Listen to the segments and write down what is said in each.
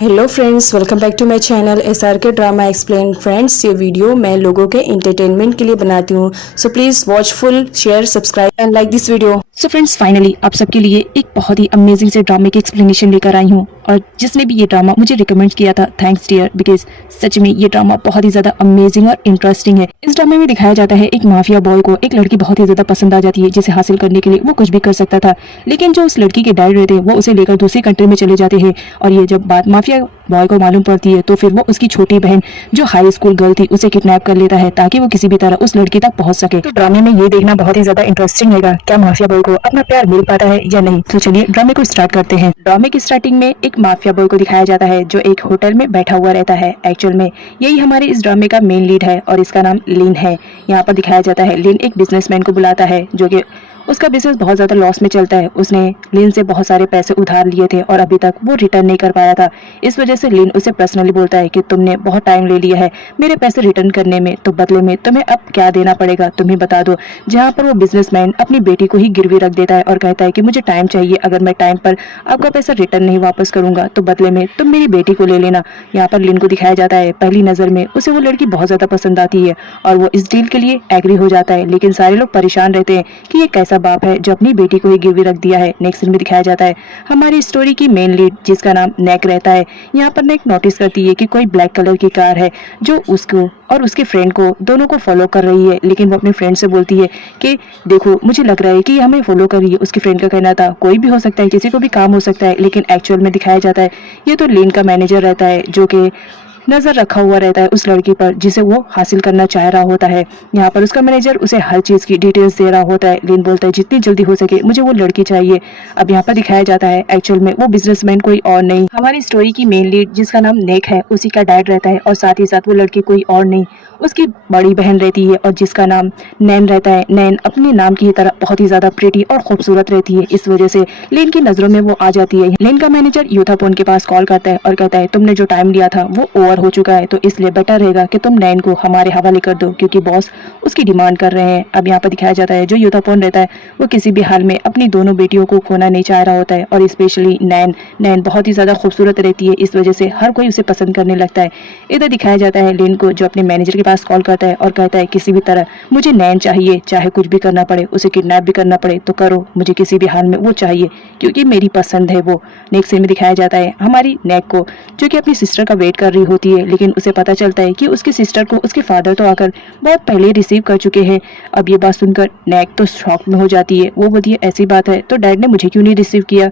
Hello friends, welcome back to my channel SRK drama explain. Friends, ये video मैं लोगों के एंटरटेनमेंट के लिए बनाती हूँ, so please watch full, share, subscribe and like this video. So friends, finally आप सबके लिए एक बहुत ही अमेजिंग से ड्रामे की एक्सप्लेनेशन लेकर आई हूँ। और जिसने भी ये ड्रामा मुझे रिकमेंड किया था, थैंक्स डियर, बिकॉज सच में ये ड्रामा बहुत ही ज्यादा अमेजिंग और इंटरेस्टिंग है। इस ड्रामे में दिखाया जाता है एक माफिया बॉय को एक लड़की बहुत ही ज्यादा पसंद आ जाती है, जिसे हासिल करने के लिए वो कुछ भी कर सकता था। लेकिन जो उस लड़की के डैड रहते हैं वो उसे लेकर दूसरी कंट्री में चले जाते हैं। और ये जब बात माफिया बॉय को मालूम पड़ती है तो फिर वो उसकी छोटी बहन जो हाई स्कूल गर्ल थी उसे किडनैप कर लेता है, ताकि वो किसी भी तरह उस लड़की तक पहुंच सके। तो ड्रामे में ये देखना बहुत ही ज्यादा इंटरेस्टिंग रहेगा, क्या माफिया बॉय को अपना प्यार मिल पाता है या नहीं। तो चलिए ड्रामे को स्टार्ट करते हैं। ड्रामे की स्टार्टिंग में एक माफिया बॉय को दिखाया जाता है जो एक होटल में बैठा हुआ रहता है। एक्चुअल में यही हमारे इस ड्रामे का मेन लीड है और इसका नाम लिन है। यहाँ पर दिखाया जाता है लिन एक बिजनेसमैन को बुलाता है जो कि उसका बिजनेस बहुत ज्यादा लॉस में चलता है। उसने लिन से बहुत सारे पैसे उधार लिए थे और अभी तक वो रिटर्न नहीं कर पाया था। इस वजह से लिन उसे पर्सनली बोलता है कि तुमने बहुत टाइम ले लिया है मेरे पैसे रिटर्न करने में, तो बदले में तुम्हें अब क्या देना पड़ेगा तुम ही बता दो। जहाँ पर वो बिजनेसमैन अपनी बेटी को ही गिरवी रख देता है और कहता है कि मुझे टाइम चाहिए, अगर मैं टाइम पर आपका पैसा रिटर्न नहीं वापस करूंगा तो बदले में तुम मेरी बेटी को ले लेना। यहाँ पर लिन को दिखाया जाता है पहली नजर में उसे वो लड़की बहुत ज्यादा पसंद आती है और वो इस डील के लिए एग्री हो जाता है। लेकिन सारे लोग परेशान रहते हैं कि ये कैसा बाप है जो अपनी बेटी को ही गिरवी रख दिया है। नेक्स्ट सीन में दिखाया जाता है हमारी स्टोरी की मेन लीड जिसका नाम नेक रहता है। यहाँ पर नेक नोटिस करती है कि कोई ब्लैक कलर की कार है जो उसको और उसके फ्रेंड को दोनों को फॉलो कर रही है। लेकिन वो अपने फ्रेंड से बोलती है कि देखो मुझे लग रहा है कि हमें फॉलो कर रही है। उसके फ्रेंड का कहना था कोई भी हो सकता है, किसी को भी काम हो सकता है। लेकिन एक्चुअल में दिखाया जाता है ये तो लिन का मैनेजर रहता है जो कि नजर रखा हुआ रहता है उस लड़की पर जिसे वो हासिल करना चाह रहा होता है। यहाँ पर उसका मैनेजर उसे हर चीज की डिटेल्स दे रहा होता है। लिन बोलता है जितनी जल्दी हो सके मुझे वो लड़की चाहिए। अब यहाँ पर दिखाया जाता है एक्चुअल में वो बिजनेसमैन कोई और नहीं, हमारी स्टोरी की मेन लीड जिसका नाम नेक है उसी का डैड रहता है। और साथ ही साथ वो लड़की कोई और नहीं, उसकी बड़ी बहन रहती है और जिसका नाम नैन रहता है। नैन अपने नाम की तरह बहुत ही ज्यादा प्रिटी और खूबसूरत रहती है। इस वजह से लिन की नजरों में वो आ जाती है। लिन का मैनेजर यूथापोन के पास कॉल करता है और कहता है तुमने जो टाइम लिया था वो ओवर हो चुका है, तो इसलिए बेटर रहेगा कि तुम नैन को हमारे हवाले कर दो क्योंकि बॉस उसकी डिमांड कर रहे हैं। अब यहाँ पर दिखाया जाता है जो यूथापोन रहता है वो किसी भी हाल में अपनी दोनों बेटियों को खोना नहीं चाह रहा होता है और स्पेशली नैन बहुत ही ज्यादा खूबसूरत रहती है। इस वजह से हर कोई उसे पसंद करने लगता है। इधर दिखाया जाता है लिन को जो अपने मैनेजर के पास कॉल करता है और कहता है किसी भी तरह मुझे नैन चाहिए, चाहे कुछ भी करना पड़े, उसे किडनैप भी करना पड़े तो करो, मुझे किसी भी हाल में वो चाहिए क्योंकि मेरी पसंद है वो। नेक्स्ट सीन में दिखाया जाता है हमारी नेक को जो कि अपनी सिस्टर का वेट कर रही होती है। लेकिन उसे पता चलता है कि उसकी सिस्टर को उसके फादर तो आकर बहुत पहले रिसीव कर चुके हैं। अब ये बात सुनकर नेक तो शॉक में हो जाती है। वो बोलती है ऐसी बात है तो डैड ने मुझे क्यों नहीं रिसीव किया।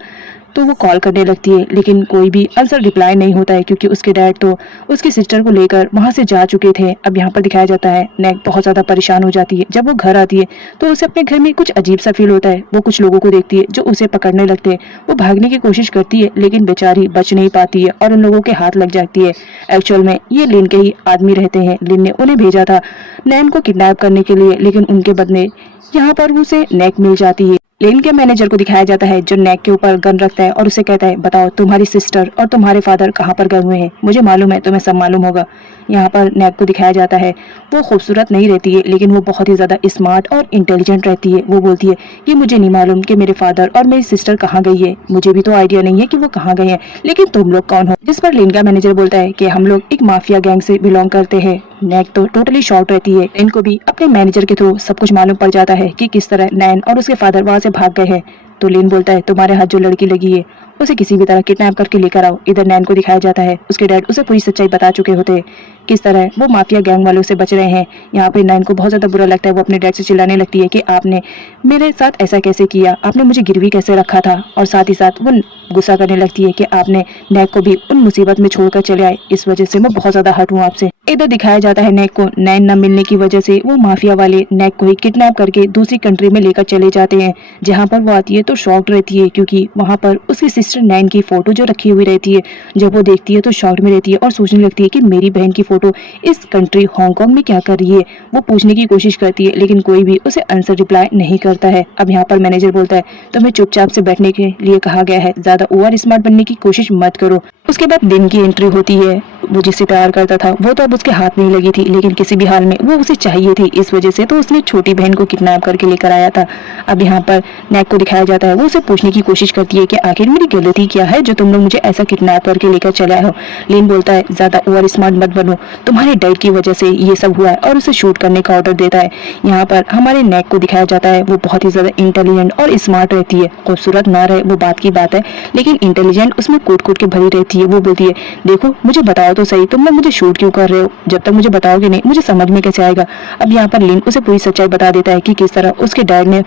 तो वो कॉल करने लगती है लेकिन कोई भी आंसर रिप्लाई नहीं होता है क्योंकि उसके डैड तो उसकी सिस्टर को लेकर वहां से जा चुके थे। अब यहाँ पर दिखाया जाता है नेक बहुत ज्यादा परेशान हो जाती है। जब वो घर आती है तो उसे अपने घर में कुछ अजीब सा फील होता है। वो कुछ लोगों को देखती है जो उसे पकड़ने लगते हैं। वो भागने की कोशिश करती है लेकिन बेचारी बच नहीं पाती है और उन लोगों के हाथ लग जाती है। एक्चुअल में ये लिन के ही आदमी रहते हैं। लिन ने उन्हें भेजा था नैन को किडनैप करने के लिए, लेकिन उनके बदले यहाँ पर उसे नेक मिल जाती है। लेन के मैनेजर को दिखाया जाता है जो नेक के ऊपर गन रखता है और उसे कहता है बताओ तुम्हारी सिस्टर और तुम्हारे फादर कहाँ पर गए हुए हैं, मुझे मालूम है तुम्हें सब मालूम होगा। यहाँ पर नेक को दिखाया जाता है वो खूबसूरत नहीं रहती है लेकिन वो बहुत ही ज्यादा स्मार्ट और इंटेलिजेंट रहती है। वो बोलती है कि मुझे नहीं मालूम कि मेरे फादर और मेरी सिस्टर कहाँ गई है, मुझे भी तो आइडिया नहीं है कि वो कहाँ गए हैं, लेकिन तुम लोग कौन हो। जिस पर लेन का मैनेजर बोलता है कि हम लोग एक माफिया गैंग से बिलोंग करते हैं। नेक तो टोटली शॉर्ट रहती है। इनको भी अपने मैनेजर के थ्रू सब कुछ मालूम पड़ जाता है कि किस तरह नैन और उसके फादर वहां से भाग गए हैं। तो लिन बोलता है तुम्हारे हाथ जो लड़की लगी है उसे किसी भी तरह किडनैप करके लेकर आओ। इधर नैन को दिखाया जाता है उसके डैड उसे पूरी सच्चाई बता चुके होते हैं किस तरह वो माफिया गैंग वालों से बच रहे हैं। यहाँ पे नैन को बहुत ज्यादा बुरा लगता है। वो अपने डैड से चिल्लाने लगती है कि आपने मेरे साथ ऐसा कैसे किया, आपने मुझे गिरवी कैसे रखा था। और साथ ही साथ वो गुस्सा करने लगती है कि आपने नेक को भी उन मुसीबत में छोड़कर चले आए, इस वजह से मैं बहुत ज्यादा हर्ट हूँ आपसे। इधर दिखाया जाता है नेक को नैन न मिलने की वजह से वो माफिया वाले नेक को ही किडनैप करके दूसरी कंट्री में लेकर चले जाते हैं। जहाँ पर वो आती है तो शॉक्ड रहती है क्योंकि वहाँ पर उसकी सिस्टर नैन की फोटो जो रखी हुई रहती है। जब वो देखती है तो शॉक्ड में रहती है और सोचने लगती है कि मेरी बहन की फोटो इस कंट्री हांगकांग में क्या कर रही है। वो पूछने की कोशिश करती है लेकिन कोई भी उसे आंसर रिप्लाई नहीं करता है। अब यहाँ पर मैनेजर बोलता है तुम्हें चुपचाप से बैठने के लिए कहा गया है, ज्यादा ओवर स्मार्ट बनने की कोशिश मत करो। उसके बाद दिन की एंट्री होती है। वो जिससे प्यार करता था वो तो अब उसके हाथ नहीं लगी थी, लेकिन किसी भी हाल में वो उसे चाहिए थी। इस वजह से तो उसने छोटी बहन को किडनैप करके लेकर आया था। अब यहाँ पर नेक को दिखाया जाता है, वो उसे पूछने की कोशिश करती है कि आखिर मेरी गलती क्या है जो तुम लोग मुझे ऐसा किडनैप करके लेकर चले आए हो। लिन बोलता है ज्यादा ओवर स्मार्ट मत बनो, तुम्हारे डैड की वजह से ये सब हुआ है, और उसे शूट करने का ऑर्डर देता है। यहाँ पर हमारे नेक को दिखाया जाता है, वो बहुत ही ज्यादा इंटेलिजेंट और स्मार्ट रहती है। खूबसूरत ना रहे वो बात की बात है, लेकिन इंटेलिजेंट उसमें कूट कूट के भरी रहती है। वो बोलती है देखो मुझे बताओ तो सही, तुम लोग मुझे शूट क्यों कर रहे हो? जब तक मुझे बताओगे नहीं मुझे समझ में कैसे आएगा? अब यहाँ पर लिन उसे पूरी सच्चाई बता देता है कि किस तरह उसके डैड ने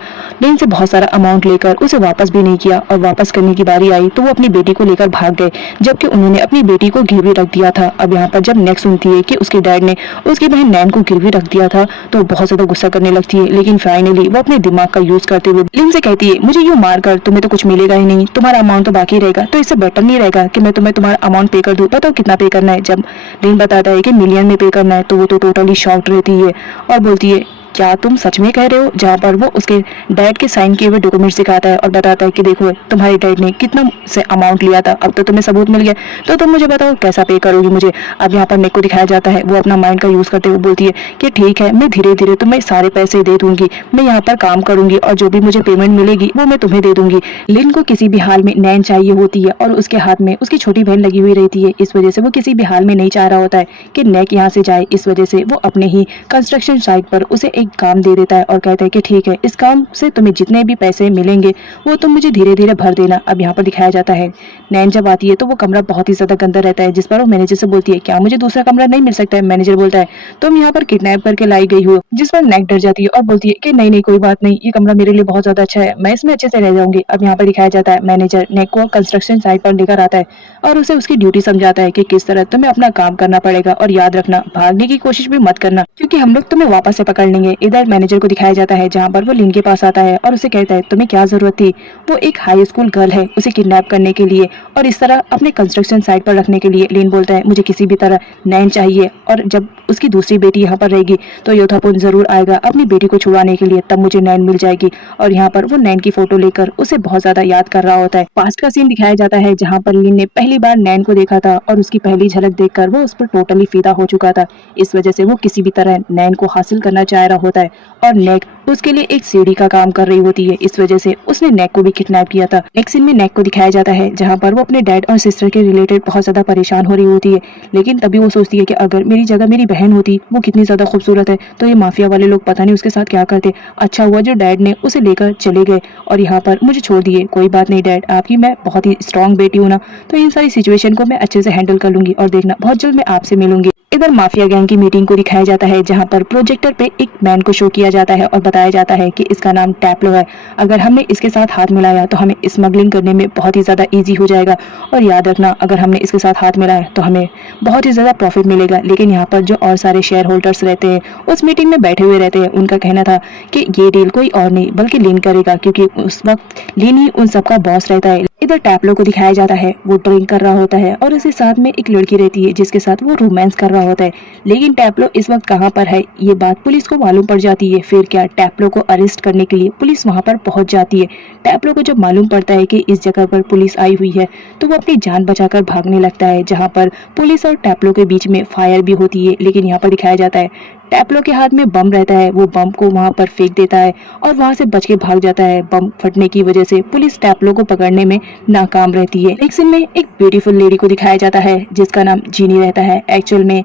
लिन से बहुत सारा अमाउंट लेकर उसे वापस भी नहीं किया, और वापस करने की बारी आई तो वो अपनी बेटी को लेकर भाग गए, जबकि उन्होंने अपनी बेटी को गिरवी रख दिया था। अब यहाँ पर जब नेक सुनती है कि उसके डैड ने उसकी बहन नैन को गिरवी रख दिया था तो बहुत ज्यादा गुस्सा करने लगती है, लेकिन फाइनली वो अपने दिमाग का यूज करते हुए लिन से कहती है मुझे यूं मार कर तुम्हें तो कुछ मिलेगा ही नहीं, तुम्हारा अमाउंट तो बाकी रहेगा, तो इससे बेटर नहीं रहेगा कि मैं तुम्हें तुम्हारा अमाउंट पे कर दूं? बताओ कितना पे करना है? जब लिन बताता है कि मिलियन में पे करना है तो वो तो टोटली शॉक्ड रहती है और बोलती है क्या तुम सच में कह रहे हो? जहाँ पर वो उसके डैड के साइन किए हुए डॉक्यूमेंट्स दिखाता है और बताता है कि देखो तुम्हारे डैड ने कितना से अमाउंट लिया था, अब तो तुम्हें सबूत मिल गया, तो तुम मुझे बताओ कैसा पे करोगी मुझे? अब यहाँ पर नेक को दिखाया जाता है, वो अपना माइंड का यूज करते हुए बोलती है कि ठीक है मैं धीरे धीरे तुम्हें सारे पैसे दे दूंगी, मैं यहाँ पर काम करूंगी और जो भी मुझे पेमेंट मिलेगी वो मैं तुम्हें दे दूंगी। लिन को किसी भी हाल में नैन चाहिए होती है और उसके हाथ में उसकी छोटी बहन लगी हुई रहती है। इस वजह से वो किसी भी हाल में नहीं चाह रहा होता है कि नेक यहाँ से जाए। इस वजह से वो अपने ही कंस्ट्रक्शन साइट पर उसे एक काम दे देता है और कहता है कि ठीक है इस काम से तुम्हें जितने भी पैसे मिलेंगे वो तुम मुझे धीरे धीरे भर देना। अब यहाँ पर दिखाया जाता है नैन जब आती है तो वो कमरा बहुत ही ज्यादा गंदा रहता है, जिस पर वो मैनेजर से बोलती है क्या मुझे दूसरा कमरा नहीं मिल सकता है? मैनेजर बोलता है तुम यहाँ पर किडनैप करके लाई गई हो, जिस पर नेक डर जाती है और बोलती है कि नहीं नहीं कोई बात नहीं, ये कमरा मेरे लिए बहुत ज्यादा अच्छा है, मैं इसमें अच्छे से रह जाऊंगी। अब यहाँ पर दिखाया जाता है मैनेजर नेक को कंस्ट्रक्शन साइट पर लेकर आता है और उसे उसकी ड्यूटी समझाता है कि किस तरह तुम्हें अपना काम करना पड़ेगा, और याद रखना भागने की कोशिश भी मत करना क्योंकि हम लोग तुम्हें वापस से पकड़ लेंगे। इधर मैनेजर को दिखाया जाता है जहाँ पर वो लिन के पास आता है और उसे कहता है तुम्हें क्या जरूरत थी? वो एक हाई स्कूल गर्ल है, उसे किडनैप करने के लिए और इस तरह अपने कंस्ट्रक्शन साइट पर रखने के लिए। लिन बोलता है मुझे किसी भी तरह नैन चाहिए, और जब उसकी दूसरी बेटी यहाँ पर रहेगी तो योधापुन जरूर आएगा अपनी बेटी को छुड़ाने के लिए, तब मुझे नैन मिल जाएगी। और यहाँ पर वो नैन की फोटो लेकर उसे बहुत ज्यादा याद कर रहा होता है। पास्ट का सीन दिखाया जाता है जहाँ पर लिन ने पहली बार नैन को देखा था और उसकी पहली झलक देखकर वो उस पर टोटली फिदा हो चुका था। इस वजह से वो किसी भी तरह नैन को हासिल करना चाह रहा होता है और नेक उसके लिए एक सीढ़ी का काम कर रही होती है। इस वजह से उसने नेक को भी किडनैप किया था। नेक्स्ट सीन में नेक को दिखाया जाता है जहाँ पर वो अपने डैड और सिस्टर के रिलेटेड बहुत ज्यादा परेशान हो रही होती है, लेकिन तभी वो सोचती है कि अगर मेरी जगह मेरी बहन होती, वो कितनी ज्यादा खूबसूरत है, तो ये माफिया वाले लोग पता नहीं उसके साथ क्या करते। अच्छा हुआ जो डैड ने उसे लेकर चले गए और यहाँ पर मुझे छोड़ दिए। कोई बात नहीं डैड, आपकी मैं बहुत ही स्ट्रॉन्ग बेटी हूँ ना, तो इन सारी सिचुएशन को मैं अच्छे से हैंडल कर लूंगी और देखना बहुत जल्द मैं आपसे मिलूंगी। इधर माफिया गैंग की मीटिंग को दिखाया जाता है जहां पर प्रोजेक्टर पे एक मैन को शो किया जाता है और बताया जाता है कि इसका नाम टैप्लो है। अगर हमने इसके साथ हाथ मिलाया तो हमें स्मगलिंग करने में बहुत ही ज्यादा इजी हो जाएगा, और याद रखना अगर हमने इसके साथ हाथ मिलाया तो हमें बहुत ही ज्यादा प्रॉफिट मिलेगा। लेकिन यहाँ पर जो और सारे शेयर होल्डर्स रहते हैं उस मीटिंग में बैठे हुए रहते हैं, उनका कहना था कि ये डील कोई और नहीं बल्कि लिन करेगा, क्योंकि उस वक्त लिन ही उन सबका बॉस रहता है। इधर टैप्लो को दिखाया जाता है, वो ड्रिंक कर रहा होता है और उसके साथ में एक लड़की रहती है जिसके साथ वो रोमांस कर रहा होता है। लेकिन टैप्लो इस वक्त कहाँ पर है ये बात पुलिस को मालूम पड़ जाती है। फिर क्या टैप्लो को अरेस्ट करने के लिए पुलिस वहां पर पहुंच जाती है। टैप्लो को जब मालूम पड़ता है कि इस जगह पर पुलिस आई हुई है तो वो अपनी जान बचाकर भागने लगता है, जहाँ पर पुलिस और टैप्लो के बीच में फायर भी होती है। लेकिन यहाँ पर दिखाया जाता है टैप्लो के हाथ में बम रहता है, वो बम को वहां पर फेंक देता है और वहां से बच के भाग जाता है। बम फटने की वजह से पुलिस टैप्लो को पकड़ने में नाकाम रहती है। एक सीन में एक ब्यूटीफुल लेडी को दिखाया जाता है जिसका नाम जीनी रहता है। एक्चुअल में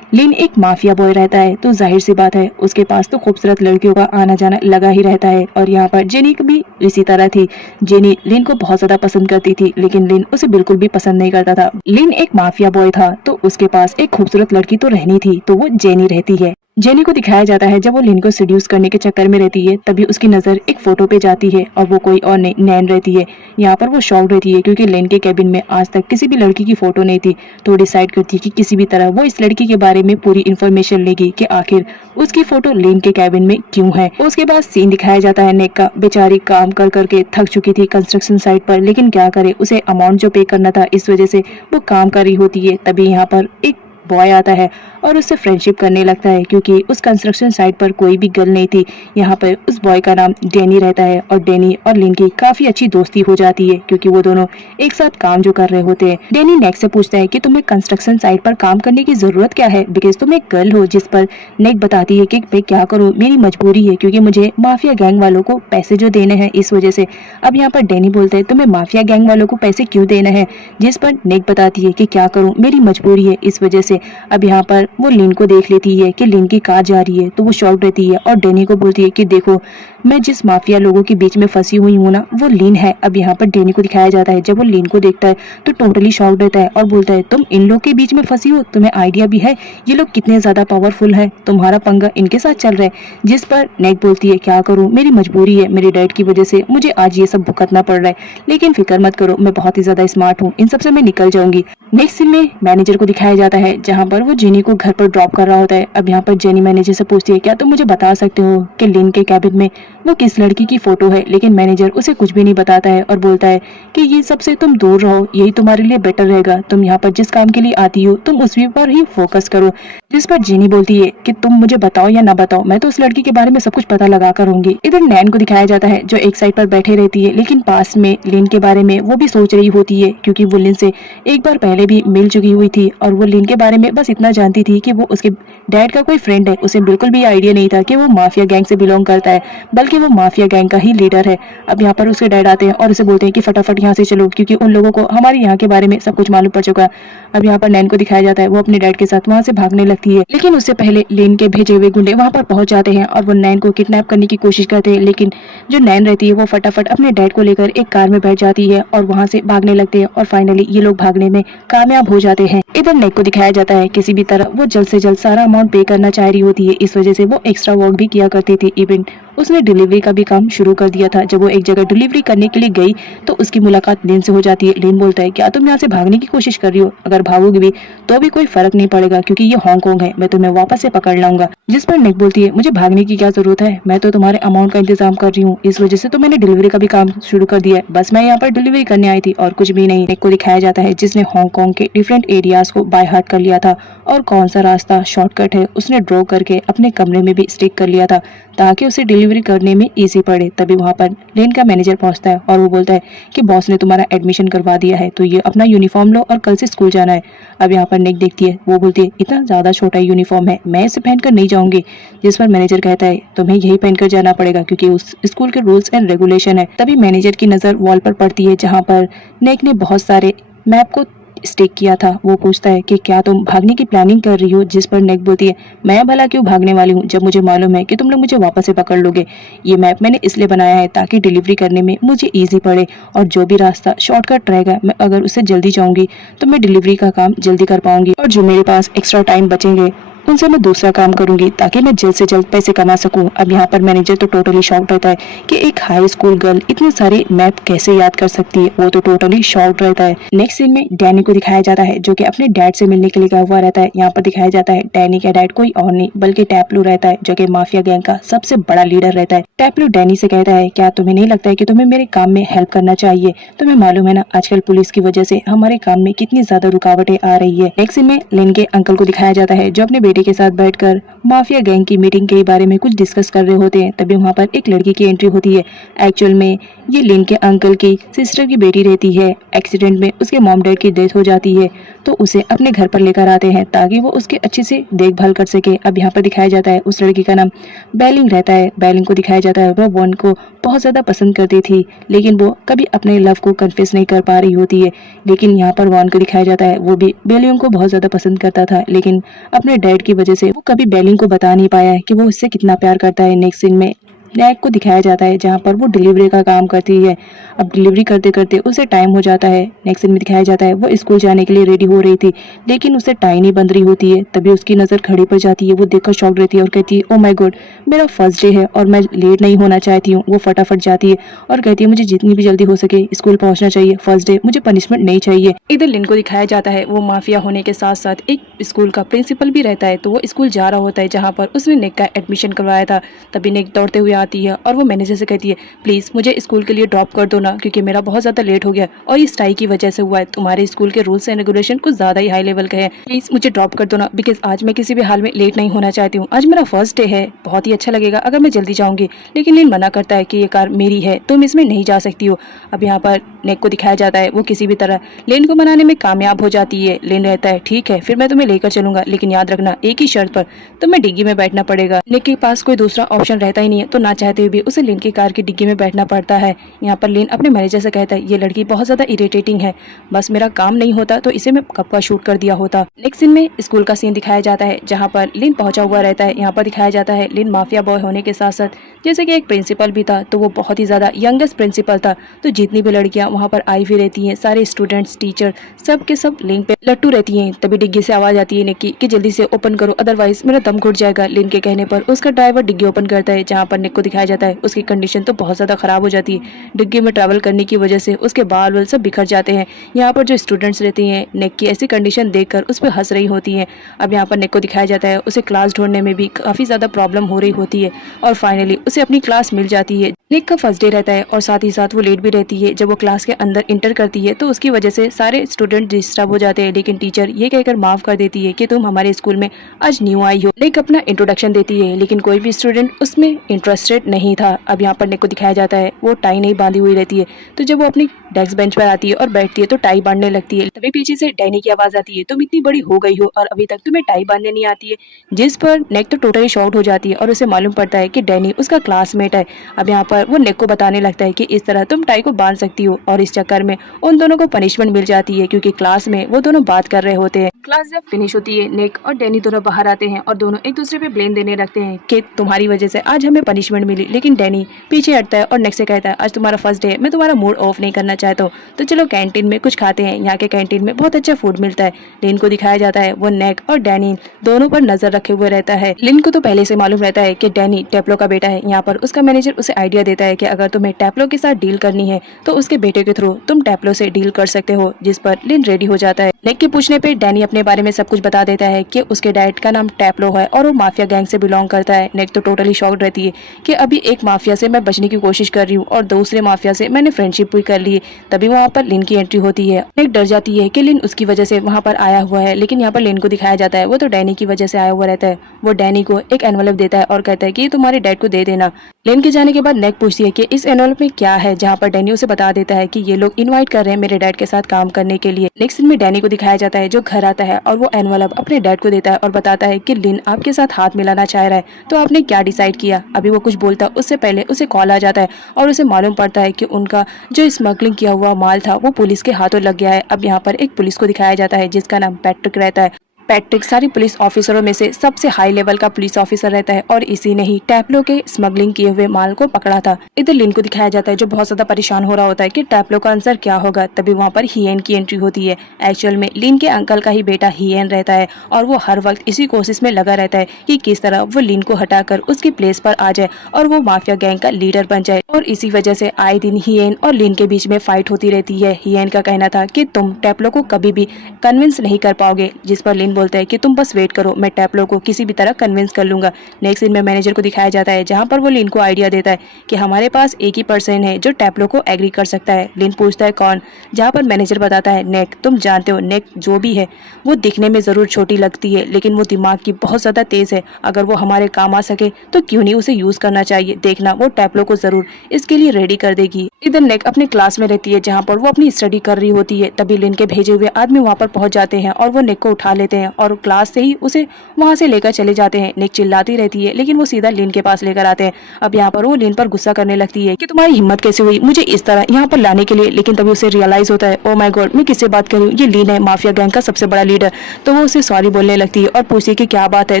लिन एक माफिया बॉय रहता है, तो जाहिर सी बात है उसके पास तो खूबसूरत लड़कियों का आना जाना लगा ही रहता है। और यहाँ पर जेनी भी इसी तरह थी। जेनी लिन को बहुत ज्यादा पसंद करती थी, लेकिन लिन उसे बिल्कुल भी पसंद नहीं करता था। लिन एक माफिया बॉय था तो उसके पास एक खूबसूरत लड़की तो रहनी थी, तो वो जेनी रहती है। जेनी को दिखाया जाता है जब वो लिन को सीड्यूस करने के चक्कर में रहती है, तभी उसकी नजर एक फोटो पे जाती है और वो कोई और नहीं नैन रहती है। यहाँ पर वो शॉक रहती है क्योंकि लिन के कैबिन में आज तक किसी भी लड़की की फोटो नहीं थी, तो डिसाइड करती है कि किसी भी तरह वो इस लड़की के बारे में पूरी इन्फॉर्मेशन लेगी कि आखिर उसकी फोटो लिन के कैबिन में क्यों है। उसके बाद सीन दिखाया जाता है नेक का। बेचारी काम कर करके थक चुकी थी कंस्ट्रक्शन साइट पर, लेकिन क्या करे, उसे अमाउंट जो पे करना था इस वजह से वो काम कर रही होती है। तभी यहाँ पर एक बॉय आता है और उससे फ्रेंडशिप करने लगता है, क्योंकि उस कंस्ट्रक्शन साइट पर कोई भी गर्ल नहीं थी। यहाँ पर उस बॉय का नाम डैनी रहता है और डैनी और लिन की काफी अच्छी दोस्ती हो जाती है, क्योंकि वो दोनों एक साथ काम जो कर रहे होते हैं। डैनी नेक से पूछता है कि तुम्हें कंस्ट्रक्शन साइट पर काम करने की जरूरत क्या है, बिकॉज तुम एक गर्ल हो। जिस पर नेक बताती है कि मैं क्या करूँ, मेरी मजबूरी है, क्योंकि मुझे माफिया गैंग वालों को पैसे जो देने हैं इस वजह से। अब यहाँ पर डैनी बोलता है तुम्हें माफिया गैंग वालों को पैसे क्यों देना है, जिस पर नेक बताती है कि क्या करूँ, मेरी मजबूरी है इस वजह से। अब यहाँ पर वो लिन को देख लेती है कि लिन की कार जा रही है, तो वो शॉक रहती है और डैनी को बोलती है कि देखो मैं जिस माफिया लोगों के बीच में फंसी हुई हूँ ना, वो लिन है। अब यहाँ पर डैनी को दिखाया जाता है जब वो लिन को देखता है तो टोटली शॉक रहता है और बोलता है तुम इन लोग के बीच में फंसी हो, तुम्हें आइडिया भी है ये लोग कितने ज्यादा पावरफुल है, तुम्हारा पंगा इनके साथ चल रहा है। जिस पर नेक बोलती है क्या करूँ, मेरी मजबूरी है, मेरे डैड की वजह से मुझे आज ये सब भुगतना पड़ रहा है, लेकिन फिक्र मत करो, मैं बहुत ही ज्यादा स्मार्ट हूँ, इन सबसे मैं निकल जाऊंगी। नेक्स्ट सीन में मैनेजर को दिखाया जाता है जहाँ पर वो जेनी को घर पर ड्रॉप कर रहा होता है। अब यहाँ पर जेनी मैनेजर से पूछती है क्या तुम मुझे बता सकते हो कि लिन के कैबिन में वो किस लड़की की फोटो है, लेकिन मैनेजर उसे कुछ भी नहीं बताता है और बोलता है कि ये सबसे तुम दूर रहो, यही तुम्हारे लिए बेटर रहेगा, तुम यहाँ पर जिस काम के लिए आती हो तुम उसी पर ही फोकस करो। जिस पर जेनी बोलती है कि तुम मुझे बताओ या ना बताओ, मैं तो उस लड़की के बारे में सब कुछ पता लगा कर रहूंगी। इधर नैन को दिखाया जाता है जो एक साइड पर बैठे रहती है, लेकिन पास में लिन के बारे में वो भी सोच रही होती है, क्योंकि वो लिन से एक बार पहले भी मिल चुकी हुई थी और वो लिन के बारे में बस इतना जानती थी कि वो उसके डैड का कोई फ्रेंड है। उसे बिल्कुल भी आइडिया नहीं था कि वो माफिया गैंग से बिलोंग करता है, बल्कि वो माफिया गैंग का ही लीडर है। अब यहाँ पर उसके डैड आते हैं और उसे बोलते हैं कि फटाफट यहाँ से चलो, क्योंकि उन लोगों को हमारे यहाँ के बारे में सब कुछ मालूम पड़ चुका है। अब यहाँ पर नैन को दिखाया जाता है वो अपने डैड के साथ वहाँ से भागने लगती है, लेकिन उससे पहले लिन के भेजे हुए गुंडे वहाँ पर पहुंच जाते हैं और वो नैन को किडनैप करने की कोशिश करते हैं, लेकिन जो नैन रहती है वो फटाफट अपने डैड को लेकर एक कार में बैठ जाती है और वहाँ से भागने लगते हैं और फाइनली ये लोग भागने में कामयाब हो जाते हैं। इधर नेक को दिखाया जाता है किसी भी तरह वो जल्द से जल्द सारा अमाउंट पे करना चाह रही होती है, इस वजह से वो एक्स्ट्रा वर्क भी किया करती थी। इवन उसने डिलीवरी का भी काम शुरू कर दिया था। जब वो एक जगह डिलीवरी करने के लिए गई तो उसकी मुलाकात लिन से हो जाती है। लिन बोलता है क्या तुम यहाँ से भागने की कोशिश कर रही हो, अगर भागोगे भी तो भी कोई फर्क नहीं पड़ेगा, क्योंकि ये हांगकांग है, मैं तुम्हें वापस से पकड़ लाऊंगा। जिस पर नेक बोलती है मुझे भागने की क्या जरूरत है, मैं तो तुम्हारे अमाउंट का इंतजाम कर रही हूँ, इस वजह से तो मैंने डिलीवरी का भी काम शुरू कर दिया है, बस मैं यहाँ पर डिलीवरी करने आई थी और कुछ भी नहीं। नेक को दिखाया जाता है जिसने हांगकांग के डिफरेंट एरियाज को बाय हार्ट कर लिया था और कौन सा रास्ता शॉर्टकट है उसने ड्रॉ करके अपने कमरे में भी स्टिक कर लिया था ताकि उसे डिलीवरी करने में इजी पड़े। तभी वहाँ पर लिन का मैनेजर पहुँचता है और वो बोलता है कि बॉस ने तुम्हारा एडमिशन करवा दिया है, तो ये अपना यूनिफॉर्म लो और कल से स्कूल जाना है। अब यहाँ पर नेक देखती है, वो बोलती है इतना ज्यादा छोटा यूनिफॉर्म है, मैं इसे पहनकर नहीं जाऊंगी। जिस पर मैनेजर कहता है तुम्हें यही पहनकर जाना पड़ेगा, क्योंकि उस स्कूल के रूल्स एंड रेगुलेशन है। तभी मैनेजर की नजर वॉल पर पड़ती है जहाँ पर नेक ने बहुत सारे मैप को स्टिक किया था। वो पूछता है कि क्या तुम भागने की प्लानिंग कर रही हो, जिस पर नेक बोलती है मैं भला क्यों भागने वाली हूँ जब मुझे मालूम है कि तुम लोग मुझे वापस से पकड़ लोगे। ये मैप मैंने इसलिए बनाया है ताकि डिलीवरी करने में मुझे इजी पड़े और जो भी रास्ता शॉर्टकट रहेगा मैं अगर उससे जल्दी जाऊंगी तो मैं डिलीवरी का काम जल्दी कर पाऊंगी, और जो मेरे पास एक्स्ट्रा टाइम बचेंगे उनसे मैं दूसरा काम करूंगी ताकि मैं जल्द से जल्द पैसे कमा सकूं। अब यहाँ पर मैनेजर तो टोटली शॉक्ड रहता है कि एक हाई स्कूल गर्ल इतने सारे मैप कैसे याद कर सकती है, वो तो टोटली शॉक्ड रहता है। नेक्स्ट सीन में डैनी को दिखाया जाता है जो कि अपने डैड से मिलने के लिए गया हुआ रहता है। यहाँ पर दिखाया जाता है डैनी का डैड कोई और नहीं बल्कि टैपलू रहता है जो कि माफिया गैंग का सबसे बड़ा लीडर रहता है। टैपलू डैनी से कहता है क्या तुम्हें नहीं लगता है कि तुम्हें मेरे काम में हेल्प करना चाहिए, तुम्हें मालूम है ना आजकल पुलिस की वजह से हमारे काम में कितनी ज्यादा रुकावटें आ रही है। नेक्स्ट सीन में लिन के अंकल को दिखाया जाता है जो अपने बेटे के साथ बैठकर माफिया गैंग की मीटिंग के बारे में कुछ डिस्कस कर रहे होते हैं। तभी वहाँ पर एक लड़की की एंट्री होती है। एक्चुअल में ये लिन के अंकल की सिस्टर की बेटी रहती है। एक्सीडेंट में उसके मॉम डैड की डेथ हो जाती है तो उसे अपने घर पर लेकर आते हैं ताकि वो उसकी अच्छे से देखभाल कर सके। अब यहाँ पर दिखाया जाता है उस लड़की का नाम बेलिंग रहता है। बेलिंग को दिखाया जाता है वह वॉन को बहुत ज्यादा पसंद करती थी, लेकिन वो कभी अपने लव को कन्फेस नहीं कर पा रही होती है। लेकिन यहाँ पर वॉन को दिखाया जाता है वो भी बेलिंग को बहुत ज्यादा पसंद करता था, लेकिन अपने डैड की वजह से वो कभी बेलिंग को बता नहीं पाया है कि वो उससे कितना प्यार करता है। नेक्स्ट सीन में नैक को दिखाया जाता है जहाँ पर वो डिलीवरी का काम करती है। अब डिलीवरी करते करते उसे टाइम हो जाता है। नेक्स्ट सीन में दिखाया जाता है वो स्कूल जाने के लिए रेडी हो रही थी, लेकिन उसे टाई नहीं बंध रही होती है। तभी उसकी नज़र घड़ी पर जाती है। वो देखकर शॉक रहती है और कहती है ओ माय गॉड मेरा फर्स्ट डे है और मैं लेट नहीं होना चाहती हूँ। वो फटाफट जाती है और कहती है मुझे जितनी भी जल्दी हो सके स्कूल पहुंचना चाहिए, फर्स्ट डे मुझे पनिशमेंट नहीं चाहिए। इधर लिन को दिखाया जाता है वो माफिया होने के साथ साथ एक स्कूल का प्रिंसिपल भी रहता है। तो वो स्कूल जा रहा होता है जहाँ पर उसने नेक का एडमिशन करवाया था। तभी नेक दौड़ते हुए आती है और वो मैनेजर से कहती है प्लीज़ मुझे स्कूल के लिए ड्रॉप कर दो ना, क्योंकि मेरा बहुत ज़्यादा लेट हो गया और ये स्ट्राइक की वजह से हुआ है। तुम्हारे स्कूल के रूल्स एंड रेगुलेशन कुछ ज़्यादा ही हाई लेवल के हैं, प्लीज़ मुझे ड्रॉप कर दो ना, बिकॉज आज मैं किसी भी हाल में लेट नहीं होना चाहती हूँ। आज मेरा फर्स्ट डे है, बहुत ही अच्छा लगेगा अगर मैं जल्दी जाऊँगी। लेकिन लिन मना करता है कि ये कार मेरी है, तुम इसमें नहीं जा सकती हो। अब यहाँ पर नेक को दिखाया जाता है वो किसी भी तरह लिन को मनाने में कामयाब हो जाती है। लिन रहता है ठीक है फिर मैं तुम्हें लेकर चलूंगा, लेकिन याद रखना एक ही शर्त पर, तुम्हें डिग्गी में बैठना पड़ेगा। निक के पास कोई दूसरा ऑप्शन रहता ही नहीं है, तो ना चाहते हुए भी उसे लिन की कार की डिग्गी में बैठना पड़ता है। यहाँ पर लिन अपने मैनेजर से कहता है ये लड़की बहुत ज्यादा इरिटेटिंग है, बस मेरा काम नहीं होता तो इसे मैं कब का शूट कर दिया होता। नेक्स्ट सीन में स्कूल का सीन दिखाया जाता है जहाँ पर लिन पहुंचा हुआ रहता है। यहाँ पर दिखाया जाता है लिन माफिया बॉय होने के साथ साथ जैसे कि एक प्रिंसिपल भी था, तो वो बहुत ही ज्यादा यंगेस्ट प्रिंसिपल था। तो जितनी भी लड़कियां वहाँ पर आई हुई रहती हैं, सारे स्टूडेंट्स टीचर सब के सब लिन पे लट्टू रहती हैं। तभी डिग्गी से आवाज आती है निक की कि जल्दी से ओपन करो अदरवाइज मेरा दम घुट जाएगा। लिन के कहने पर उसका ड्राइवर डिग्गी ओपन करता है, जहाँ पर निक को दिखाया जाता है उसकी कंडीशन तो बहुत ज्यादा खराब हो जाती है। डिग्गी में ट्रैवल करने की वजह से उसके बाल वाल सब बिखर जाते हैं। यहाँ पर जो स्टूडेंट्स रहती हैं निक की ऐसी कंडीशन देखकर उस पर हंस रही होती हैं। अब यहाँ पर निक को दिखाया जाता है उसे क्लास ढूंढने में भी काफी ज्यादा प्रॉब्लम हो रही होती है और फाइनली उसे अपनी क्लास मिल जाती है। निक का फर्स्ट डे रहता है और साथ ही साथ वो लेट भी रहती है। जब वो क्लास के अंदर इंटर करती है तो उसकी वजह से सारे स्टूडेंट डिस्टर्ब हो जाते हैं, लेकिन टीचर ये कहकर माफ कर देती है कि तुम हमारे स्कूल में आज न्यू आई हो। निक अपना इंट्रोडक्शन देती है लेकिन कोई भी स्टूडेंट उसमें इंटरेस्टेड नहीं था। अब यहाँ पर निक को दिखाया जाता है वो टाई नहीं बांधी हुई रहती है, तो जब वो अपनी डेस्क बेंच पर आती है और बैठती है तो टाई बांधने लगती है। तभी पीछे से डैनी की आवाज आती है तुम इतनी बड़ी हो गई हो और अभी तक तुम्हें टाई बांधने नहीं आती है, जिस पर निक तो टोटली शॉक्ड हो जाती है और उसे मालूम पड़ता है कि डैनी उसका क्लासमेट है। अब यहाँ पर वो निक को बताने लगता है कि इस तरह तुम टाई को बांध सकती हो और इस चक्कर में उन दोनों को पनिशमेंट मिल जाती है क्योंकि क्लास में वो दोनों बात कर रहे होते हैं। क्लास जब फिनिश होती है निक और डैनी दोनों बाहर आते हैं और दोनों एक दूसरे पे ब्लेम देने लगते हैं कि तुम्हारी वजह से आज हमें पनिशमेंट मिली। लेकिन डैनी पीछे हटता है और निक से कहता है आज तुम्हारा फर्स्ट डे है, मैं तुम्हारा मूड ऑफ नहीं करना चाहता हूँ, तो चलो कैंटीन में कुछ खाते हैं, यहाँ के कैंटीन में बहुत अच्छा फूड मिलता है। लिन को दिखाया जाता है वो निक और डैनी दोनों पर नजर रखे हुए रहता है। लिन को तो पहले से मालूम रहता है कि डैनी टेप्लो का बेटा है। यहाँ पर उसका मैनेजर उसे आइडिया देता है कि अगर तुम्हें टेप्लो के साथ डील करनी है तो उसके बेटे के थ्रू तुम टेप्लो से डील कर सकते हो, जिस पर लिन रेडी हो जाता है। निक के पूछने पे डैनी अपने बारे में सब कुछ बता देता है कि उसके डैड का नाम टेप्लो है और वो माफिया गैंग से बिलोंग करता है। निक तो टोटली शॉक्ड रहती है कि अभी एक माफिया से मैं बचने की कोशिश कर रही हूँ और दूसरे माफिया से मैंने फ्रेंडशिप भी कर ली है। तभी वहाँ पर लिन की एंट्री होती है। निक डर जाती है कि लिन उसकी वजह से वहाँ पर आया हुआ है, लेकिन यहाँ पर लिन को दिखाया जाता है वो तो डैनी की वजह से आया हुआ रहता है। वो डैनी को एक एनवलप देता है और कहता है कि ये तुम्हारे डैड को दे देना। लिन के जाने के बाद निक पूछती है कि इस एनवलप में क्या है, जहाँ पर डैनी उसे बता देता है कि ये लोग इनवाइट कर रहे हैं मेरे डैड के साथ काम करने के लिए। नेक्स्ट सीन में डैनी को दिखाया जाता है जो घर आता है और वो एनवलप अपने डैड को देता है और बताता है कि लिन आपके साथ हाथ मिलाना चाह रहा है, तो आपने क्या डिसाइड किया। अभी वो कुछ बोलता उससे पहले उसे कॉल आ जाता है और उसे मालूम पड़ता है कि उनका जो स्मगलिंग किया हुआ माल था वो पुलिस के हाथों लग गया है। अब यहाँ पर एक पुलिस को दिखाया जाता है जिसका नाम पैट्रिक रहता है। पैट्रिक सारी पुलिस ऑफिसरों में से सबसे हाई लेवल का पुलिस ऑफिसर रहता है और इसी ने ही टैप्लो के स्मगलिंग किए हुए माल को पकड़ा था। इधर लिन को दिखाया जाता है जो बहुत ज्यादा परेशान हो रहा होता है कि टैप्लो का आंसर क्या होगा। तभी वहाँ पर हियन की एंट्री होती है। एक्चुअल में लिन के अंकल का ही बेटा हियन रहता है और वो हर वक्त इसी कोशिश में लगा रहता है कि किस तरह वो लिन को हटाकर उसकी प्लेस पर आ जाए और वो माफिया गैंग का लीडर बन जाए। और इसी वजह से आए दिन हियन और लिन के बीच में फाइट होती रहती है। हियन का कहना था कि तुम टैप्लो को कभी भी कन्विंस नहीं कर पाओगे, जिस पर लिन बोलता है कि तुम बस वेट करो, मैं टैप्लो को किसी भी तरह कन्विंस कर लूंगा। नेक्स्ट सीन में मैनेजर को दिखाया जाता है जहां पर वो लिन को आइडिया देता है कि हमारे पास एक ही पर्सन है जो टैप्लो को एग्री कर सकता है। लिन पूछता है कौन, जहां पर मैनेजर बताता है नेक। तुम जानते हो नेक जो भी है वो दिखने में जरूर छोटी लगती है लेकिन वो दिमाग की बहुत ज्यादा तेज है, अगर वो हमारे काम आ सके तो क्यों नहीं उसे यूज करना चाहिए, देखना वो टैप्लो को जरूर इसके लिए रेडी कर देगी। इधर नेक अपने क्लास में रहती है जहाँ पर वो अपनी स्टडी कर रही होती है। तभी लिन के भेजे हुए आदमी वहाँ पर पहुंच जाते हैं और वो नेक को उठा लेते हैं और क्लास से ही उसे वहां से लेकर चले जाते हैं। निक चिल्लाती रहती है लेकिन वो सीधा लिन के पास लेकर आते हैं। अब यहाँ पर वो लिन पर गुस्सा करने लगती है कि तुम्हारी हिम्मत कैसे हुई मुझे इस तरह यहाँ पर लाने के लिए। लेकिन तभी उसे रियलाइज होता है ओ माय गॉड मैं किससे बात कर रही हूँ, ये लिन है माफिया गैंग का सबसे बड़ा लीडर। तो वो उसे सॉरी बोलने लगती है और पूछती है कि क्या बात है,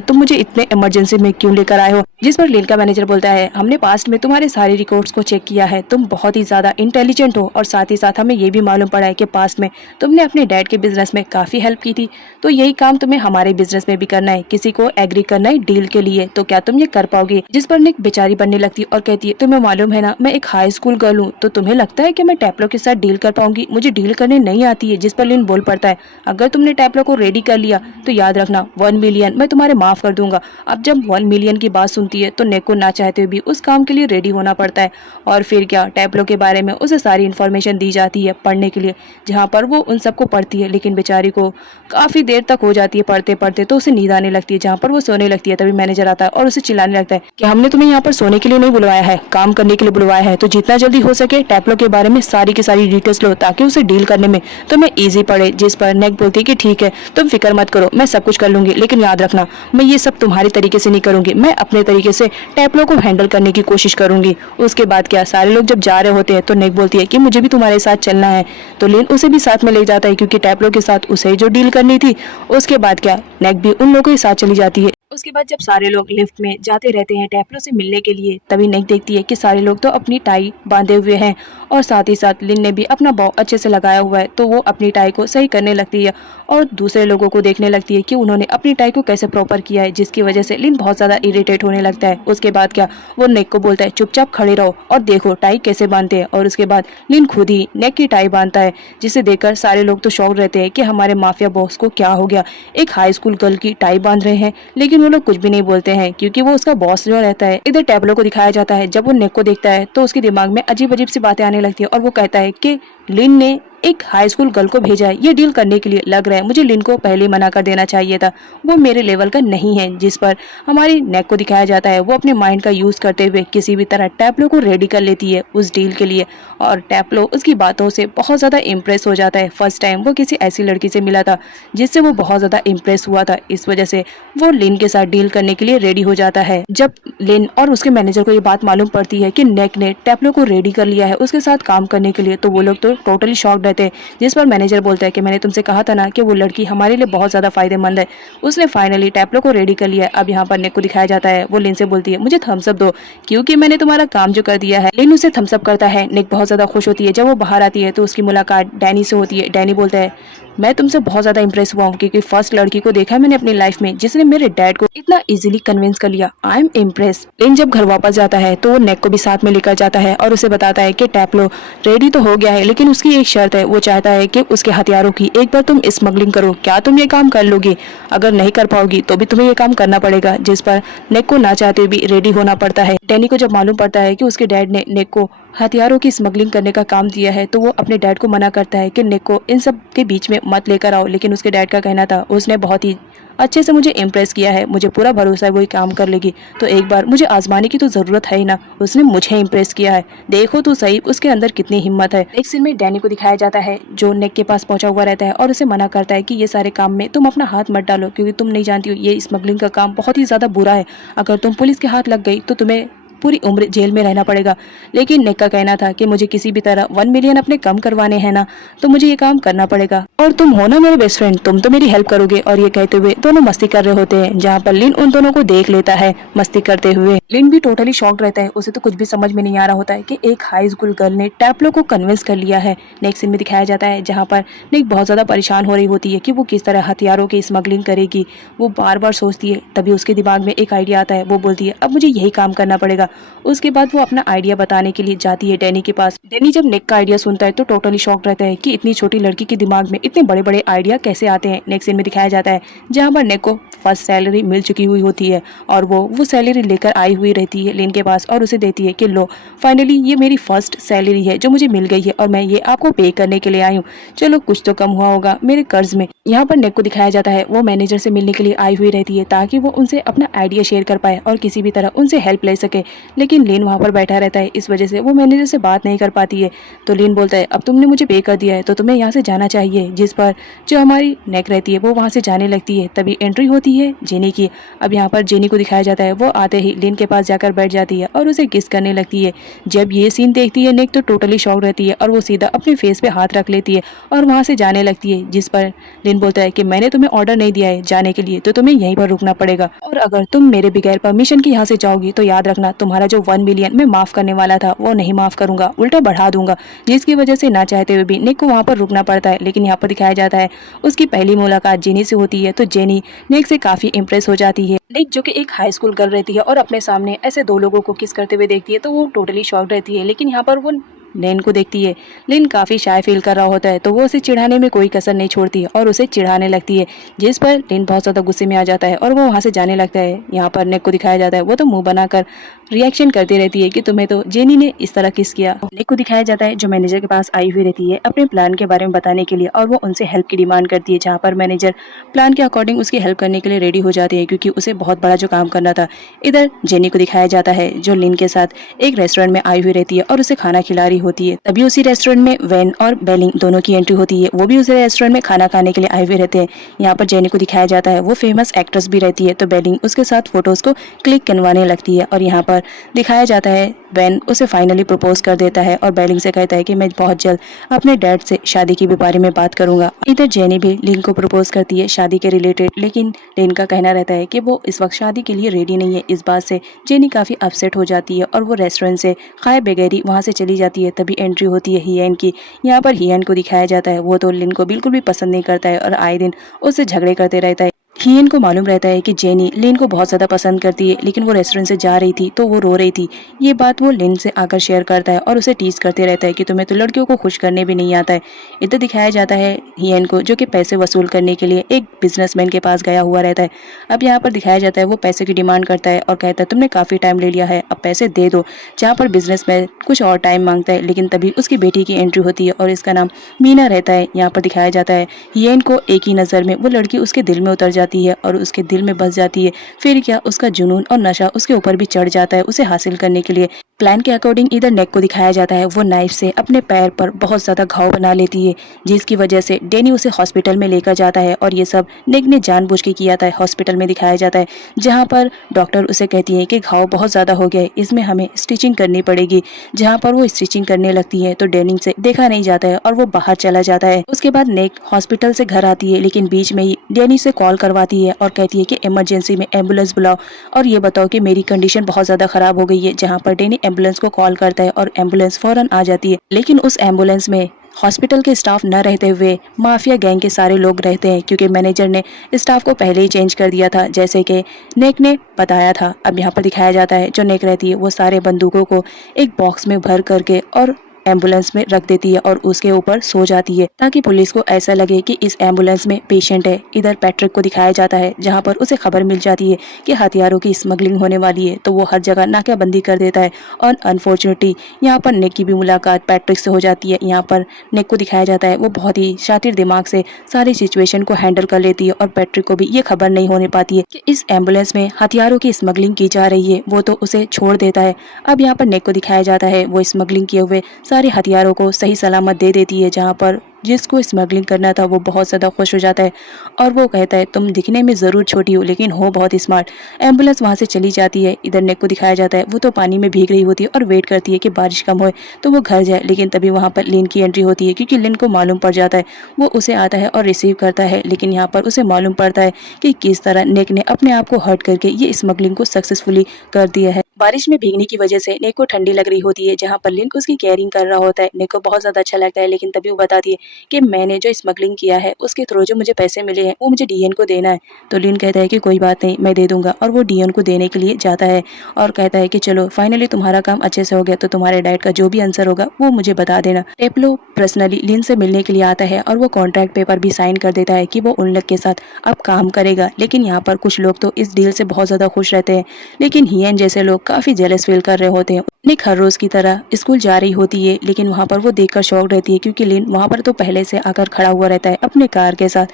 तुम मुझे इतने इमरजेंसी में क्यों लेकर आए हो। जिस पर लिन का मैनेजर बोलता है हमने पास्ट में तुम्हारे सारे रिकॉर्ड्स को चेक किया है, तुम बहुत ही ज्यादा इंटेलिजेंट हो और साथ ही साथ हमें ये भी मालूम पड़ा है कि पास्ट में तुमने अपने डैड के बिजनेस में काफी हेल्प की थी, तो यही काम काम तुम्हें हमारे बिजनेस में भी करना है, किसी को एग्री करना है डील के लिए, तो क्या तुम ये कर पाओगे? जिस पर निक बेचारी बनने लगती है और कहती है तुम्हें मालूम है ना, मैं एक हाई स्कूल गर्ल हूँ, तो तुम्हें लगता है कि मैं टैप्लो के साथ डील कर पाऊंगी? मुझे डील करने नहीं आती है। जिस पर लिन बोल पड़ता है अगर तुमने टैप्लो को रेडी कर लिया तो याद रखना 1 मिलियन मैं तुम्हारे माफ कर दूंगा। अब जब 1 मिलियन की बात सुनती है तो नेक को ना चाहते हुए भी उस काम के लिए रेडी होना पड़ता है। और फिर क्या, टैप्लो के बारे में उसे सारी इन्फॉर्मेशन दी जाती है पढ़ने के लिए, जहाँ पर वो उन सबको पढ़ती है। लेकिन बेचारी को काफी देर तक हो जाती है पढ़ते पढ़ते, तो उसे नींद आने लगती है। जहाँ पर वो सोने लगती है तभी मैनेजर आता है और उसे चिल्लाने लगता है कि हमने तुम्हें यहाँ पर सोने के लिए नहीं बुलवाया है, काम करने के लिए बुलवाया है। तो जितना जल्दी हो सके टैप्लो के बारे में सारी की सारी डिटेल्स लो ताकि उसे डील करने में तुम्हें इजी पड़े। जिस पर नेक बोलती है कि ठीक है, तुम फिक्र मत करो, मैं सब कुछ कर लूंगी, लेकिन याद रखना मैं ये सब तुम्हारे तरीके से नहीं करूंगी, मैं अपने तरीके से टैप्लो को हैंडल करने की कोशिश करूंगी। उसके बाद क्या, सारे लोग जब जा रहे होते हैं तो नेक बोलती है कि मुझे भी तुम्हारे साथ चलना है। तो लिन उसे भी साथ में ले जाता है क्योंकि टैप्लो के साथ उसे जो डील करनी थी। उसके बाद क्या, नेक भी उन लोगों के साथ चली जाती है। उसके बाद जब सारे लोग लिफ्ट में जाते रहते हैं टैप्लो से मिलने के लिए, तभी नेक देखती है कि सारे लोग तो अपनी टाई बांधे हुए हैं और साथ ही साथ लिन ने भी अपना बॉ अच्छे से लगाया हुआ है। तो वो अपनी टाई को सही करने लगती है और दूसरे लोगों को देखने लगती है कि उन्होंने अपनी टाई को कैसे प्रॉपर किया है, जिसकी वजह से लिन बहुत ज्यादा इरिटेट होने लगता है। उसके बाद क्या, वो नेक को बोलता है चुपचाप खड़े रहो और देखो टाई कैसे बांधते हैं। और उसके बाद लिन खुद ही नेक की टाई बांधता है, जिसे देखकर सारे लोग तो शॉक रहते हैं कि हमारे माफिया बॉस को क्या हो गया, एक हाई स्कूल गर्ल की टाई बांध रहे हैं। लेकिन वो लोग कुछ भी नहीं बोलते हैं क्योंकि वो उसका बॉस जो रहता है। इधर टैब्लो को दिखाया जाता है, जब वो नेक को देखता है तो उसके दिमाग में अजीब अजीब सी बातें आने लगती है और वो कहता है कि लिन ने एक हाई स्कूल गर्ल को भेजा है ये डील करने के लिए। लग रहा है मुझे लिन को पहले मना कर देना चाहिए था, वो मेरे लेवल का नहीं है। जिस पर हमारी नेक को दिखाया जाता है वो अपने माइंड का यूज करते हुए किसी भी तरह टैप्लो को रेडी कर लेती है उस डील के लिए। और टैप्लो उसकी बातों से बहुत ज्यादा इम्प्रेस हो जाता है। फर्स्ट टाइम वो किसी ऐसी लड़की से मिला था जिससे वो बहुत ज्यादा इम्प्रेस हुआ था। इस वजह से वो लिन के साथ डील करने के लिए रेडी हो जाता है। जब लिन और उसके मैनेजर को ये बात मालूम पड़ती है कि नेक ने टैप्लो को रेडी कर लिया है उसके साथ काम करने के लिए, तो वो लोग तो टोटली शॉक्ड रहते हैं। जिस पर मैनेजर बोलता है कि मैंने तुमसे कहा था ना कि वो लड़की हमारे लिए बहुत ज्यादा फायदेमंद है, उसने फाइनली टैप्लो को रेडी कर लिया है। अब यहाँ पर नेक को दिखाया जाता है, वो लिन से बोलती है मुझे थम्स अप दो क्योंकि मैंने तुम्हारा काम जो कर दिया है। लिन उसे थम्स अप करता है। नेक बहुत ज्यादा खुश होती है। जब वो बाहर आती है तो उसकी मुलाकात डैनी से होती है। डैनी बोलता है मैं तुमसे बहुत ज्यादा इंप्रेस हुआ हूँ क्योंकि फर्स्ट लड़की को देखा है मैंने अपनी लाइफ में जिसने मेरे डैड को इतना इजीली कन्विंस कर लिया। I am impress. लिन जब घर वापस जाता है तो वो नेक को भी साथ में लेकर जाता है और उसे बताता है कि टैप्लो रेडी तो हो गया है लेकिन उसकी एक शर्त है, वो चाहता है कि उसके हथियारों की एक बार तुम स्मगलिंग करो। क्या तुम ये काम कर लोगी? अगर नहीं कर पाओगी तो भी तुम्हें ये काम करना पड़ेगा। जिस पर नेक को ना चाहते भी रेडी होना पड़ता है। डैनी को जब मालूम पड़ता है कि उसके डैड ने नेक को हथियारों की स्मगलिंग करने का काम दिया है तो वो अपने डैड को मना करता है कि नेक को इन सब के बीच में मत लेकर आओ। लेकिन उसके डैड का कहना था उसने बहुत ही अच्छे से मुझे इम्प्रेस किया है, मुझे पूरा भरोसा है वो काम कर लेगी, तो एक बार मुझे आजमाने की तो जरूरत है ही ना। उसने मुझे इम्प्रेस किया है, देखो तो सही उसके अंदर कितनी हिम्मत है। एक सीन में डैनी को दिखाया जाता है जो नेक के पास पहुंचा हुआ रहता है और उसे मना करता है कि ये सारे काम में तुम अपना हाथ मत डालो क्योंकि तुम नहीं जानती हो ये स्मगलिंग का काम बहुत ही ज्यादा बुरा है। अगर तुम पुलिस के हाथ लग गई तो तुम्हें पूरी उम्र जेल में रहना पड़ेगा। लेकिन नेक का कहना था कि मुझे किसी भी तरह 1 मिलियन अपने कम करवाने हैं ना, तो मुझे ये काम करना पड़ेगा और तुम हो ना मेरे बेस्ट फ्रेंड, तुम तो मेरी हेल्प करोगे। और ये कहते हुए दोनों मस्ती कर रहे होते हैं जहाँ पर लिन उन दोनों को देख लेता है मस्ती करते हुए। लिन भी टोटली शॉक्ड रहता है, उसे तो कुछ भी समझ में नहीं आ रहा होता है कि एक हाई स्कूल गर्ल ने टैप्लो को कन्विंस कर लिया है। नेक्स्ट सीन में दिखाया जाता है जहाँ पर निक बहुत ज्यादा परेशान हो रही होती है कि वो किस तरह हथियारों की स्मगलिंग करेगी। वो बार बार सोचती है, तभी उसके दिमाग में एक आइडिया आता है। वो बोलती है अब मुझे यही काम करना पड़ेगा। उसके बाद वो अपना आइडिया बताने के लिए जाती है डैनी के पास। डैनी जब नेक का आइडिया सुनता है तो टोटली शॉक्ड रहता है कि इतनी छोटी लड़की के दिमाग में इतने बड़े बड़े आइडिया कैसे आते हैं। नेक्स्ट सीन में दिखाया जाता है जहाँ पर नेक को फर्स्ट सैलरी मिल चुकी हुई होती है और वो सैलरी लेकर आई हुई रहती है लिन के पास और उसे देती है कि लो फाइनली ये मेरी फर्स्ट सैलरी है जो मुझे मिल गई है और मैं ये आपको पे करने के लिए आई हूँ। चलो कुछ तो कम हुआ होगा मेरे कर्ज में। यहाँ पर नेक को दिखाया जाता है वो मैनेजर से मिलने के लिए आई हुई रहती है ताकि वो उनसे अपना आइडिया शेयर कर पाए और किसी भी तरह उनसे हेल्प ले सके। लेकिन लिन वहाँ पर बैठा रहता है, इस वजह से वो मैनेजर से बात नहीं कर पाती है। तो लिन बोलता है अब तुमने मुझे पे कर दिया है तो तुम्हें यहाँ से जाना चाहिए। जिस पर जो हमारी नेक रहती है वो वहाँ से जाने लगती है। तभी एंट्री होती होती है जेनी की। अब यहाँ पर जेनी को दिखाया जाता है वो आते ही लिन के पास जाकर बैठ जाती है और उसे किस करने लगती है। जब ये सीन देखती है निक तो टोटली शॉक रहती है और वो सीधा अपने फेस पे हाथ रख लेती है और वहाँ से जाने लगती है, जिस पर लिन बोलता है कि मैंने तुम्हें ऑर्डर नहीं दिया है जाने के लिए, तो तुम्हें यहीं पर रुकना पड़ेगा और अगर तुम मेरे बगैर परमिशन के यहाँ से जाओगी तो याद रखना तुम्हारा जो 1 मिलियन मैं माफ करने वाला था वो नहीं माफ करूंगा, उल्टा बढ़ा दूंगा। जिसकी वजह से ना चाहते हुए भी निक को वहाँ पर रुकना पड़ता है। लेकिन यहाँ पर दिखाया जाता है उसकी पहली मुलाकात जेनी से होती है, तो जेनी निक से काफी इम्प्रेस हो जाती है। निक जो कि एक हाई स्कूल गर्ल रहती है और अपने सामने ऐसे दो लोगों को किस करते हुए देखती है तो वो टोटली शॉक्ड रहती है। लेकिन यहाँ पर वो लिन को देखती है। लिन काफी शाय फील कर रहा होता है तो वो उसे चिढ़ाने में कोई कसर नहीं छोड़ती और उसे चिढ़ाने लगती है, जिस पर लिन बहुत ज्यादा गुस्से में आ जाता है और वो वहां से जाने लगता है। यहाँ पर निक को दिखाया जाता है वो तो मुंह बनाकर रिएक्शन करती रहती है कि तुम्हें तो जेनी ने इस तरह किस किया। निक को दिखाया जाता है जो मैनेजर के पास आई हुई रहती है अपने प्लान के बारे में बताने के लिए और वो उनसे हेल्प की डिमांड करती है, जहाँ पर मैनेजर प्लान के अकॉर्डिंग उसकी हेल्प करने के लिए रेडी हो जाती है क्योंकि उसे बहुत बड़ा जो काम करना था। इधर जेनी को दिखाया जाता है जो लिन के साथ एक रेस्टोरेंट में आई हुई रहती है और उसे खाना खिला रही होती है। तभी उसी रेस्टोरेंट में वैन और बेलिंग दोनों की एंट्री होती है, वो भी उसी रेस्टोरेंट में खाना खाने के लिए आए हुए रहते हैं। यहाँ पर जेनी को दिखाया जाता है वो फेमस एक्ट्रेस भी रहती है, तो बेलिंग उसके साथ फोटोज को क्लिक करवाने लगती है और यहाँ पर दिखाया जाता है वैन उसे फाइनली प्रपोज कर देता है और बेलिंग से कहता है कि मैं बहुत जल्द अपने डैड से शादी के बारे में बात करूंगा। इधर जेनी भी लिन को प्रपोज करती है शादी के रिलेटेड, लेकिन लिन का कहना रहता है कि वो इस वक्त शादी के लिए रेडी नहीं है। इस बात से जेनी काफी अपसेट हो जाती है और वो रेस्टोरेंट से खाए बगैर ही वहां से चली जाती है। तभी एंट्री होती है हियन की। यहाँ पर हियन को दिखाया जाता है वो तो लिन को बिल्कुल भी पसंद नहीं करता है और आए दिन उससे झगड़े करते रहता है। हियन को मालूम रहता है कि जेनी लिन को बहुत ज्यादा पसंद करती है, लेकिन वो रेस्टोरेंट से जा रही थी तो वो रो रही थी। ये बात वो लिन से आकर शेयर करता है और उसे टीज करते रहता है कि तुम्हें तो लड़कियों को खुश करने भी नहीं आता है। इधर दिखाया जाता है हियन को जो कि पैसे वसूल करने के लिए एक बिजनेसमैन के पास गया हुआ रहता है। अब यहाँ पर दिखाया जाता है वो पैसे की डिमांड करता है और कहता है तुमने काफी टाइम ले लिया है, अब पैसे दे दो। जहाँ पर बिजनेसमैन कुछ और टाइम मांगता है, लेकिन तभी उसकी बेटी की एंट्री होती है और इसका नाम मीना रहता है। यहाँ पर दिखाया जाता है हियन को एक ही नजर में वो लड़की उसके दिल में उतर जाती है और उसके दिल में बस जाती है। फिर क्या उसका जुनून और नशा उसके ऊपर भी चढ़ जाता है उसे हासिल करने के लिए। प्लान के अकॉर्डिंग इधर नेक को दिखाया जाता है वो नाइफ से अपने पैर पर बहुत ज्यादा घाव बना लेती है, जिसकी वजह से डेनी उसे हॉस्पिटल में लेकर जाता है और ये सब नेक ने जानबूझ के किया था। हॉस्पिटल में दिखाया जाता है जहाँ पर डॉक्टर उसे कहती है कि घाव बहुत ज्यादा हो गया है, इसमें हमें स्टिचिंग करनी पड़ेगी। जहाँ पर वो स्टिचिंग करने लगती है तो डेनी से देखा नहीं जाता है और वो बाहर चला जाता है। उसके बाद नेक हॉस्पिटल से घर आती है, लेकिन बीच में ही डेनी से कॉल करवाती है और कहती है कि इमरजेंसी में एम्बुलेंस बुलाओ और ये बताओ कि मेरी कंडीशन बहुत ज्यादा खराब हो गई है। जहाँ पर डेनी एम्बुलेंस को कॉल करता है और एम्बुलेंस फौरन आ जाती है, लेकिन उस एम्बुलेंस में हॉस्पिटल के स्टाफ न रहते हुए माफिया गैंग के सारे लोग रहते हैं, क्योंकि मैनेजर ने स्टाफ को पहले ही चेंज कर दिया था जैसे कि नेक ने बताया था। अब यहाँ पर दिखाया जाता है जो नेक रहती है वो सारे बंदूकों को एक बॉक्स में भर करके और एम्बुलेंस में रख देती है और उसके ऊपर सो जाती है ताकि पुलिस को ऐसा लगे कि इस एम्बुलेंस में पेशेंट है। इधर पैट्रिक को दिखाया जाता है जहां पर उसे खबर मिल जाती है कि हथियारों की स्मगलिंग होने वाली है, तो वो हर जगह नाकाबंदी कर देता है और अनफॉर्चुनेटली यहाँ पर निक की भी मुलाकात पैट्रिक से हो जाती है। यहाँ पर निक को दिखाया जाता है वो बहुत ही शातिर दिमाग से सारी सिचुएशन को हैंडल कर लेती है और पैट्रिक को भी ये खबर नहीं होने पाती है कि इस एम्बुलेंस में हथियारों की स्मगलिंग की जा रही है, वो तो उसे छोड़ देता है। अब यहाँ पर निक को दिखाया जाता है वो स्मगलिंग किए हुए सारे हथियारों को सही सलामत दे देती है, जहाँ पर जिसको स्मगलिंग करना था वो बहुत ज़्यादा खुश हो जाता है और वो कहता है तुम दिखने में ज़रूर छोटी हो लेकिन हो बहुत स्मार्ट। एम्बुलेंस वहाँ से चली जाती है। इधर नेक को दिखाया जाता है वो तो पानी में भीग रही होती है और वेट करती है कि बारिश कम होए तो वो घर जाए, लेकिन तभी वहाँ पर लिन की एंट्री होती है क्योंकि लिन को मालूम पड़ जाता है। वो उसे आता है और रिसीव करता है, लेकिन यहाँ पर उसे मालूम पड़ता है कि किस तरह नेक ने अपने आप को हर्ट करके ये स्मगलिंग को सक्सेसफुली कर दिया है। बारिश में भीगने की वजह से नेक को ठंडी लग रही होती है, जहाँ पर लिन उसकी केयरिंग कर रहा होता है। नेक को बहुत ज़्यादा अच्छा लगता है, लेकिन तभी वो बताती है कि मैंने जो स्मगलिंग किया है उसके थ्रू जो मुझे पैसे मिले हैं वो मुझे डीएन को देना है। तो लिन कहता है कि कोई बात नहीं मैं दे दूंगा और वो डीएन को देने के लिए जाता है और कहता है कि चलो फाइनली तुम्हारा काम अच्छे से हो गया, तो तुम्हारे डैड का जो भी आंसर होगा वो मुझे बता देना। टेप्लो पर्सनली लिन से मिलने के लिए आता है और वो कॉन्ट्रैक्ट पेपर भी साइन कर देता है कि वो उन लोग के साथ अब काम करेगा। लेकिन यहाँ पर कुछ लोग तो इस डील से बहुत ज़्यादा खुश रहते हैं, लेकिन हियन जैसे लोग काफ़ी जेलस फील कर रहे होते हैं। निक हर रोज की तरह स्कूल जा रही होती है, लेकिन वहाँ पर वो देखकर शॉक्ड रहती है क्योंकि लिन वहाँ पर तो पहले से आकर खड़ा हुआ रहता है अपने कार के साथ।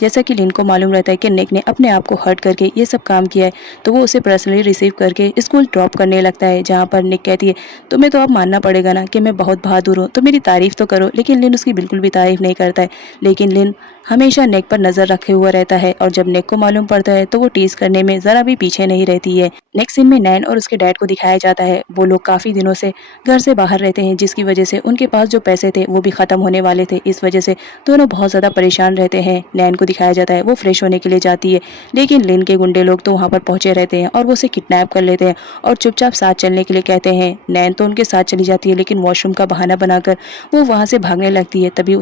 जैसा कि लिन को मालूम रहता है कि निक ने अपने आप को हर्ट करके ये सब काम किया है, तो वो उसे पर्सनली रिसीव करके स्कूल ड्रॉप करने लगता है। जहाँ पर निक कहती है तुम्हें तो अब मानना पड़ेगा ना कि मैं बहुत बहादुर हूँ, तो मेरी तारीफ तो करो। लेकिन लिन उसकी बिल्कुल भी तारीफ नहीं करता है, लेकिन लिन हमेशा नेक पर नजर रखे हुआ रहता है और जब नेक को मालूम पड़ता है तो वो टीज करने में जरा भी पीछे नहीं रहती है। नेक्स्ट सीन में नैन और उसके डैड को दिखाया जाता है। वो लोग काफी दिनों से घर से बाहर रहते हैं, जिसकी वजह से उनके पास जो पैसे थे वो भी खत्म होने वाले थे। इस वजह से दोनों बहुत ज्यादा परेशान रहते हैं। नैन को दिखाया जाता है वो फ्रेश होने के लिए जाती है, लेकिन लिन के गुंडे लोग तो वहां पर पहुंचे रहते हैं और वो उसे किडनैप कर लेते हैं और चुपचाप साथ चलने के लिए कहते हैं। नैन तो उनके साथ चली जाती है, लेकिन वॉशरूम का बहाना बनाकर वो वहां से भागने लगती है। तभी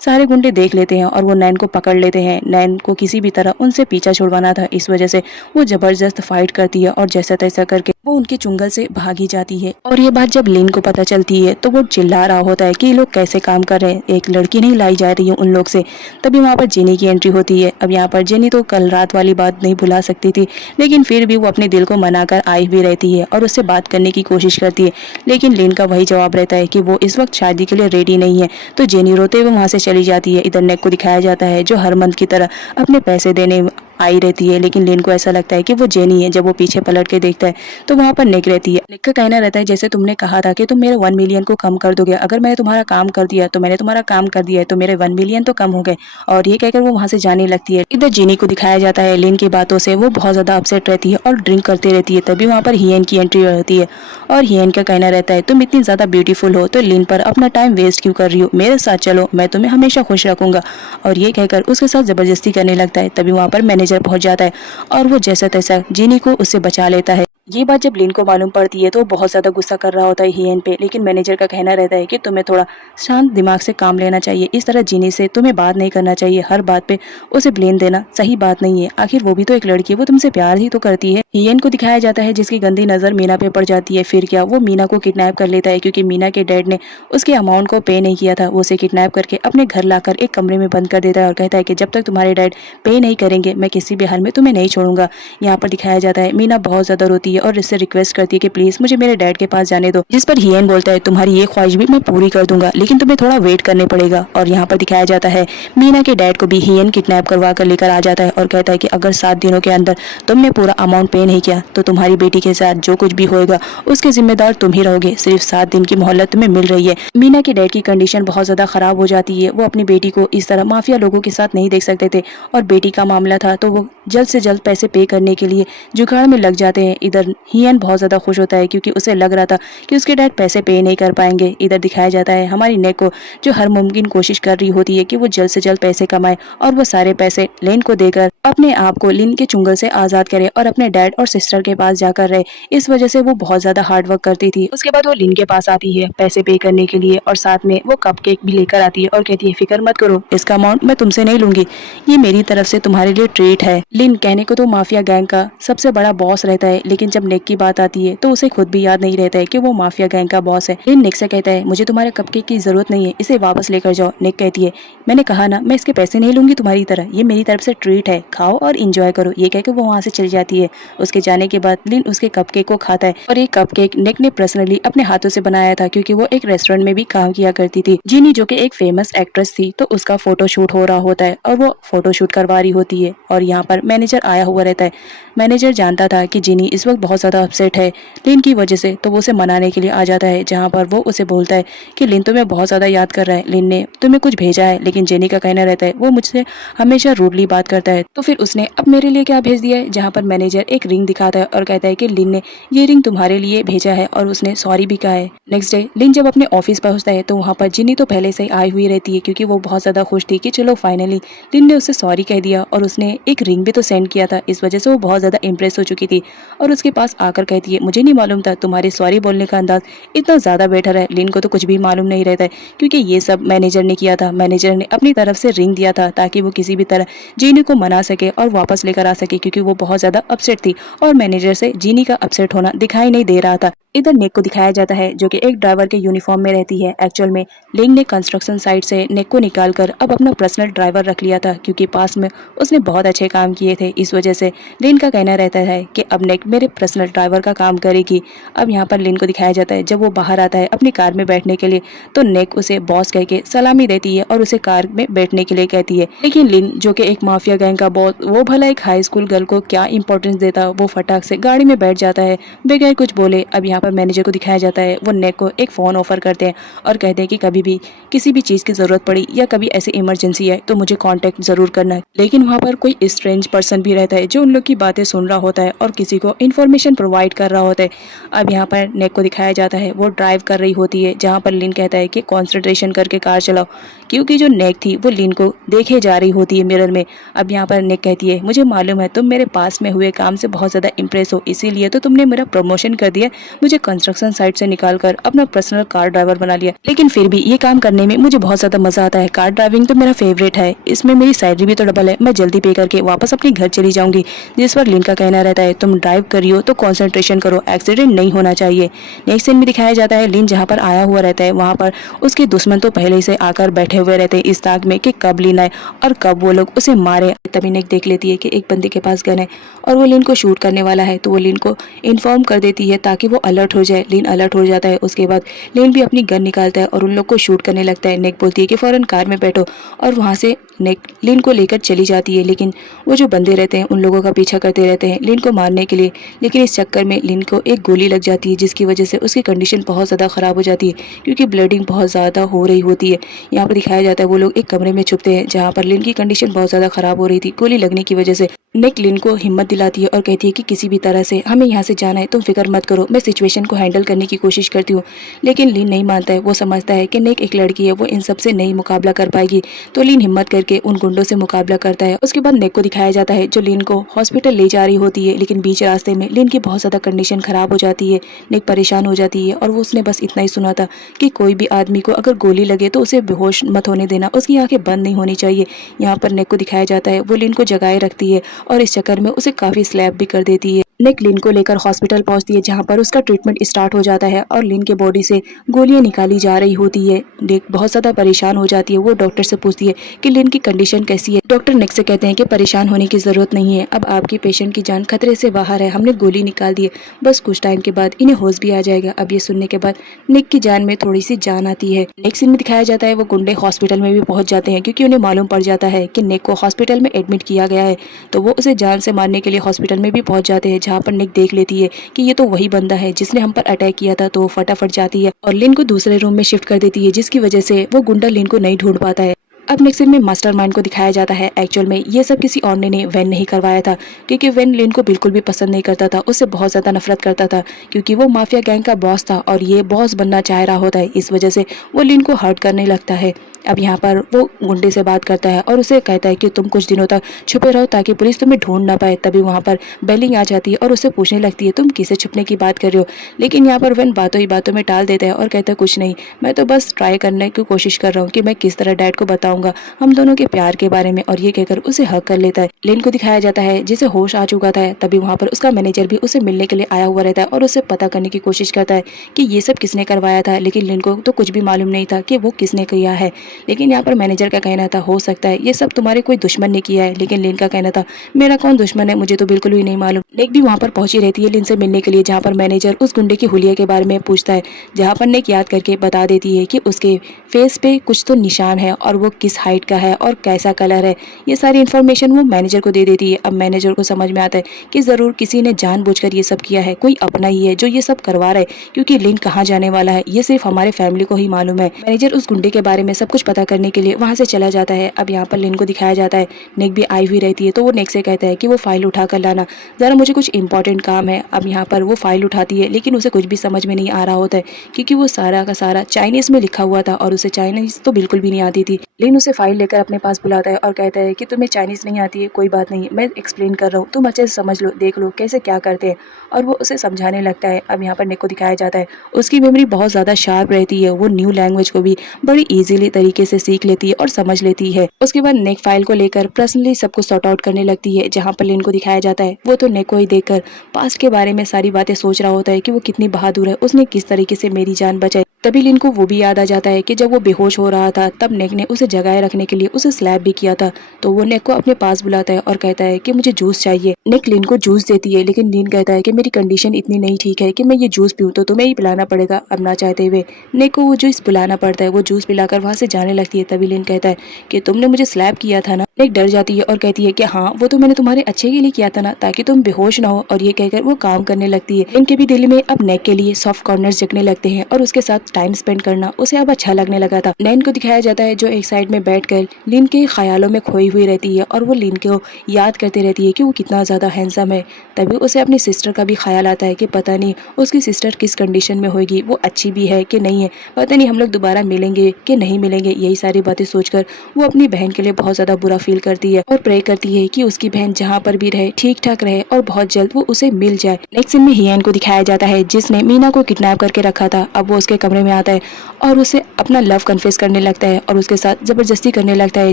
सारे गुंडे देख लेते हैं और वो नैन को पकड़ लेते हैं। नैन को किसी भी तरह उनसे पीछा छुड़वाना था, इस वजह से वो जबरदस्त फाइट करती है और जैसा तैसा करके वो उनके चुंगल से भागी जाती है। और ये बात जब लिन को पता चलती है तो वो चिल्ला रहा होता है कि ये लोग कैसे काम कर रहे हैं, एक लड़की नहीं लाई जा रही है उन लोग से। तभी वहाँ पर जेनी की एंट्री होती है। अब यहाँ पर जेनी तो कल रात वाली बात नहीं भुला सकती थी, लेकिन फिर भी वो अपने दिल को मनाकर आई हुई रहती है और उससे बात करने की कोशिश करती है, लेकिन लिन का वही जवाब रहता है कि वो इस वक्त शादी के लिए रेडी नहीं है। तो जेनी रोते हुए वहाँ से चली जाती है। इधर नेक को दिखाया जाता है जो हर मंथ की तरह अपने पैसे देने आई रहती है, लेकिन लिन को ऐसा लगता है कि वो जेनी है। जब वो पीछे पलट के देखता है तो वहाँ पर निक रहती है। निक का कहना रहता है जैसे तुमने कहा था कि तुम मेरे 1 मिलियन को कम कर दोगे, अगर मैंने तुम्हारा काम कर दिया तो मैंने तुम्हारा काम कर दिया है, तो मेरे 1 मिलियन तो कम हो गए। और ये कहकर वो वहाँ से जाने लगती है। इधर जेनी को दिखाया जाता है लिन की बातों से वो बहुत ज्यादा अपसेट रहती है और ड्रिंक करती रहती है। तभी वहाँ पर हियन की एंट्री रहती है और हियन का कहना रहता है तुम इतनी ज्यादा ब्यूटीफुल हो तो लिन पर अपना टाइम वेस्ट क्यों कर रही हो, मेरे साथ चलो, मैं तुम्हें हमेशा खुश रखूंगा। और ये कहकर उसके साथ जबरदस्ती करने लगता है। तभी वहाँ पर मैनेजर पहुंच जाता है और वो जैसा तैसा जेनी को उससे बचा लेता है। ये बात जब लिन को मालूम पड़ती है तो वो बहुत ज्यादा गुस्सा कर रहा होता है हियन पे, लेकिन मैनेजर का कहना रहता है कि तुम्हें थोड़ा शांत दिमाग से काम लेना चाहिए, इस तरह जेनी से तुम्हें बात नहीं करना चाहिए, हर बात पे उसे ब्लेम देना सही बात नहीं है, आखिर वो भी तो एक लड़की है, वो तुमसे प्यार ही तो करती है। हियन को दिखाया जाता है जिसकी गंदी नजर मीना पे पड़ जाती है। फिर क्या, वो मीना को किडनैप कर लेता है क्योंकि मीना के डैड ने उसके अमाउंट को पे नहीं किया था। वो उसे किडनैप करके अपने घर लाकर एक कमरे में बंद कर देता है और कहता है कि जब तक तुम्हारे डैड पे नहीं करेंगे मैं किसी भी हाल में तुम्हें नहीं छोड़ूंगा। यहाँ पर दिखाया जाता है मीना बहुत ज्यादा रोती है और इससे रिक्वेस्ट करती है कि प्लीज मुझे मेरे डैड के पास जाने दो, जिस पर हियन बोलता है तुम्हारी ये ख्वाहिश भी मैं पूरी कर दूंगा, लेकिन तुम्हें थोड़ा वेट करने पड़ेगा। और यहाँ पर दिखाया जाता है मीना के डैड को भी हियन किडनैप करवा कर लेकर आ जाता है और कहता है कि अगर 7 दिनों के अंदर तुमने पूरा अमाउंट पे नहीं किया तो तुम्हारी बेटी के साथ जो कुछ भी होएगा उसके जिम्मेदार तुम ही रहोगे, सिर्फ 7 दिन की मोहलत तुम्हें मिल रही है। मीना के डैड की कंडीशन बहुत ज्यादा खराब हो जाती है, वो अपनी बेटी को इस तरह माफिया लोगों के साथ नहीं देख सकते थे और बेटी का मामला था तो वो जल्द से जल्द पैसे पे करने के लिए जुगाड़ में लग जाते हैं। इधर हियन बहुत ज्यादा खुश होता है क्योंकि उसे लग रहा था कि उसके डैड पैसे पे नहीं कर पाएंगे। इधर दिखाया जाता है हमारी नेक को जो हर मुमकिन कोशिश कर रही होती है कि वो जल्द से जल्द पैसे कमाए और वो सारे पैसे लिन को देकर अपने आप को लिन के चुंगल से आजाद करे और अपने डैड और सिस्टर के पास जाकर रहे। इस वजह से वो बहुत ज्यादा हार्ड वर्क करती थी। उसके बाद वो लिन के पास आती है पैसे पे करने के लिए और साथ में वो कपकेक भी लेकर आती है और कहती है फिक्र मत करो, इसका अमाउंट मैं तुमसे नहीं लूंगी, ये मेरी तरफ से तुम्हारे लिए ट्रीट है। लिन कहने को तो माफिया गैंग का सबसे बड़ा बॉस रहता है, लेकिन जब नेक की बात आती है तो उसे खुद भी याद नहीं रहता है कि वो माफिया गैंग का बॉस है। लिन नेक से कहता है मुझे तुम्हारे कपकेक की जरूरत नहीं है, इसे वापस लेकर जाओ। नेक कहती है मैंने कहा ना मैं इसके पैसे नहीं लूंगी तुम्हारी तरह, ये मेरी तरफ से ट्रीट है, खाओ और इंजॉय करो। ये कहकर वो वहाँ से चली जाती है। उसके जाने के बाद लिन उसके कपकेक को खाता है और ये कपकेक नेक ने पर्सनली अपने हाथों से बनाया था क्योंकि वो एक रेस्टोरेंट में भी काम किया करती थी। जीनी जो कि एक फेमस एक्ट्रेस थी तो उसका फोटोशूट हो रहा होता है और वो फोटोशूट करवा रही होती है और यहाँ पर मैनेजर आया हुआ रहता है। मैनेजर जानता था कि जीनी इस वक्त बहुत ज्यादा अपसेट है लिन की वजह से, तो वो उसे मनाने के लिए आ जाता है, जहाँ पर वो उसे बोलता है कि लिन तुम्हें बहुत ज्यादा याद कर रहा है, लिन ने तुम्हें कुछ भेजा है। लेकिन जेनी का कहना रहता है वो मुझसे हमेशा रूडली बात करता है, तो फिर उसने अब मेरे लिए क्या भेज दिया है। जहाँ पर मैनेजर एक रिंग दिखाता है और कहता है कि लिन ने ये रिंग तुम्हारे लिए भेजा है और उसने सॉरी भी कहा है। नेक्स्ट डे लिन जब अपने ऑफिस पहुंचता है तो वहाँ पर जिनी तो पहले से ही आई हुई रहती है क्योंकि वो बहुत ज्यादा खुश थी कि चलो फाइनली लिन ने उससे सॉरी कह दिया और उसने एक रिंग भी तो सेंड किया था। इस वजह से वो बहुत ज्यादा इंप्रेस हो चुकी थी और उसके पास आकर कहती है मुझे नहीं मालूम था तुम्हारे सॉरी बोलने का अंदाज इतना ज्यादा बेटर है। लिन को तो कुछ भी मालूम नहीं रहता है क्योंकि ये सब मैनेजर ने किया था। मैनेजर ने अपनी तरफ से रिंग दिया था ताकि वो किसी भी तरह जीनी को मना सके और वापस लेकर आ सके क्योंकि वो बहुत ज्यादा अपसेट थी और मैनेजर से जीनी का अपसेट होना दिखाई नहीं दे रहा था। इधर नेक को दिखाया जाता है जो कि एक ड्राइवर के यूनिफॉर्म में रहती है। एक्चुअल में लिंग ने कंस्ट्रक्शन साइट से नेक को निकालकर अब अपना पर्सनल ड्राइवर रख लिया था क्योंकि पास में उसने बहुत अच्छे काम किए थे। इस वजह से लिन का कहना रहता है कि अब नेक मेरे पर्सनल ड्राइवर का काम करेगी। अब यहाँ पर लिन को दिखाया जाता है जब वो बाहर आता है अपनी कार में बैठने के लिए तो नेक उसे बॉस कह के सलामी देती है और उसे कार में बैठने के लिए कहती है। लेकिन लिन जो कि एक माफिया गैंग का बॉस, वो भला एक हाई स्कूल गर्ल को क्या इंपॉर्टेंस देता, वो फटाक से गाड़ी में बैठ जाता है बगैर कुछ बोले। अब यहाँ पर मैनेजर को दिखाया जाता है वो नेक को एक फ़ोन ऑफर करते हैं और कहते हैं कि कभी भी किसी भी चीज़ की ज़रूरत पड़ी या कभी ऐसी इमरजेंसी है तो मुझे कांटेक्ट ज़रूर करना है। लेकिन वहाँ पर कोई स्ट्रेंज पर्सन भी रहता है जो उन लोग की बातें सुन रहा होता है और किसी को इन्फॉर्मेशन प्रोवाइड कर रहा होता है। अब यहाँ पर नेक को दिखाया जाता है वो ड्राइव कर रही होती है जहाँ पर लिन कहता है कि कॉन्सेंट्रेशन करके कार चलाओ, क्योंकि जो नेक थी वो लिन को देखे जा रही होती है मिरर में। अब यहाँ पर नेक कहती है मुझे मालूम है तुम मेरे पास में हुए काम से बहुत ज़्यादा इंप्रेस हो, इसीलिए तो तुमने मेरा प्रमोशन कर दिया, मुझे कंस्ट्रक्शन साइट से निकाल कर अपना पर्सनल कार ड्राइवर बना लिया। लेकिन फिर भी ये काम करने में मुझे बहुत ज़्यादा मज़ा आता है, कार ड्राइविंग तो मेरा फेवरेट है, इसमें मेरी सैलरी भी तो डबल है, मैं जल्दी पे करके वापस अपने घर चली जाऊंगी। जिस पर लिन का कहना रहता है तुम ड्राइव कर रही हो तो कॉन्सेंट्रेशन करो, एक्सीडेंट नहीं होना चाहिए। नेक्स्ट सीन में दिखाया जाता है लिन जहाँ पर आया हुआ रहता है वहाँ पर उसके दुश्मन तो पहले से आकर बैठे हुए रहते हैं इस ताक में कि कब लिन आए और कब वो लोग उसे मारे। तभी नेक देख लेती है कि एक बंदे के पास गन है और वो लिन को शूट करने वाला है, तो वो लिन को इन्फॉर्म कर देती है ताकि वो अलर्ट हो जाए। लिन अलर्ट हो जाता है, उसके बाद लिन भी अपनी गन निकालता है और उन लोग को शूट करने लगता है। नेक बोलती है कि फौरन कार में बैठो और वहाँ से नेक लिन को लेकर चली जाती है। लेकिन वो जो बंदे रहते हैं उन लोगों का पीछा करते रहते हैं लिन को मारने के लिए, लेकिन इस चक्कर में लिन को एक गोली लग जाती है जिसकी वजह से उसकी कंडीशन बहुत ज़्यादा ख़राब हो जाती है क्योंकि ब्लीडिंग बहुत ज़्यादा हो रही होती है। यहाँ पर दिखाया जाता है वो लोग एक कमरे में छुपते हैं जहाँ पर लिन की कंडीशन बहुत ज़्यादा ख़राब हो रही थी गोली लगने की वजह से। नेक लिन को हिम्मत दिलाती है और कहती है कि किसी भी तरह से हमें यहाँ से जाना है, तुम फिक्र मत करो, मैं सिचुएशन को हैंडल करने की कोशिश करती हूँ। लेकिन लिन नहीं मानता है, वो समझता है कि नेक एक लड़की है, वो इन सब से नहीं मुकाबला कर पाएगी। तो लिन हिम्मत करके उन गुंडों से मुकाबला करता है। उसके बाद नेक को दिखाया जाता है जो लिन को हॉस्पिटल ले जा रही होती है, लेकिन बीच रास्ते में लिन की बहुत ज़्यादा कंडीशन ख़राब हो जाती है। नेक परेशान हो जाती है और वो उसने बस इतना ही सुना था कि कोई भी आदमी को अगर गोली लगे तो उसे बेहोश मत होने देना, उसकी आंखें बंद नहीं होनी चाहिए। यहाँ पर नेक को दिखाया जाता है वो लिन को जगाए रखती है और इस चक्कर में उसे काफ़ी स्लैप भी कर देती है। नेक लिन को लेकर हॉस्पिटल पहुंचती है जहां पर उसका ट्रीटमेंट स्टार्ट हो जाता है और लिन के बॉडी से गोलियां निकाली जा रही होती है। नेक बहुत ज़्यादा परेशान हो जाती है, वो डॉक्टर से पूछती है कि लिन की कंडीशन कैसी है। डॉक्टर नेक से कहते हैं कि परेशान होने की ज़रूरत नहीं है, अब आपकी पेशेंट की जान खतरे से बाहर है, हमने गोली निकाल दी है, बस कुछ टाइम के बाद इन्हें होश भी आ जाएगा। अब ये सुनने के बाद नेक की जान में थोड़ी सी जान आती है। नेक्स्ट सीन में दिखाया जाता है वो गुंडे हॉस्पिटल में भी पहुंच जाते हैं क्योंकि उन्हें मालूम पड़ जाता है कि नेक को हॉस्पिटल में एडमिट किया गया है, तो वो उसे जान से मारने के लिए हॉस्पिटल में भी पहुंच जाते हैं जहां पर नेक देख लेती है कि ये तो वही बंदा है जिसने हम पर अटैक किया था। तो वो फटाफट जाती है और लिन को दूसरे रूम में शिफ्ट कर देती है जिसकी वजह से वो गुंडा लिन को नहीं ढूंढ पाता है। अब नेक्स्ट सीन में मास्टरमाइंड को दिखाया जाता है। एक्चुअल में ये सब किसी और ने वैन नहीं करवाया था क्योंकि वैन लिन को बिल्कुल भी पसंद नहीं करता था, उससे बहुत ज़्यादा नफरत करता था क्योंकि वो माफिया गैंग का बॉस था और ये बॉस बनना चाह रहा होता है, इस वजह से वो लिन को हर्ट करने लगता है। अब यहाँ पर वो गुंडे से बात करता है और उसे कहता है कि तुम कुछ दिनों तक छुपे रहो ताकि पुलिस तुम्हें ढूंढ ना पाए। तभी वहाँ पर बेलिंग आ जाती है और उसे पूछने लगती है तुम किसे छुपने की बात कर रहे हो, लेकिन यहाँ पर वैन बातों ही बातों में टाल देता है और कहता है कुछ नहीं, मैं तो बस ट्राई करने की कोशिश कर रहा हूँ कि मैं किस तरह डैड को बताऊंगा हम दोनों के प्यार के बारे में, और ये कहकर उसे हक कर लेता है। लिन को दिखाया जाता है जिसे होश आ चुका था, तभी वहाँ पर उसका मैनेजर भी उसे मिलने के लिए आया हुआ रहता है और उसे पता करने की कोशिश करता है कि ये सब किसने करवाया था। लेकिन लिन को तो कुछ भी मालूम नहीं था कि वो किसने किया है। लेकिन यहाँ पर मैनेजर का कहना था हो सकता है ये सब तुम्हारे कोई दुश्मन ने किया है, लेकिन लिन का कहना था मेरा कौन दुश्मन है, मुझे तो बिल्कुल भी नहीं मालूम। नेक भी वहाँ पर पहुंची रहती है लिन से मिलने के लिए जहाँ पर मैनेजर उस गुंडे की हुलिया के बारे में पूछता है, जहाँ पर नेक याद करके बता देती है कि उसके फेस पे कुछ तो निशान है और वो किस हाइट का है और कैसा कलर है, ये सारी इन्फॉर्मेशन वो मैनेजर को दे देती है। अब मैनेजर को समझ में आता है कि ज़रूर किसी ने जानबूझकर ये सब किया है, कोई अपना ही है जो ये सब करवा रहा है, क्योंकि लिन कहाँ जाने वाला है ये सिर्फ हमारे फैमिली को ही मालूम है। मैनेजर उस गुंडे के बारे में सब कुछ पता करने के लिए वहाँ से चला जाता है। अब यहाँ पर लिन को दिखाया जाता है नेक भी आई हुई रहती है, तो वो नेक से कहता है कि वो फाइल उठा कर लाना, ज़रा मुझे कुछ इंपॉर्टेंट काम है। अब यहाँ पर वो फाइल उठाती है लेकिन उसे कुछ भी समझ में नहीं आ रहा होता है क्योंकि वो सारा का सारा चाइनीज़ में लिखा हुआ था और उसे चाइनीज़ तो बिल्कुल भी नहीं आती थी। लिन उसे फाइल लेकर अपने पास बुलाता है और कहता है कि तुम्हें चाइनीज़ नहीं आती है, कोई बात नहीं, मैं एक्सप्लेन कर रहा हूँ, तुम अच्छे से समझ लो, देख लो कैसे क्या करते हैं, और वो उसे समझाने लगता है। अब यहाँ पर नेक को दिखाया जाता है उसकी मेमोरी बहुत ज़्यादा शार्प रहती है, वो न्यू लैंग्वेज को भी बड़ी ईजिली तरीके से सीख लेती है और समझ लेती है। उसके बाद नेक फाइल को लेकर पर्सनली सब कुछ सॉर्ट आउट करने लगती है। जहाँ पर लिन को दिखाया जाता है वो तो नेक को ही देखकर पास्ट के बारे में सारी बातें सोच रहा होता है कि वो कितनी बहादुर है, उसने किस तरीके से मेरी जान बचाई। तभी लिन को वो भी याद आ जाता है कि जब वो बेहोश हो रहा था तब नेक ने उसे जगाए रखने के लिए उसे स्लैप भी किया था। तो वो नेक को अपने पास बुलाता है और कहता है कि मुझे जूस चाहिए। नेक लिन को जूस देती है, लेकिन लिन कहता है कि मेरी कंडीशन इतनी नहीं ठीक है कि मैं ये जूस पीऊँ, तो तुम्हें ही पिलाना पड़ेगा। अब ना चाहते हुए नेक को वो जूस पिलाना पड़ता है। वो जूस पिलाकर वहाँ से जाने लगती है। तभी लिन कहता है कि तुमने मुझे स्लैप किया था ना। नेक डर जाती है और कहती है कि हाँ, वो तो मैंने तुम्हारे अच्छे के लिए किया था ना, ताकि तुम बेहोश ना हो। और ये कहकर वो काम करने लगती है। लिन के भी दिल में अब नेक के लिए सॉफ्ट कॉर्नर्स जगने लगते हैं और उसके साथ टाइम स्पेंड करना उसे अब अच्छा लगने लगा था। नैन को दिखाया जाता है जो एक साइड में बैठकर लिन के ख्यालों में खोई हुई रहती है और वो लिन को याद करती रहती है कि वो कितना ज़्यादा हैंडसम है। तभी उसे अपनी सिस्टर का भी ख्याल आता है कि पता नहीं उसकी सिस्टर किस कंडीशन में होगी, वो अच्छी भी है कि नहीं है, पता नहीं हम लोग दोबारा मिलेंगे कि नहीं मिलेंगे। यही सारी बातें सोचकर वो अपनी बहन के लिए बहुत ज़्यादा बुरा फील करती है और प्रे करती है कि उसकी बहन जहाँ पर भी रहे ठीक ठाक रहे और बहुत जल्द वो उसे मिल जाए। नेक्स्ट सीन में हियन को दिखाया जाता है जिसने मीना को किडनैप करके रखा था। अब वो उसके कमरे में आता है और उसे अपना लव कन्फेस करने लगता है और उसके साथ ज़बरदस्ती करने लगता है,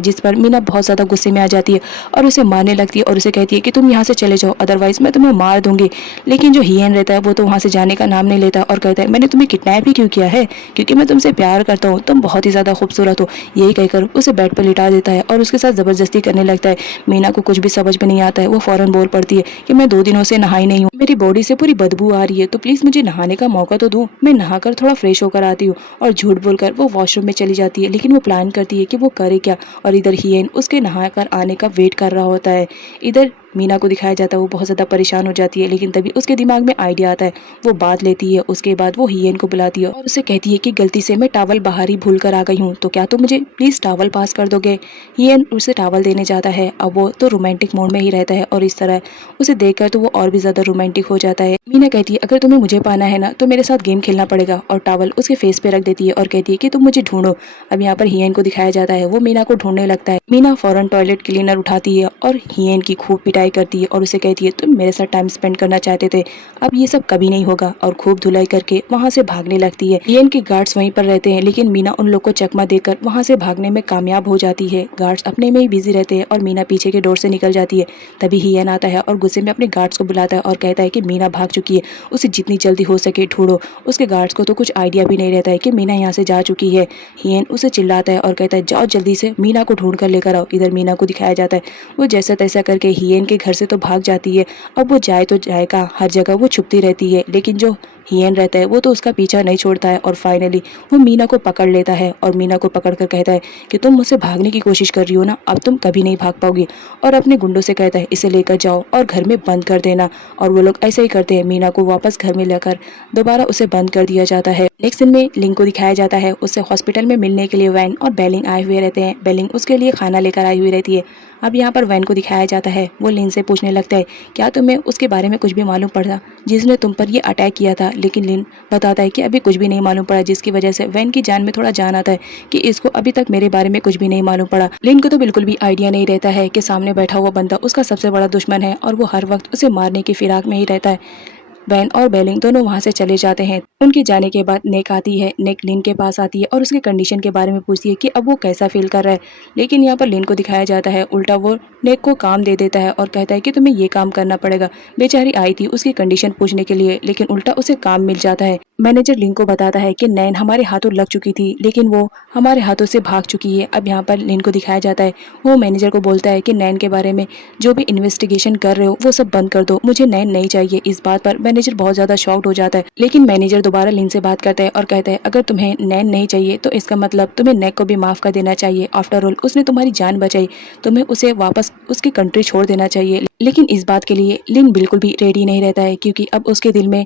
जिस पर मीना बहुत ज़्यादा गुस्से में आ जाती है और उसे मारने लगती है और उसे कहती है कि तुम यहाँ से चले जाओ, अदरवाइज मैं तुम्हें मार दूंगी। लेकिन जो हियन रहता है वो तो वहाँ से जाने का नाम नहीं लेता और कहता है मैंने तुम्हें किडनैप ही क्यों किया है, क्योंकि मैं तुमसे प्यार करता हूँ, तुम बहुत ही ज़्यादा खूबसूरत हो। यही कहकर उसे बेड पर लिटा देता है और उसके साथ ज़बरदस्ती करने लगता है। मीना को कुछ भी समझ में नहीं आता है। वो फ़ौरन बोल पड़ती है कि मैं 2 दिनों से नहाई नहीं हूँ, मेरी बॉडी से पूरी बदबू आ रही है, तो प्लीज़ मुझे नहाने का मौका तो दो, मैं नहाकर थोड़ा फ्रेश होकर आती हूँ। और झूठ बोलकर वो वॉशरूम में चली जाती है। लेकिन वो प्लान करती है कि वो करे क्या, और इधर हियन उसके नहाकर आने का वेट कर रहा होता है। इधर मीना को दिखाया जाता है वो बहुत ज़्यादा परेशान हो जाती है, लेकिन तभी उसके दिमाग में आइडिया आता है। वो बात लेती है। उसके बाद वो हियन को बुलाती है और उसे कहती है कि गलती से मैं टावल बाहर ही भूल कर आ गई हूँ, तो क्या तुम मुझे प्लीज़ टावल पास कर दोगे। हियन उसे टावल देने जाता है। अब वो तो रोमांटिक मोड में ही रहता है और इस तरह उसे देखकर तो वो और भी ज़्यादा रोमांटिक हो जाता है। मीना कहती है अगर तुम्हें मुझे पाना है ना तो मेरे साथ गेम खेलना पड़ेगा, और टावल उसके फेस पे रख देती है और कहती है कि तुम मुझे ढूंढो। अब यहाँ पर हियन को दिखाया जाता है वो मीना को ढूंढने लगता है। मीना फौरन टॉयलेट क्लीनर उठाती है और हियन की खूब पिटाई करती है और उसे कहती है तुम मेरे साथ टाइम स्पेंड करना चाहते थे, अब ये सब कभी नहीं होगा, और खूब धुलाई करके वहाँ से भागने लगती है। हियन के गार्ड्स वहीं पर रहते हैं, लेकिन मीना उन लोग को चकमा देकर वहाँ से भागने में कामयाब हो जाती है। गार्ड्स अपने में ही बिजी रहते हैं और मीना पीछे के डोर से निकल जाती है। तभी हियन आता है और गुस्से में अपने गार्ड्स को बुलाता है और कहता है कि मीना भाग चुकी है, उसे जितनी जल्दी हो सके ढूंढो। उसके गार्ड्स को तो कुछ आइडिया भी नहीं रहता है कि मीना यहाँ से जा चुकी है। हियन उसे चिल्लाता है और कहता है जाओ जल्दी से मीना को ढूंढ कर लेकर आओ। इधर मीना को दिखाया जाता है वो जैसा तैसा करके हियन के घर से तो भाग जाती है। अब वो जाए तो जाए कहाँ, हर जगह वो छुपती रहती है, लेकिन जो हियन रहता है वो तो उसका पीछा नहीं छोड़ता है। और फाइनली वो मीना को पकड़ लेता है और मीना को पकड़कर कहता है कि तुम मुझसे भागने की कोशिश कर रही हो ना, अब तुम कभी नहीं भाग पाओगी। और अपने गुंडों से कहता है इसे लेकर जाओ और घर में बंद कर देना। और वो लोग ऐसे ही करते हैं। मीना को वापस घर में लेकर दोबारा उसे बंद कर दिया जाता है। नेक्स्ट सीन में लिंग को दिखाया जाता है उससे हॉस्पिटल में मिलने के लिए वैन और बेलिंग आए हुए रहते हैं। बेलिंग उसके लिए खाना लेकर आई हुई रहती है। अब यहाँ पर वैन को दिखाया जाता है वो लिन से पूछने लगता है क्या तुम्हें उसके बारे में कुछ भी मालूम पड़ा जिसने तुम पर ये अटैक किया था। लेकिन लिन बताता है कि अभी कुछ भी नहीं मालूम पड़ा, जिसकी वजह से वैन की जान में थोड़ा जान आता है कि इसको अभी तक मेरे बारे में कुछ भी नहीं मालूम पड़ा। लिन को तो बिल्कुल भी आइडिया नहीं रहता है कि सामने बैठा हुआ बंदा उसका सबसे बड़ा दुश्मन है और वो हर वक्त उसे मारने की फिराक में ही रहता है। वैन और बेलिंग दोनों वहां से चले जाते हैं। उनके जाने के बाद नेक आती है। नेक लिन के पास आती है और उसकी कंडीशन के बारे में पूछती है कि अब वो कैसा फील कर रहा है। लेकिन यहाँ पर लिन को दिखाया जाता है उल्टा वो नेक को काम दे देता है और कहता है कि तुम्हें ये काम करना पड़ेगा। बेचारी आई थी उसकी कंडीशन पूछने के लिए, लेकिन उल्टा उसे काम मिल जाता है। मैनेजर लिन को बताता है कि नैन हमारे हाथों लग चुकी थी, लेकिन वो हमारे हाथों से भाग चुकी है। अब यहाँ पर लिन को दिखाया जाता है वो मैनेजर को बोलता है कि नैन के बारे में जो भी इन्वेस्टिगेशन कर रहे हो वो सब बंद कर दो, मुझे नैन नहीं चाहिए। इस बात पर मैनेजर बहुत ज्यादा शॉक्ड हो जाता है। लेकिन मैनेजर दोबारा लिन से बात करता है और कहता है अगर तुम्हें नैन नहीं चाहिए तो इसका मतलब तुम्हें नेक को भी माफ कर देना चाहिए। आफ्टर ऑल उसने तुम्हारी जान बचाई, तुम्हें उसे वापस उसकी कंट्री छोड़ देना चाहिए। लेकिन इस बात के लिए लिन बिल्कुल भी रेडी नहीं रहता है, क्योंकि अब उसके दिल में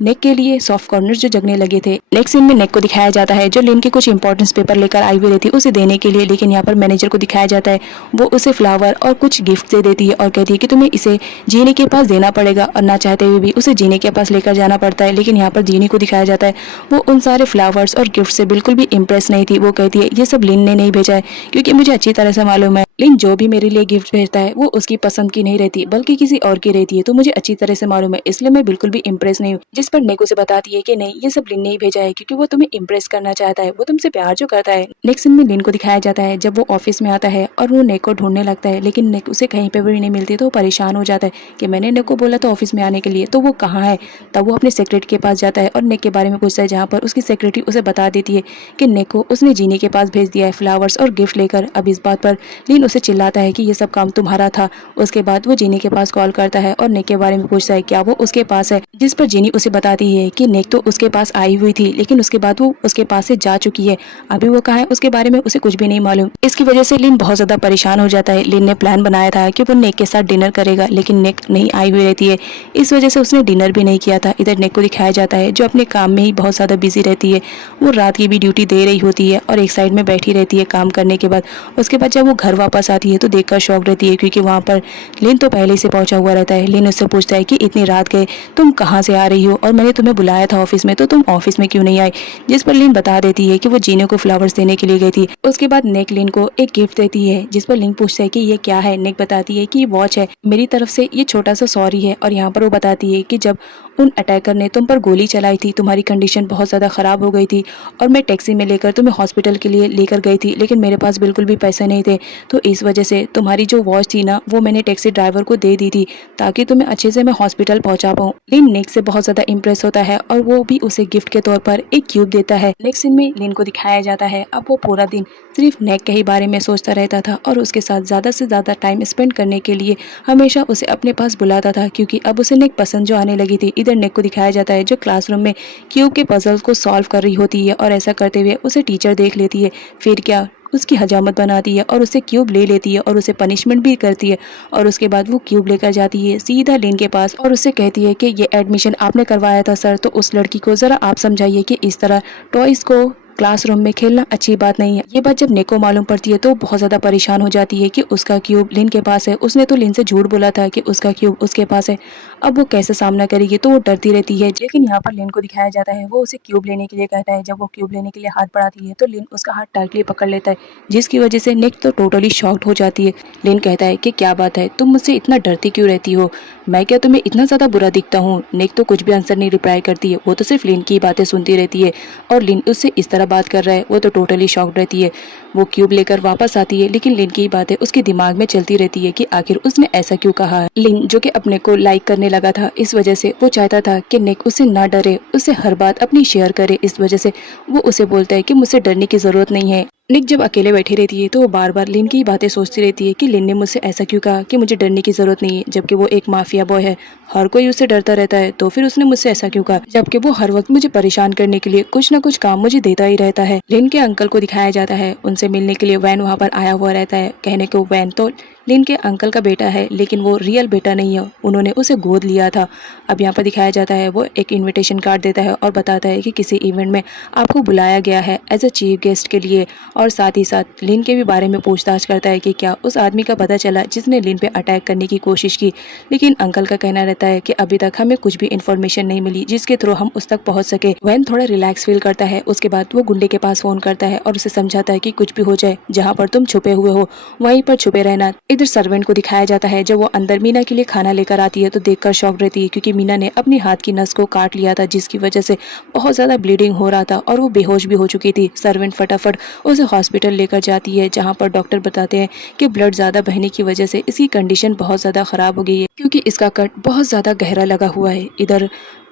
नेक के लिए सॉफ्ट कॉर्नर्स जो जगने लगे थे। नेक्स्ट सीन में नेक को दिखाया जाता है जो लिन के कुछ इंपॉर्टेंस पेपर लेकर आई हुई रहती है उसे देने के लिए। लेकिन यहाँ पर मैनेजर को दिखाया जाता है वो उसे फ्लावर और कुछ गिफ्ट दे देती है और कहती है कि तुम्हें इसे जीनी के पास देना पड़ेगा, और ना चाहते हुए भी उसे जीनी के पास लेकर जाना पड़ता है। लेकिन यहाँ पर जीनी को दिखाया जाता है वो उन सारे फ्लावर्स और गिफ्ट से बिल्कुल भी इम्प्रेस नहीं थी। वो कहती है ये सब लिन ने नहीं भेजा है, क्योंकि मुझे अच्छी तरह से मालूम है लिन जो भी मेरे लिए गिफ्ट भेजता है वो उसकी पसंद की नहीं रहती। रहती बल्कि किसी और की रहती है तो मुझे अच्छी तरह से मालूम है, इसलिए मैं बिल्कुल भी इम्प्रेस नहीं हूँ। जिस पर नेक उसे बताती है कि नहीं, ये सब लिन ने ही भेजा है क्योंकि वो तुम्हें इम्प्रेस करना चाहता है, वो तुमसे प्यार जो करता है। नेक्स्ट सीन में लिन को दिखाया जाता है जब वो ऑफिस में आता है और वो नेक को ढूंढने लगता है, लेकिन नेक उसे कहीं पे भी नहीं मिलती तो वो परेशान हो जाता है कि मैंने नेक को बोला था ऑफिस में आने के लिए, तो वो कहाँ है। तब वो अपने सेक्रेटरी के पास जाता है और नेक के बारे में पूछता है, जहाँ पर उसकी सेक्रेटरी उसे बता देती है कि नेक को उसने जीनी के पास भेज दिया है फ्लावर्स और गिफ्ट लेकर। अब इस बात पर लिन उसे चिल्लाता है कि ये सब काम तुम्हारा था। उसके बाद वो जीनी के पास कॉल करता है और नेक के बारे में पूछता है क्या वो उसके पास है, जिस पर जीनी उसे बताती है कि नेक तो उसके पास आई हुई थी लेकिन उसके बाद वो उसके पास से जा चुकी है, अभी वो कहाँ है उसके बारे में उसे कुछ भी नहीं मालूम। इसकी वजह से लिन बहुत ज्यादा परेशान हो जाता है। लिन ने प्लान बनाया था कि वो नेक के साथ डिनर करेगा, लेकिन नेक नहीं आई हुई रहती है, इस वजह से उसने डिनर भी नहीं किया था। इधर नेक को दिखाया जाता है जो अपने काम में ही बहुत ज्यादा बिजी रहती है, वो रात की भी ड्यूटी दे रही होती है और एक साइड में बैठी रहती है काम करने के बाद। उसके बाद जब वो घर वापस आती है तो देखकर शॉक रहती है क्योंकि वहाँ पर लिन तो पहले से पहुंचा हुआ रहता है। लिन उससे पूछता है कि इतनी रात गए तुम कहाँ से आ रही हो और मैंने तुम्हें बुलाया था ऑफिस में, तो तुम ऑफिस में क्यों नहीं आई। जिस पर लिन बता देती है कि वो जीने को फ्लावर्स देने के लिए गई थी। उसके बाद नेक लिन को एक गिफ्ट देती है, जिस पर लिन पूछता है कि ये क्या है। नेक बताती है कि ये वॉच है, मेरी तरफ से ये छोटा सा सॉरी है। और यहाँ पर वो बताती है कि जब उन अटैकर ने तुम पर गोली चलाई थी तुम्हारी कंडीशन बहुत ज़्यादा ख़राब हो गई थी और मैं टैक्सी में लेकर तुम्हें हॉस्पिटल के लिए लेकर गई थी, लेकिन मेरे पास बिल्कुल भी पैसे नहीं थे, तो इस वजह से तुम्हारी जो वॉच थी ना वो मैंने टैक्सी ड्राइवर को दे दी थी ताकि तुम्हें अच्छे से मैं हॉस्पिटल पहुंचा पाऊँ। लिन नेक से बहुत ज़्यादा इंप्रेस होता है और वो भी उसे गिफ्ट के तौर पर एक क्यूब देता है। नेक्स्ट सीन में लिन को दिखाया जाता है अब वो पूरा दिन सिर्फ नेक के ही बारे में सोचता रहता था और उसके साथ ज़्यादा से ज़्यादा टाइम स्पेंड करने के लिए हमेशा उसे अपने पास बुलाता था क्योंकि अब उसे नेक पसंद जो आने लगी थी। इधर नेक को दिखाया जाता है जो क्लासरूम में क्यूब के पजल को सॉल्व कर रही होती है और ऐसा करते हुए उसे टीचर देख लेती है, फिर क्या उसकी हजामत बनाती है और उससे क्यूब ले लेती है और उसे पनिशमेंट भी करती है। और उसके बाद वो क्यूब लेकर जाती है सीधा लिन के पास और उससे कहती है कि ये एडमिशन आपने करवाया था सर, तो उस लड़की को ज़रा आप समझाइए कि इस तरह टॉयज़ को क्लासरूम में खेलना अच्छी बात नहीं है। ये बात जब नेक को मालूम पड़ती है तो बहुत ज़्यादा परेशान हो जाती है कि उसका क्यूब लिन के पास है, उसने तो लिन से झूठ बोला था कि उसका क्यूब उसके पास है, अब वो कैसे सामना करेगी, तो वो डरती रहती है। लेकिन यहाँ पर लिन को दिखाया जाता है वो उसे क्यूब लेने के लिए कहता है। जब वो क्यूब लेने के लिए हाथ बढ़ाती है तो लिन उसका हाथ टाइटली पकड़ लेता है, जिसकी वजह से नेक तो टोटली शॉक्ड हो जाती है। लिन कहता है कि क्या बात है, तुम मुझसे इतना डरती क्यों रहती हो, मैं क्या तुम्हें इतना ज़्यादा बुरा दिखता हूँ। नेक तो कुछ भी आंसर नहीं रिप्लाई करती है, वो तो सिर्फ लिन की बातें सुनती रहती है और लिन उससे इस तरह बात कर रहा है, वो तो टोटली शॉक्ड रहती है। वो क्यूब लेकर वापस आती है लेकिन लिन की बातें उसके दिमाग में चलती रहती है कि आखिर उसने ऐसा क्यों कहा है। लिन जो कि अपने को लाइक करने लगा था, इस वजह से वो चाहता था कि नेक उससे ना डरे, उससे हर बात अपनी शेयर करे, इस वजह से वो उसे बोलता है कि मुझसे डरने की ज़रूरत नहीं है। निक जब अकेले बैठी रहती है तो वो बार बार लिन की बातें सोचती रहती है कि लिन ने मुझसे ऐसा क्यों कहा कि मुझे डरने की जरूरत नहीं है, जबकि वो एक माफिया बॉय है, हर कोई उससे डरता रहता है, तो फिर उसने मुझसे ऐसा क्यों कहा, जबकि वो हर वक्त मुझे परेशान करने के लिए कुछ ना कुछ काम मुझे देता ही रहता है। लिन के अंकल को दिखाया जाता है, उनसे मिलने के लिए वैन वहाँ पर आया हुआ रहता है। कहने को वैन तो लिन के अंकल का बेटा है लेकिन वो रियल बेटा नहीं है, उन्होंने उसे गोद लिया था। अब यहाँ पर दिखाया जाता है वो एक इनविटेशन कार्ड देता है और बताता है कि किसी इवेंट में आपको बुलाया गया है एज अ चीफ गेस्ट के लिए, और साथ ही साथ लिन के भी बारे में पूछताछ करता है कि क्या उस आदमी का पता चला जिसने लिन पे अटैक करने की कोशिश की। लेकिन अंकल का कहना रहता है कि अभी तक हमें कुछ भी इन्फॉर्मेशन नहीं मिली जिसके थ्रू हम उस तक पहुंच सके। वैन थोड़ा रिलैक्स फील करता है, उसके बाद वो गुंडे के पास फोन करता है और उसे समझाता है कि कुछ भी हो जाए, जहाँ पर तुम छुपे हुए हो वहीं पर छुपे रहना। इधर सर्वेंट को दिखाया जाता है जब वो अंदर मीना के लिए खाना लेकर आती है तो देखकर शॉक रहती है क्योंकि मीना ने अपनी हाथ की नस को काट लिया था, जिसकी वजह से बहुत ज्यादा ब्लीडिंग हो रहा था और वो बेहोश भी हो चुकी थी। सर्वेंट फटाफट उसे हॉस्पिटल लेकर जाती है जहाँ पर डॉक्टर बताते हैं कि ब्लड ज्यादा बहने की वजह से इसकी कंडीशन बहुत ज्यादा खराब हो गई है क्योंकि इसका कट बहुत ज्यादा गहरा लगा हुआ है। इधर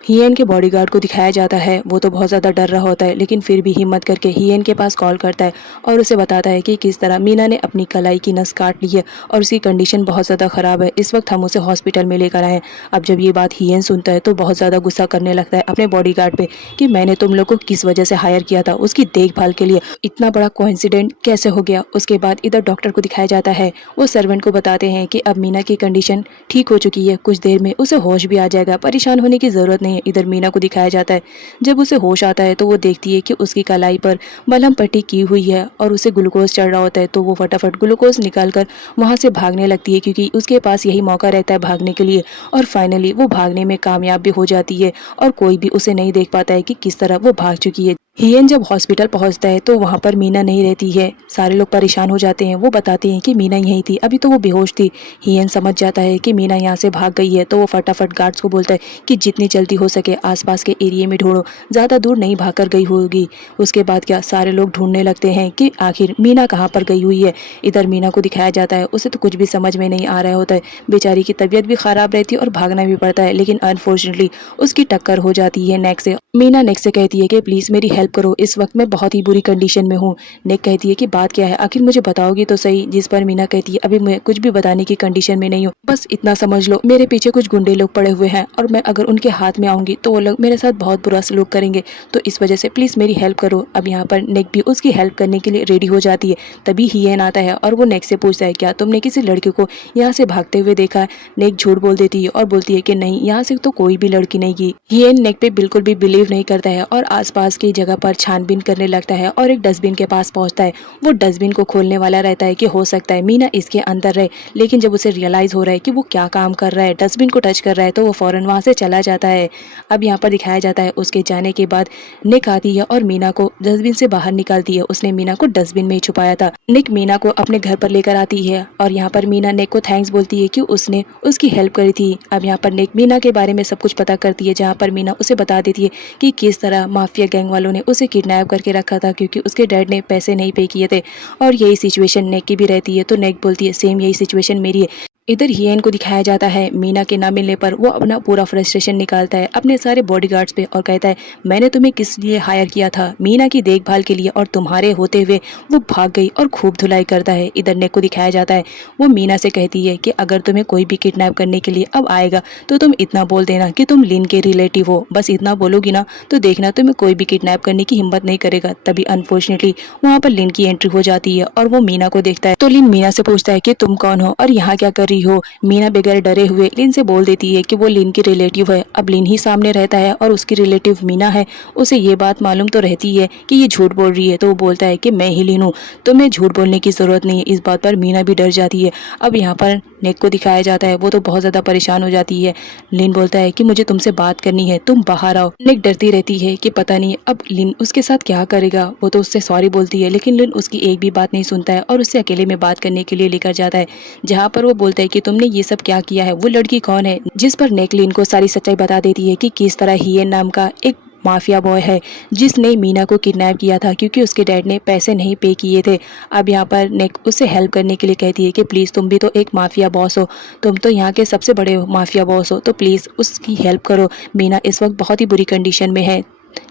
हियन के बॉडीगार्ड को दिखाया जाता है, वो तो बहुत ज़्यादा डर रहा होता है लेकिन फिर भी हिम्मत करके हियन के पास कॉल करता है और उसे बताता है कि किस तरह मीना ने अपनी कलाई की नस काट ली है और उसकी कंडीशन बहुत ज़्यादा ख़राब है, इस वक्त हम उसे हॉस्पिटल में लेकर आए। अब जब ये बात हियन सुनता है तो बहुत ज़्यादा गुस्सा करने लगता है अपने बॉडीगार्ड पे कि मैंने तुम लोग को किस वजह से हायर किया था उसकी देखभाल के लिए, इतना बड़ा कोइंसिडेंट कैसे हो गया। उसके बाद इधर डॉक्टर को दिखाया जाता है, वो सर्वेंट को बताते हैं कि अब मीना की कंडीशन ठीक हो चुकी है, कुछ देर में उसे होश भी आ जाएगा, परेशान होने की ज़रूरत नहीं है। इधर मीना को दिखाया जाता है, जब उसे होश आता है तो वो देखती है कि उसकी कलाई पर मलहम पट्टी की हुई है और उसे ग्लूकोज चढ़ रहा होता है। तो वो फटाफट ग्लूकोज निकाल कर वहाँ से भागने लगती है, क्योंकि उसके पास यही मौका रहता है भागने के लिए। और फाइनली वो भागने में कामयाब भी हो जाती है और कोई भी उसे नहीं देख पाता है कि किस तरह वो भाग चुकी है। हियन जब हॉस्पिटल पहुंचता है तो वहां पर मीना नहीं रहती है। सारे लोग परेशान हो जाते हैं। वो बताते हैं कि मीना यहीं थी, अभी तो वो बेहोश थी। हियन समझ जाता है कि मीना यहाँ से भाग गई है, तो वो फटाफट गार्ड्स को बोलता है कि जितनी जल्दी हो सके आसपास के एरिया में ढूंढो, ज़्यादा दूर नहीं भाग कर गई होगी। उसके बाद क्या सारे लोग ढूंढने लगते हैं कि आखिर मीना कहाँ पर गई हुई है। इधर मीना को दिखाया जाता है, उसे तो कुछ भी समझ में नहीं आ रहा होता है। बेचारी की तबीयत भी खराब रहती है और भागना भी पड़ता है, लेकिन अनफॉर्चुनेटली उसकी टक्कर हो जाती है नेक से। मीना नेक से कहती है कि प्लीज़ मेरी हेल्प करो, इस वक्त मैं बहुत ही बुरी कंडीशन में हूँ। नेक कहती है कि बात क्या है, आखिर मुझे बताओगी तो सही। जिस पर मीना कहती है अभी मैं कुछ भी बताने की कंडीशन में नहीं हूँ, बस इतना समझ लो मेरे पीछे कुछ गुंडे लोग पड़े हुए हैं और मैं अगर उनके हाथ में आऊंगी तो वो लोग मेरे साथ बहुत बुरा सलूक करेंगे, तो इस वजह से प्लीज़ मेरी हेल्प करो। अब यहाँ पर नेक भी उसकी हेल्प करने के लिए रेडी हो जाती है। तभी हियन आता है और वो नेक से पूछता है क्या तुमने किसी लड़के को यहाँ से भागते हुए देखा है। नेक झूठ बोल देती है और बोलती है कि नहीं, यहाँ से तो कोई भी लड़की नहीं गई। हियन नेक पे बिल्कुल भी बिलीव नहीं करता है और आसपास की जगह पर छानबीन करने लगता है और एक डस्टबिन के पास पहुंचता है। वो डस्टबिन को खोलने वाला रहता है कि हो सकता है मीना इसके अंदर रहे, लेकिन जब उसे रियलाइज हो रहा है कि वो क्या काम कर रहा है, डस्टबिन को टच कर रहा है, तो वो फौरन वहां से चला जाता है। अब यहाँ पर दिखाया जाता है उसके जाने के बाद निक आती है और मीना को डस्टबिन से बाहर निकालती है। उसने मीना को डस्टबिन में ही छुपाया था। निक मीना को अपने घर पर लेकर आती है और यहाँ पर मीना निक को थैंक्स बोलती है कि उसने उसकी हेल्प करी थी। अब यहाँ पर निक मीना के बारे में सब कुछ पता करती है, जहाँ पर मीना उसे बता देती है कि किस तरह माफिया गैंग वालों ने उसे किडनैप करके रखा था, क्योंकि उसके डैड ने पैसे नहीं पे किए थे। और यही सिचुएशन नेक की भी रहती है। तो नेक बोलती है सेम यही सिचुएशन मेरी है। इधर हियन को दिखाया जाता है, मीना के ना मिलने पर वो अपना पूरा फ्रस्ट्रेशन निकालता है अपने सारे बॉडीगार्ड्स पे और कहता है मैंने तुम्हें किस लिए हायर किया था, मीना की देखभाल के लिए, और तुम्हारे होते हुए वो भाग गई और खूब धुलाई करता है। इधर नेक को दिखाया जाता है, वो मीना से कहती है कि अगर तुम्हें कोई भी किडनैप करने के लिए अब आएगा तो तुम इतना बोल देना कि तुम लिन के रिलेटिव हो। बस इतना बोलोगी ना तो देखना तुम्हें कोई भी किडनैप करने की हिम्मत नहीं करेगा। तभी अनफॉर्चुनेटली वहाँ पर लिन की एंट्री हो जाती है और वो मीना को देखता है। तो लिन मीना से पूछता है कि तुम कौन हो और यहाँ क्या कर रही हो। मीना बगैर डरे हुए लिन से बोल देती है कि वो लिन की रिलेटिव है। अब लिन ही सामने रहता है और उसकी रिलेटिव मीना है। उसे ये बात मालूम तो रहती है कि ये झूठ बोल रही है, तो वो बोलता है कि मैं ही लिन हूँ, तुम्हें झूठ बोलने की जरूरत नहीं है। इस बात पर मीना भी डर जाती है। अब यहाँ पर नेक को दिखाया जाता है, वो तो बहुत ज्यादा परेशान हो जाती है। लिन बोलता है कि मुझे तुमसे बात करनी है, तुम बाहर आओ। नेक डरती रहती है कि पता नहीं अब लिन उसके साथ क्या करेगा। वो तो उससे सॉरी बोलती है, लेकिन लिन उसकी एक भी बात नहीं सुनता है और उससे अकेले में बात करने के लिए लेकर जाता है, जहाँ पर वो बोलता है कि तुमने ये सब क्या किया है, वो लड़की कौन है। जिस पर नेक लिन को सारी सच्चाई बता देती है कि किस तरह हियन नाम का एक माफिया बॉय है जिसने मीना को किडनैप किया था, क्योंकि उसके डैड ने पैसे नहीं पे किए थे। अब यहाँ पर नेक उससे हेल्प करने के लिए कहती है कि प्लीज़ तुम भी तो एक माफिया बॉस हो, तुम तो यहाँ के सबसे बड़े माफिया बॉस हो, तो प्लीज़ उसकी हेल्प करो। मीना इस वक्त बहुत ही बुरी कंडीशन में है।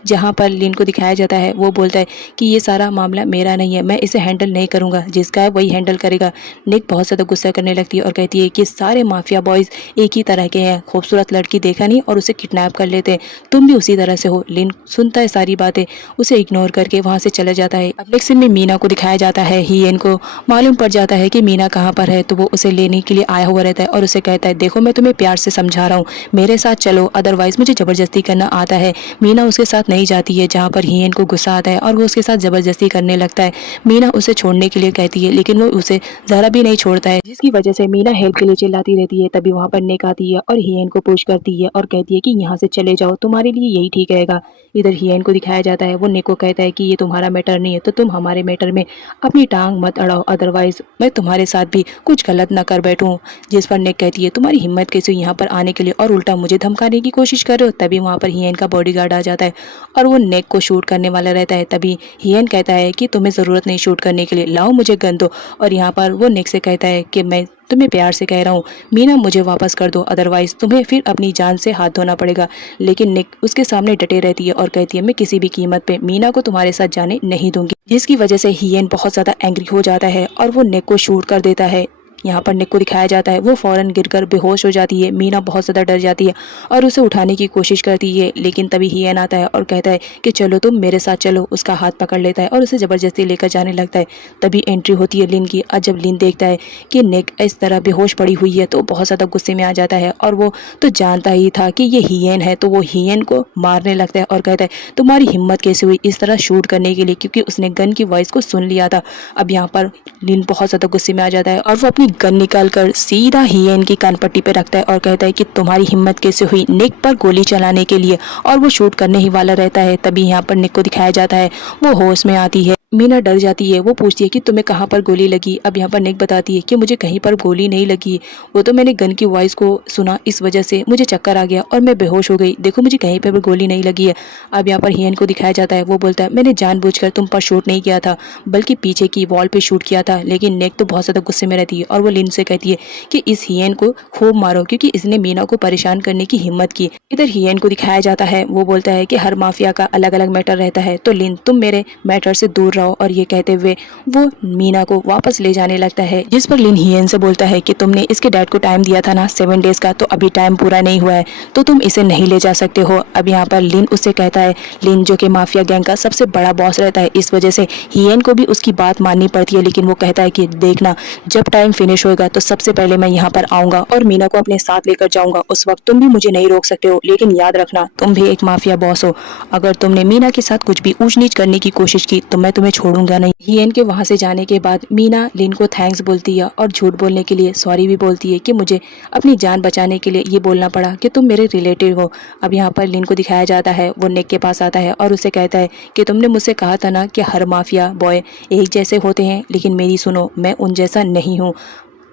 जहाँ पर लिन को दिखाया जाता है, वो बोलता है कि ये सारा मामला मेरा नहीं है, मैं इसे हैंडल नहीं करूँगा, जिसका है वही हैंडल करेगा। निक बहुत ज़्यादा गुस्सा करने लगती है और कहती है कि सारे माफिया बॉयज़ एक ही तरह के हैं, खूबसूरत लड़की देखा नहीं और उसे किडनैप कर लेते हैं, तुम भी उसी तरह से हो। लिन सुनता है सारी बातें, उसे इग्नोर करके वहाँ से चला जाता है। अब नेक्स्ट सीन में मीना को दिखाया जाता है, हियन को मालूम पड़ जाता है कि मीना कहाँ पर है, तो वो उसे लेने के लिए आया हुआ रहता है और उसे कहता है देखो मैं तुम्हें प्यार से समझा रहा हूँ, मेरे साथ चलो, अदरवाइज मुझे ज़बरदस्ती करना आता है। मीना उसके साथ नहीं जाती है, जहाँ पर हियन को गुस्सा आता है और वो उसके साथ जबरदस्ती करने लगता है। मीना उसे छोड़ने के लिए कहती है, लेकिन वो उसे जरा भी नहीं छोड़ता है, जिसकी वजह से मीना हेल्प के लिए चिल्लाती रहती है। तभी वहाँ पर नेक आती है और हियन को पुश करती है और कहती है कि यहाँ से चले जाओ, तुम्हारे लिए यही ठीक रहेगा। इधर हियन को दिखाया जाता है, वो नेक को कहता है कि ये तुम्हारा मैटर नहीं है, तो तुम हमारे मैटर में अपनी टांग मत अड़ाओ, अदरवाइज मैं तुम्हारे साथ भी कुछ गलत न कर बैठूं। जिस पर नेक कहती है तुम्हारी हिम्मत कैसे यहाँ पर आने के लिए और उल्टा मुझे धमकाने की कोशिश कर रहे हो। तभी वहाँ पर हियन का बॉडीगार्ड आ जाता है और वो नेक को शूट करने वाला रहता है। तभी हियन कहता है कि तुम्हें ज़रूरत नहीं शूट करने के लिए, लाओ मुझे गन दो। और यहाँ पर वो नेक से कहता है कि मैं तुम्हें प्यार से कह रहा हूँ, मीना मुझे वापस कर दो, अदरवाइज तुम्हें फिर अपनी जान से हाथ धोना पड़ेगा। लेकिन निक उसके सामने डटे रहती है और कहती है मैं किसी भी कीमत पे मीना को तुम्हारे साथ जाने नहीं दूंगी, जिसकी वजह से हियन बहुत ज़्यादा एंग्री हो जाता है और वो निक को शूट कर देता है। यहाँ पर निक को दिखाया जाता है वो फौरन गिरकर बेहोश हो जाती है। मीना बहुत ज़्यादा डर जाती है और उसे उठाने की कोशिश करती है, लेकिन तभी हियन आता है और कहता है कि चलो तुम मेरे साथ चलो। उसका हाथ पकड़ लेता है और उसे ज़बरदस्ती लेकर जाने लगता है। तभी एंट्री होती है लिन की और जब लिन देखता है कि निक इस तरह बेहोश पड़ी हुई है तो बहुत ज़्यादा गुस्से में आ जाता है और वो तो जानता ही था कि ये हियन है, तो वो हियन को मारने लगता है और कहता है तुम्हारी हिम्मत कैसे हुई इस तरह शूट करने के लिए, क्योंकि उसने गन की वॉइस को सुन लिया था। अब यहाँ पर लिन बहुत ज़्यादा गुस्से में आ जाता है और वो अपनी गन निकाल कर सीधा हियन की कानपट्टी पे रखता है और कहता है कि तुम्हारी हिम्मत कैसे हुई निक पर गोली चलाने के लिए, और वो शूट करने ही वाला रहता है। तभी यहाँ पर निक को दिखाया जाता है वो होश में आती है। मीना डर जाती है, वो पूछती है कि तुम्हें कहाँ पर गोली लगी। अब यहाँ पर निक बताती है कि मुझे कहीं पर गोली नहीं लगी, वो तो मैंने गन की वॉइस को सुना, इस वजह से मुझे चक्कर आ गया और मैं बेहोश हो गई, देखो मुझे कहीं पर भी गोली नहीं लगी है। अब यहाँ पर हियन को दिखाया जाता है, वो बोलता है मैंने जानबूझकर तुम पर शूट नहीं किया था बल्कि पीछे की वॉल पे शूट किया था। लेकिन निक तो बहुत ज़्यादा गुस्से में रहती है और वो लिन से कहती है कि इस हियन को खूब मारो क्योंकि इसने मीना को परेशान करने की हिम्मत की। इधर हियन को दिखाया जाता है, वो बोलता है कि हर माफिया का अलग अलग मैटर रहता है, तो लिन तुम मेरे मैटर से दूर रहो। और ये कहते हुए वो मीना को वापस ले जाने लगता है, जिस पर लिन हियन से बोलता है कि तुमने इसके डैड को टाइम दिया था ना 7 डेज का, तो अभी टाइम पूरा नहीं हुआ है तो तुम इसे नहीं ले जा सकते हो। अब यहाँ पर लिन उससे कहता है, लिन जो कि माफिया गैंग का सबसे बड़ा बॉस रहता है, इस वजह से हियन को भी उसकी बात माननी पड़ती है। लेकिन वो कहता है कि देखना जब टाइम फिनिश होएगा तो सबसे पहले मैं यहाँ पर आऊंगा और मीना को अपने साथ लेकर जाऊंगा, उस वक्त तुम भी मुझे नहीं रोक सकते हो। लेकिन याद रखना तुम भी एक माफिया बॉस हो, अगर तुमने मीना के साथ कुछ भी ऊंच नीच करने की कोशिश की तो मैं तुम्हें छोड़ूंगा नहीं। हियन के वहां से जाने के बाद मीना लिन को थैंक्स बोलती है और झूठ बोलने के लिए सॉरी भी बोलती है कि मुझे अपनी जान बचाने के लिए ये बोलना पड़ा कि तुम मेरे रिलेटिव हो। अब यहाँ पर लिन को दिखाया जाता है, वो निक के पास आता है और उसे कहता है कि तुमने मुझसे कहा था ना कि हर माफिया बॉय एक जैसे होते हैं, लेकिन मेरी सुनो मैं उन जैसा नहीं हूँ,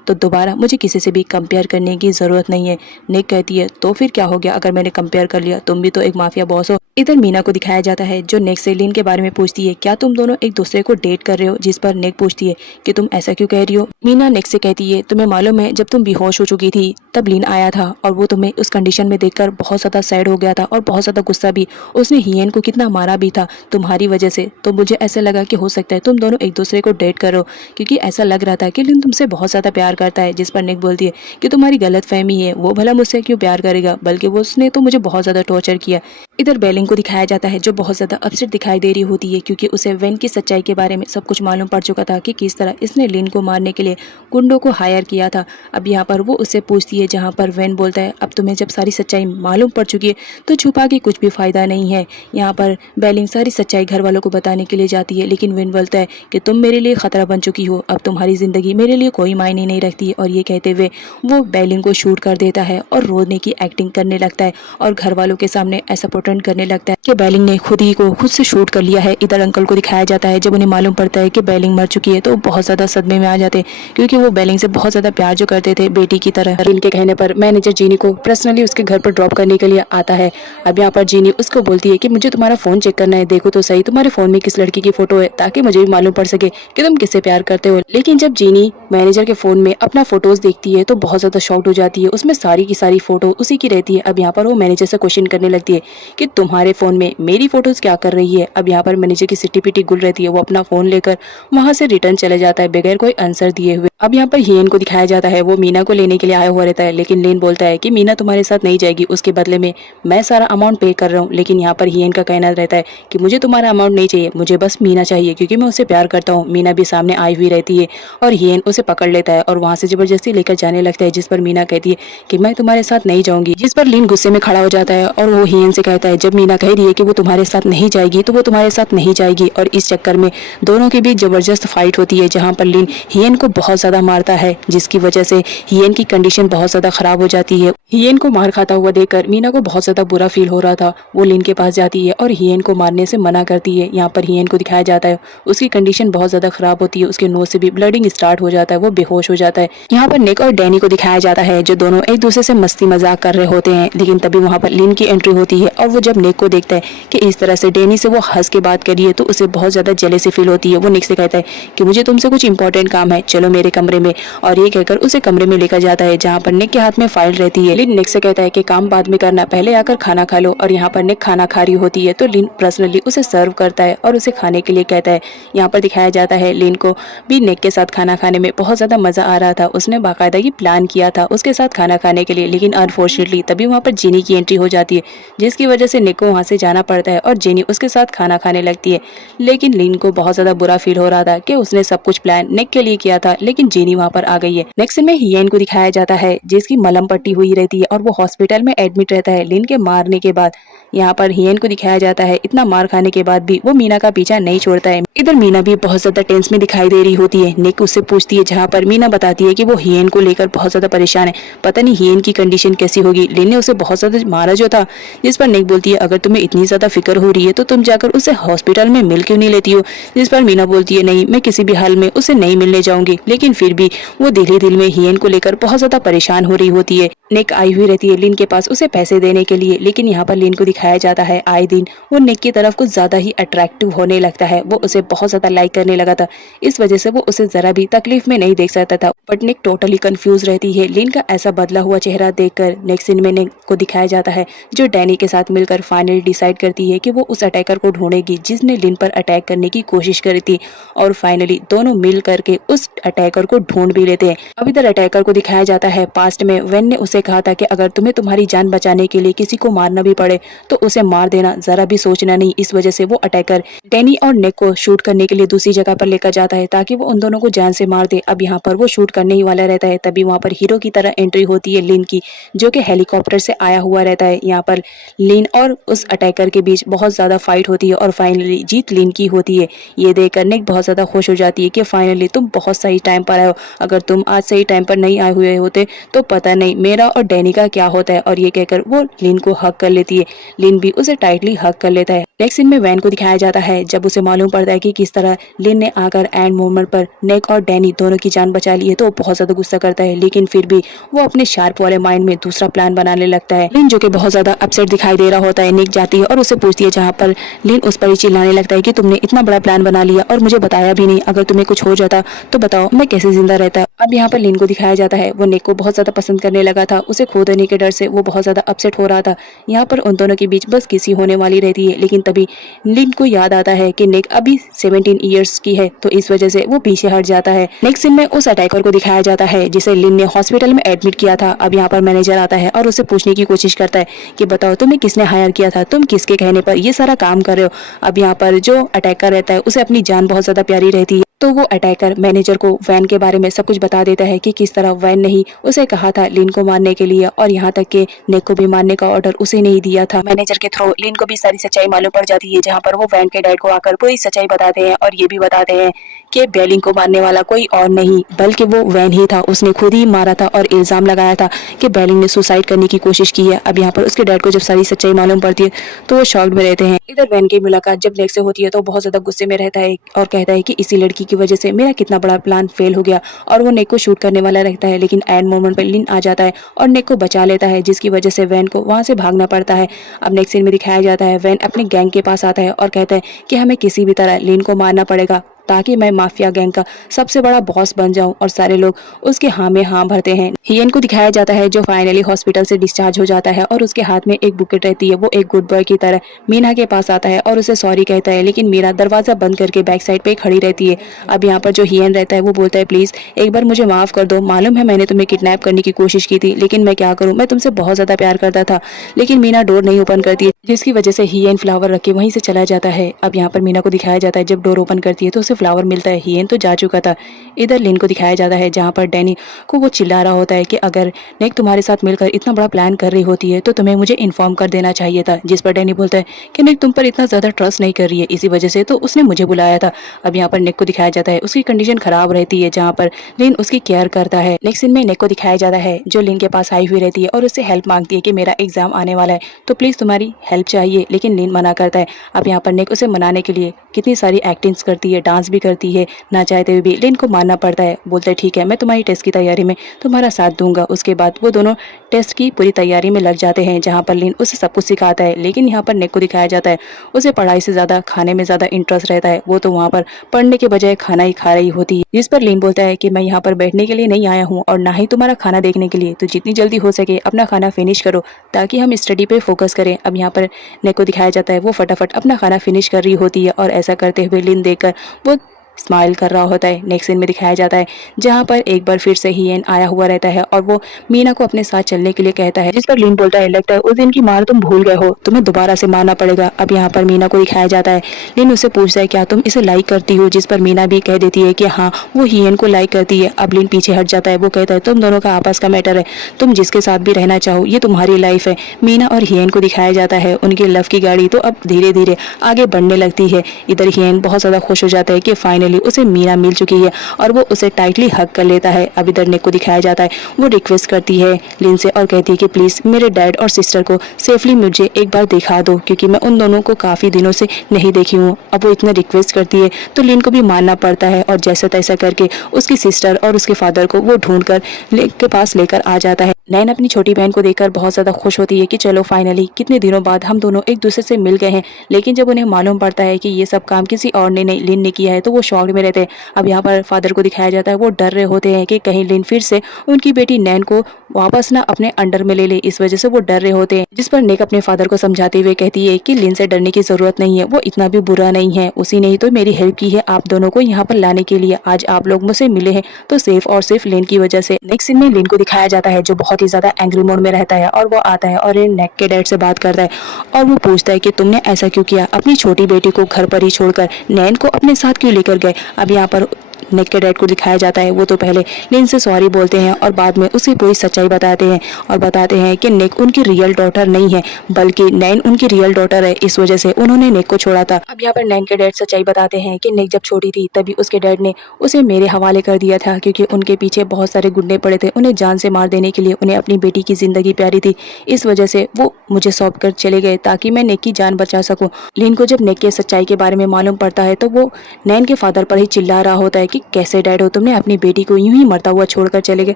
तो दोबारा मुझे किसी से भी कंपेयर करने की ज़रूरत नहीं है। निक कहती है तो फिर क्या हो गया अगर मैंने कंपेयर कर लिया, तुम भी तो एक माफिया बॉस हो। इधर मीना को दिखाया जाता है जो निक से लिन के बारे में पूछती है, क्या तुम दोनों एक दूसरे को डेट कर रहे हो, जिस पर निक पूछती है कि तुम ऐसा क्यों कह रही हो। मीना निक से कहती है तुम्हें मालूम है जब तुम बेहोश हो चुकी थी तब लिन आया था और वो तुम्हें उस कंडीशन में देखकर बहुत ज़्यादा सैड हो गया था और बहुत ज़्यादा गुस्सा भी, उसने हियन को कितना मारा भी था तुम्हारी वजह से। तो मुझे ऐसा लगा कि हो सकता है तुम दोनों एक दूसरे को डेट करो, क्योंकि ऐसा लग रहा था कि लिन तुमसे बहुत ज़्यादा प्यार करता है। जिस पर निक बोलती है कि तुम्हारी गलत फहमी है, वो भला मुझसे क्यों प्यार करेगा, बल्कि वो उसने तो मुझे बहुत ज़्यादा टॉर्चर किया। इधर बेलिंग को दिखाया जाता है जो बहुत ज़्यादा अपसेट दिखाई दे रही होती है, क्योंकि उसे वेन की सच्चाई के बारे में सब कुछ मालूम पड़ चुका था कि किस तरह इसने लिन को मारने के लिए गुंडों को हायर किया था। अब यहाँ पर वो उससे पूछती है, जहाँ पर वेन बोलता है अब तुम्हें जब सारी सच्चाई मालूम पड़ चुकी है तो छुपा के कुछ भी फ़ायदा नहीं है। यहाँ पर बेलिंग सारी सच्चाई घर वालों को बताने के लिए जाती है, लेकिन वेन बोलता है कि तुम मेरे लिए ख़तरा बन चुकी हो, अब तुम्हारी ज़िंदगी मेरे लिए कोई मायने नहीं रखती। और ये कहते हुए वो बेलिंग को शूट कर देता है और रोने की एक्टिंग करने लगता है और घर वालों के सामने ऐसा प्रोटेंड करने लगता है कि बेलिंग ने खुद ही को खुद से शूट कर लिया है। इधर अंकल को दिखाया जाता है, जब उन्हें मालूम पड़ता है कि बेलिंग मर चुकी है तो बहुत ज़्यादा सदमे में आ जाते हैं, क्योंकि वो बेलिंग से बहुत ज़्यादा प्यार जो करते थे बेटी की तरह। इनके कहने पर मैनेजर जीनी को पर्सनली उसके घर पर ड्रॉप करने के लिए आता है। अब यहाँ पर जीनी उसको बोलती है कि मुझे तुम्हारा फ़ोन चेक करना है, देखो तो सही तुम्हारे फ़ोन में किस लड़की की फ़ोटो है, ताकि मुझे भी मालूम पड़ सके कि तुम किससे प्यार करते हो। लेकिन जब जीनी मैनेजर के फ़ोन में अपना फ़ोटोज़ देखती है तो बहुत ज़्यादा शॉक्ड हो जाती है, उसमें सारी की सारी फ़ोटो उसी की रहती है। अब यहाँ पर वो मैनेजर से क्वेश्चन करने लगती है कि तुम्हारे फ़ोन में मेरी फ़ोटोज़ क्या कर रही है। अब यहाँ पर मैनेजर की सिटी पिटी गुल रहती है, वो अपना फ़ोन लेकर वहाँ से रिटर्न चले जाता है बगैर कोई आंसर दिए हुए। अब यहाँ पर हियन को दिखाया जाता है, वो मीना को लेने के लिए आया हुआ रहता है, लेकिन लेन बोलता है कि मीना तुम्हारे साथ नहीं जाएगी, उसके बदले में मैं सारा अमाउंट पे कर रहा हूँ। लेकिन यहाँ पर हियन का कहना रहता है कि मुझे तुम्हारा अमाउंट नहीं चाहिए, मुझे बस मीना चाहिए, क्योंकि मैं उससे प्यार करता हूँ। मीना भी सामने आई हुई रहती है और हियन उसे पकड़ लेता है और वहाँ से जबरदस्ती लेकर जाने लगता है, जिस पर मीना कहती है कि मैं तुम्हारे साथ नहीं जाऊंगी। जिस पर लिन गुस्से में खड़ा हो जाता है और वो हियन से कहता है, जब मीना कह रही है कि वो तुम्हारे साथ नहीं जाएगी तो वो तुम्हारे साथ नहीं जाएगी। और इस चक्कर में दोनों के बीच जबरदस्त फाइट होती है, जहाँ पर लिन हियन को बहुत ज़्यादा मारता है, जिसकी वजह से हियन की कंडीशन बहुत ज़्यादा खराब हो जाती है। हियन को मार खाता हुआ देखकर मीना को बहुत ज़्यादा बुरा फील हो रहा था। वो लिन के पास जाती है और हियन को मारने से मना करती है। यहाँ पर हियन को दिखाया जाता है, उसकी कंडीशन बहुत ज़्यादा खराब होती है, उसके नोज से भी ब्लडिंग स्टार्ट हो जाता है, वो बेहोश हो जाता है। यहाँ पर निक और डैनी को दिखाया जाता है, जो दोनों एक दूसरे से मस्ती मजाक कर रहे होते हैं। लेकिन तभी वहाँ पर लिन की एंट्री होती है और तब वो जब निक को देखता है कि इस तरह से डैनी से वो हंस के बात करी है तो उसे बहुत ज़्यादा जेलसी फील होती है। वो निक से कहता है कि मुझे तुमसे कुछ इंपॉर्टेंट काम है, चलो मेरे कमरे में, और ये कहकर उसे कमरे में लेकर जाता है जहाँ पर निक के हाथ में फाइल रहती है। लिन निक से कहता है कि काम बाद में करना, पहले आकर खाना खा लो, और यहाँ पर निक खाना खा रही होती है तो लिन पर्सनली उसे सर्व करता है और उसे खाने के लिए कहता है। यहाँ पर दिखाया जाता है लिन को भी निक के साथ खाना खाने में बहुत ज़्यादा मज़ा आ रहा था। उसने बाकायदा ये प्लान किया था उसके साथ खाना खाने के लिए, लेकिन अनफॉर्चुनेटली तभी वहाँ पर जेनी की एंट्री हो जाती है जिसकी वजह से निक को वहाँ से जाना पड़ता है और जेनी उसके साथ खाना खाने लगती है। लेकिन लिन को बहुत ज़्यादा बुरा फील हो रहा था कि उसने सब कुछ प्लान निक के लिए किया था, लेकिन जेनी वहाँ पर आ गई है। नेक्स्ट सीन में हियन को दिखाया जाता है जिसकी मलहम पट्टी हुई रहती है और वो हॉस्पिटल में एडमिट रहता है लिन के मारने के बाद। यहाँ पर हियन को दिखाया जाता है इतना मार खाने के बाद भी वो मीना का पीछा नहीं छोड़ता है। इधर मीना भी बहुत ज्यादा टेंस में दिखाई दे रही होती है। निक उससे पूछती है जहाँ पर मीना बताती है कि वो हियन को लेकर बहुत ज्यादा परेशान है, पता नहीं हियन की कंडीशन कैसी होगी, लिन ने उसे बहुत ज्यादा मारा जो था। जिस पर निक बोलती है अगर तुम्हें इतनी ज्यादा फिक्र हो रही है तो तुम जाकर उसे हॉस्पिटल में मिल क्यों नहीं लेती हो। जिस पर मीना बोलती है नहीं, मैं किसी भी हाल में उसे नहीं मिलने जाऊंगी। लेकिन फिर भी वो दिल ही दिल में हियन को लेकर बहुत ज्यादा परेशान हो रही होती है। निक आई हुई रहती है लिन के पास उसे पैसे देने के लिए, लेकिन यहाँ पर लिन को दिखाया जाता है आए दिन वो निक की तरफ कुछ ज्यादा ही अट्रैक्टिव होने लगता है। वो उसे बहुत ज्यादा लाइक करने लगा था, इस वजह से वो उसे जरा भी तकलीफ में नहीं देख सकता था। बट निक टोटली कंफ्यूज रहती है लिन का ऐसा बदला हुआ चेहरा देखकर। नेक्स्ट सीन में निक को दिखाया जाता है जो डैनी के साथ मिलकर फाइनली डिसाइड करती है कि वो उस अटैकर को ढूंढेगी जिसने लिन पर अटैक करने की कोशिश करी थी, और फाइनली दोनों मिल करके उस अटैकर को ढूंढ भी लेते हैं। अब इधर अटैकर को दिखाया जाता है पास्ट में वेन ने उसे कहा था कि अगर तुम्हें तुम्हारी जान बचाने के लिए किसी को मारना भी पड़े तो उसे मार देना, जरा भी सोचना नहीं। इस वजह से वो अटैकर डैनी और निक को शूट करने के लिए दूसरी जगह पर लेकर जाता है ताकि वो उन दोनों को जान से मार दे। अब यहाँ पर वो शूट करने ही वाला रहता है, तभी वहाँ पर हीरो की तरह एंट्री होती है लिन की, जो कि हेलीकॉप्टर से आया हुआ रहता है। यहाँ पर लिन और उस अटैकर के बीच बहुत ज्यादा फाइट होती है और फाइनली जीत लिन की होती है। ये देखकर निक बहुत ज्यादा खुश हो जाती है कि फाइनली तुम बहुत सही टाइम पर आए हो, अगर तुम आज सही टाइम पर नहीं आए हुए होते तो पता नहीं मेरा और डैनी का क्या होता है। और ये कहकर वो लिन को हक कर लेती है, लिन भी उसे टाइटली हक कर लेता है। नेक्स्ट सीन में वैन को दिखाया जाता है जब उसे मालूम पड़ता है कि किस तरह लिन ने आकर एंड मोमेंट पर निक और डैनी दोनों की जान बचा ली है, तो वो बहुत ज्यादा गुस्सा करता है। लेकिन फिर भी वो अपने शार्प वाले माइंड में दूसरा प्लान बनाने लगता है। लिन जो कि बहुत ज्यादा अपसेट दिखाई दे रहा होता है, निक जाती है और उसे पूछती है, जहाँ पर लिन उस पर ही चिल्लाने लगता है कि तुमने इतना बड़ा प्लान बना लिया और मुझे बताया भी नहीं, अगर तुम्हें कुछ हो जाता तो बताओ मैं कैसे जिंदा रहता। अब यहाँ पर लिन को दिखाया जाता है वो निक को बहुत ज्यादा पसंद करने लगा था, उसे खो देने के डर से वो बहुत ज्यादा अपसेट हो रहा था। यहाँ पर उन दोनों के बीच बस किसी होने वाली रहती है, लेकिन तभी लिन को याद आता है कि निक अभी 17 इयर्स की है, तो इस वजह से वो पीछे हट जाता है। नेक्स्ट सीन में उस अटैकर को दिखाया जाता है जिसे लिन ने हॉस्पिटल में एडमिट किया था। अब यहाँ पर मैनेजर आता है और उसे पूछने की कोशिश करता है कि बताओ तुम्हें किसने हायर किया था, तुम किसके कहने पर ये सारा काम कर रहे हो। अब यहाँ पर जो अटैकर रहता है उसे अपनी जान बहुत ज्यादा प्यारी रहती है, तो वो अटैकर मैनेजर को वैन के बारे में सब कुछ बता देता है कि किस तरह वैन ने ही उसे कहा था लिन को मारने के लिए, और यहाँ तक कि निक को भी मारने का ऑर्डर उसे नहीं दिया था। मैनेजर के थ्रू लिन को भी सारी सच्चाई मालूम पड़ जाती है, जहाँ पर वो वैन के डैड को आकर पूरी सच्चाई बताते हैं और ये भी बताते हैं कि बेलिंग को मारने वाला कोई और नहीं बल्कि वो वैन ही था, उसने खुद ही मारा था और इल्जाम लगाया था कि बेलिंग ने सुसाइड करने की कोशिश की है। अब यहाँ पर उसके डैड को जब सारी सच्चाई मालूम पड़ती है तो वो शॉक्ड में रहते हैं। इधर वैन की मुलाकात जब निक से होती है तो बहुत ज्यादा गुस्से में रहता है और कहता है कि इसी लड़की की वजह से मेरा कितना बड़ा प्लान फेल हो गया, और वो निक को शूट करने वाला रहता है। लेकिन एंड मोमेंट पर लिन आ जाता है और निक को बचा लेता है, जिसकी वजह से वैन को वहां से भागना पड़ता है। अब नेक्स्ट सीन में दिखाया जाता है वैन अपने गैंग के पास आता है और कहता है कि हमें किसी भी तरह लिन को मारना पड़ेगा ताकि मैं माफिया गैंग का सबसे बड़ा बॉस बन जाऊं, और सारे लोग उसके हाँ में हाँ भरते हैं। हियन को दिखाया जाता है जो फाइनली हॉस्पिटल से डिस्चार्ज हो जाता है और उसके हाथ में एक बुकेट रहती है। वो एक गुड बॉय की तरह मीना के पास आता है और उसे सॉरी कहता है, लेकिन मीना दरवाजा बंद करके बैक साइड पे खड़ी रहती है। अब यहाँ पर जो हियन रहता है वो बोलता है प्लीज एक बार मुझे माफ कर दो, मालूम है मैंने तुम्हें किडनैप करने की कोशिश की थी, लेकिन मैं क्या करूँ, मैं तुमसे बहुत ज्यादा प्यार करता था। लेकिन मीना डोर नहीं ओपन करती है, जिसकी वजह से हियन फ्लावर रख के वहीं से चला जाता है। अब यहाँ पर मीना को दिखाया जाता है जब डोर ओपन करती है तो उसे फ्लावर मिलता है, हियन तो जा चुका था। इधर लिन को दिखाया जाता है जहाँ पर डैनी को वो चिल्ला रहा होता है कि अगर निक तुम्हारे साथ मिलकर इतना बड़ा प्लान कर रही होती है तो तुम्हें मुझे इन्फॉर्म कर देना चाहिए था। जिस पर डैनी बोलता है कि निक तुम पर इतना ज्यादा ट्रस्ट नहीं कर रही है, इसी वजह से तो उसने मुझे बुलाया था। अब यहाँ पर निक को दिखाया जाता है उसकी कंडीशन खराब रहती है, जहाँ पर लिन उसकी केयर करता है। नेक्स्ट सीन में निक को दिखाया जाता है जो लिन के पास आई हुई रहती है और उससे हेल्प मांगती है कि मेरा एग्जाम आने वाला है तो प्लीज तुम्हारी हेल्प चाहिए, लेकिन लिन मना करता है। अब यहाँ पर निक उसे मनाने के लिए कितनी सारी एक्टिंग्स करती है, डांस डांस भी करती है। ना चाहते हुए भी लिन को मानना पड़ता है। बोलता है ठीक है, मैं तुम्हारी टेस्ट की तैयारी में तुम्हारा साथ दूंगा। उसके बाद वो दोनों टेस्ट की पूरी तैयारी में लग जाते हैं, जहाँ पर लिन उसे सब कुछ सिखाता है। लेकिन यहाँ पर निक को दिखाया जाता है उसे पढ़ाई से ज़्यादा खाने में ज़्यादा इंटरेस्ट रहता है। वो तो वहाँ पर पढ़ने के बजाय खाना ही खा रही होती है, जिस पर लिन बोलता है कि मैं यहाँ पर बैठने के लिए नहीं आया हूँ और ना ही तुम्हारा खाना देखने के लिए, तो जितनी जल्दी हो सके अपना खाना फिनिश करो ताकि हम स्टडी पे फोकस करें। अब यहाँ पर निक को दिखाया जाता है वो फटाफट अपना खाना फिनिश कर रही होती है और ऐसा करते हुए लिन देखकर वो स्माइल कर रहा होता है। नेक्स्ट सीन में दिखाया जाता है जहाँ पर एक बार फिर से हियन आया हुआ रहता है और वो मीना को अपने साथ चलने के लिए कहता है, जिस पर लिन बोलता है लगता है उस दिन की मार तुम भूल गए हो, तुम्हें दोबारा से मारना पड़ेगा। अब यहाँ पर मीना को दिखाया जाता है लिन उससे पूछता है क्या तुम इसे लाइक करती हो, जिस पर मीना भी कह देती है कि हाँ वो हियन को लाइक करती है। अब लिन पीछे हट जाता है, वो कहता है तुम दोनों का आपस का मैटर है, तुम जिसके साथ भी रहना चाहो ये तुम्हारी लाइफ है। मीना और हियन को दिखाया जाता है उनकी लव की गाड़ी तो अब धीरे धीरे आगे बढ़ने लगती है। इधर हियन बहुत ज्यादा खुश हो जाता है कि फाइनली उसे मीना मिल चुकी है और वो उसे टाइटली हग कर लेता है। अब इधर निक को दिखाया जाता है वो रिक्वेस्ट करती है लिन से और कहती है कि प्लीज मेरे डैड और सिस्टर को सेफली मुझे एक बार दिखा दो, क्योंकि मैं उन दोनों को काफी दिनों से नहीं देखी हूँ। अब वो इतना रिक्वेस्ट करती है तो लिन को भी मानना पड़ता है और जैसा तैसा करके उसकी सिस्टर और उसके फादर को वो ढूंढ कर के पास लेकर आ जाता है। नैन अपनी छोटी बहन को देखकर बहुत ज्यादा खुश होती है कि चलो फाइनली कितने दिनों बाद हम दोनों एक दूसरे से मिल गए हैं। लेकिन जब उन्हें मालूम पड़ता है कि ये सब काम किसी और ने नहीं लिन ने किया है तो वो शॉक्ड में रहते हैं। अब यहाँ पर फादर को दिखाया जाता है वो डर रहे होते हैं कि कहीं लिन फिर से उनकी बेटी नैन को वापस ना अपने अंडर में ले ले, इस वजह से वो डर रहे होते हैं। जिस पर निक अपने फादर को समझाते हुए कहती है कि लिन से डरने की जरूरत नहीं है, वो इतना भी बुरा नहीं है, उसी ने ही तो मेरी हेल्प की है आप दोनों को यहाँ पर लाने के लिए। आज आप लोग मुझसे मिले हैं तो सिर्फ और सिर्फ लिन की वजह से। नेक्स्ट सीन में लिन को दिखाया जाता है जो बहुत ही ज्यादा एंग्री मोड में रहता है और वो आता है और नेक के डैड से बात करता है और वो पूछता है कि तुमने ऐसा क्यों किया, अपनी छोटी बेटी को घर पर ही छोड़कर नैन को अपने साथ क्यों लेकर गए। अब यहाँ पर निक के डैड को दिखाया जाता है वो तो पहले लिन से सॉरी बोलते हैं और बाद में उसे पूरी सच्चाई बताते हैं और बताते हैं कि निक उनकी रियल डॉटर नहीं है बल्कि नैन उनकी रियल डॉटर है, इस वजह से उन्होंने निक को छोड़ा था। अब यहाँ पर नैन के डैड सच्चाई बताते हैं कि निक जब छोटी थी तभी उसके डैड ने उसे मेरे हवाले कर दिया था, क्योंकि उनके पीछे बहुत सारे गुंडे पड़े थे उन्हें जान से मार देने के लिए। उन्हें अपनी बेटी की जिंदगी प्यारी थी, इस वजह से वो मुझे सौंप कर चले गए ताकि मैं निक की जान बचा सकूं। लिन को जब निक के सच्चाई के बारे में मालूम पड़ता है तो वो नैन के फादर पर ही चिल्ला रहा होता है कि कैसे डैड हो, तुमने अपनी बेटी को यूं ही मरता हुआ छोड़कर चले गए।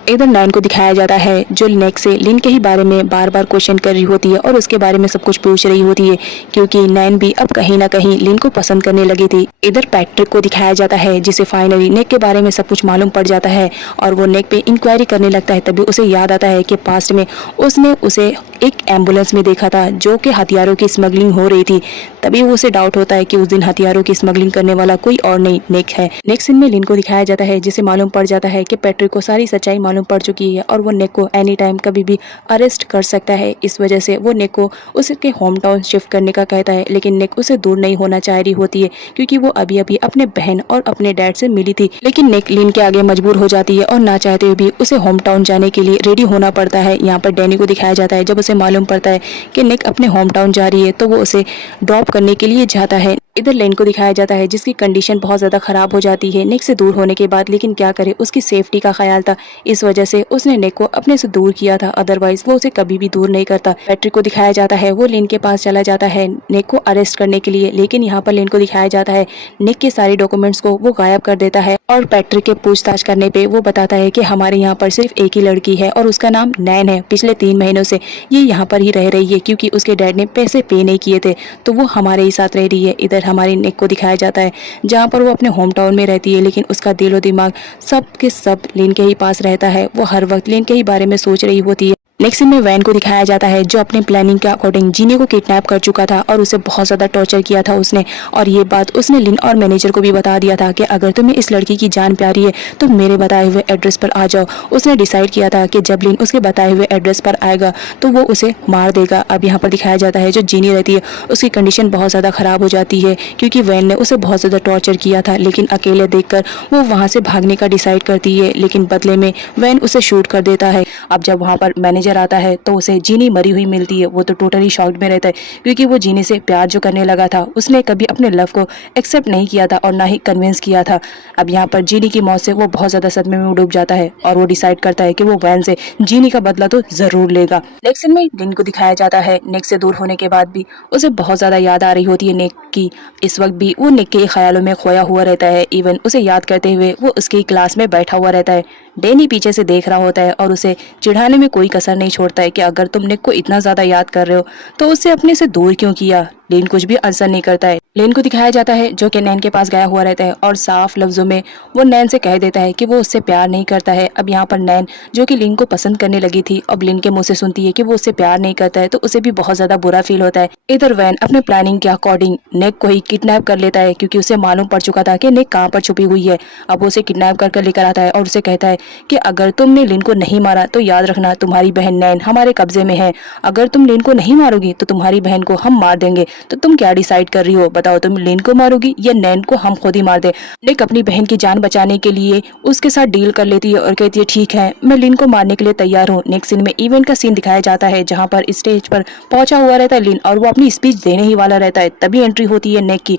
इधर नैन को दिखाया जाता है जो नेक से लिन के ही बारे में बार बार क्वेश्चन कर रही होती है और उसके बारे में सब कुछ पूछ रही होती है, क्योंकि नैन भी अब कहीं ना कहीं लिन को पसंद करने लगी थी। इधर पैट्रिक को दिखाया जाता है जिसे फाइनली नेक के बारे में सब कुछ मालूम पड़ जाता है और वो नेक पे इंक्वायरी करने लगता है। तभी उसे याद आता है कि पास्ट में उसने उसे एक एम्बुलेंस में देखा था जो कि हथियारों की स्मगलिंग हो रही थी। तभी उसे डाउट होता है कि उस दिन हथियारों की स्मगलिंग करने वाला कोई और नहीं नेक है। नेक्स्ट सीन में लिन को दिखाया जाता है जिसे मालूम पड़ जाता है कि पैट्रिक को सारी सच्चाई मालूम पड़ चुकी है और वो नेक को एनी टाइम कभी भी अरेस्ट कर सकता है। इस वजह से वो नेक को उसके होम टाउन शिफ्ट करने का कहता है, लेकिन नेक उसे दूर नहीं होना चाह रही होती है क्योंकि वो अभी अभी अपने बहन और अपने डैड से मिली थी। लेकिन नेक लिन के आगे मजबूर हो जाती है और ना चाहते हुए भी उसे होम टाउन जाने के लिए रेडी होना पड़ता है। यहाँ पर डैनी को दिखाया जाता है जब उसे मालूम पड़ता है कि नेक अपने होम टाउन जा रही है तो वो उसे ड्रॉप करने के लिए जाता है। इधर लेन को दिखाया जाता है जिसकी कंडीशन बहुत ज़्यादा ख़राब हो जाती है नेक से दूर होने के बाद, लेकिन क्या करे उसकी सेफ्टी का ख्याल था, इस वजह से उसने नेक को अपने से दूर किया था, अदरवाइज वो उसे कभी भी दूर नहीं करता। पैट्रिक को दिखाया जाता है वो लेन के पास चला जाता है नेक को अरेस्ट करने के लिए, लेकिन यहाँ पर लेन को दिखाया जाता है नेक के सारे डॉक्यूमेंट्स को वो गायब कर देता है और पैट्रिक के पूछताछ करने पे वो बताता है कि हमारे यहाँ पर सिर्फ एक ही लड़की है और उसका नाम नैन है। पिछले 3 महीनों से ये यहाँ पर ही रह रही है क्योंकि उसके डैड ने पैसे पे नहीं किए थे, तो वो हमारे ही साथ रह रही है। इधर हमारी नेक को दिखाया जाता है जहाँ पर वो अपने होम टाउन में रहती है, लेकिन उसका दिलो दिमाग सब के सब लिन के ही पास रहता है। वो हर वक्त लिन के ही बारे में सोच रही होती है। नेक्स्ट सीन में वैन को दिखाया जाता है जो अपने प्लानिंग के अकॉर्डिंग जीनी को किडनैप कर चुका था और उसे बहुत ज़्यादा टॉर्चर किया था उसने, और ये बात उसने लिन और मैनेजर को भी बता दिया था कि अगर तुम्हें इस लड़की की जान प्यारी है तो मेरे बताए हुए एड्रेस पर आ जाओ। उसने डिसाइड किया था कि जब लिन उसके बताए हुए एड्रेस पर आएगा तो वो उसे मार देगा। अब यहाँ पर दिखाया जाता है जो जीनी रहती है उसकी कंडीशन बहुत ज़्यादा ख़राब हो जाती है क्योंकि वैन ने उसे बहुत ज़्यादा टॉर्चर किया था, लेकिन अकेले देखकर वो वहाँ से भागने का डिसाइड करती है, लेकिन बदले में वैन उसे शूट कर देता है। अब जब वहाँ पर मैनेजर मैनेजर आता है तो उसे जीनी मरी हुई मिलती है। वो तो टोटली शॉक्ड में रहता है क्योंकि वो जीनी से प्यार जो करने लगा था उसने कभी अपने लव को एक्सेप्ट नहीं किया था और ना ही कन्विंस किया था। अब यहाँ पर जीनी की मौत से वो बहुत ज़्यादा सदमे में डूब जाता है और वो डिसाइड करता है कि वो वैन से जीनी का बदला तो ज़रूर लेगा। नेक्स्ट सीन में लिन को दिखाया जाता है। निक से दूर होने के बाद भी उसे बहुत ज़्यादा याद आ रही होती है निक की। इस वक्त भी वो निक के ख्यालों में खोया हुआ रहता है। इवन उसे याद करते हुए वो उसकी क्लास में बैठा हुआ रहता है। डैनी पीछे से देख रहा होता है और उसे चिढ़ाने में कोई कसर नहीं छोड़ता है कि अगर तुम निक को इतना ज़्यादा याद कर रहे हो तो उससे अपने से दूर क्यों किया। लिन कुछ भी आंसर नहीं करता है। लिन को दिखाया जाता है जो कि नैन के पास गया हुआ रहता है और साफ लफ्जों में वो नैन से कह देता है कि वो उससे प्यार नहीं करता है। अब यहाँ पर नैन जो कि लिन को पसंद करने लगी थी अब लिन के मुंह से सुनती है कि वो उससे प्यार नहीं करता है तो उसे भी बहुत ज्यादा बुरा फील होता है। इधर वैन अपने प्लानिंग के अकॉर्डिंग नेक को ही किडनैप कर लेता है क्योंकि उसे मालूम पड़ चुका था कि नेक कहाँ पर छुपी हुई है। अब वो उसे किडनैप कर लेकर आता है और उसे कहता है कि अगर तुमने लिन को नहीं मारा तो याद रखना तुम्हारी बहन नैन हमारे कब्जे में है। अगर तुम लिन को नहीं मारोगी तो तुम्हारी बहन को हम मार देंगे। तो तुम क्या डिसाइड कर रही हो, बताओ, तुम लिन को मारोगी या नैन को हम खुद ही मार दे। निक अपनी बहन की जान बचाने के लिए उसके साथ डील कर लेती है और कहती है ठीक है मैं लिन को मारने के लिए तैयार हूँ। नेक्स्ट सीन में इवेंट का सीन दिखाया जाता है जहाँ पर स्टेज पर पहुंचा हुआ रहता है लिन और वो अपनी स्पीच देने ही वाला रहता है। तभी एंट्री होती है नेक की।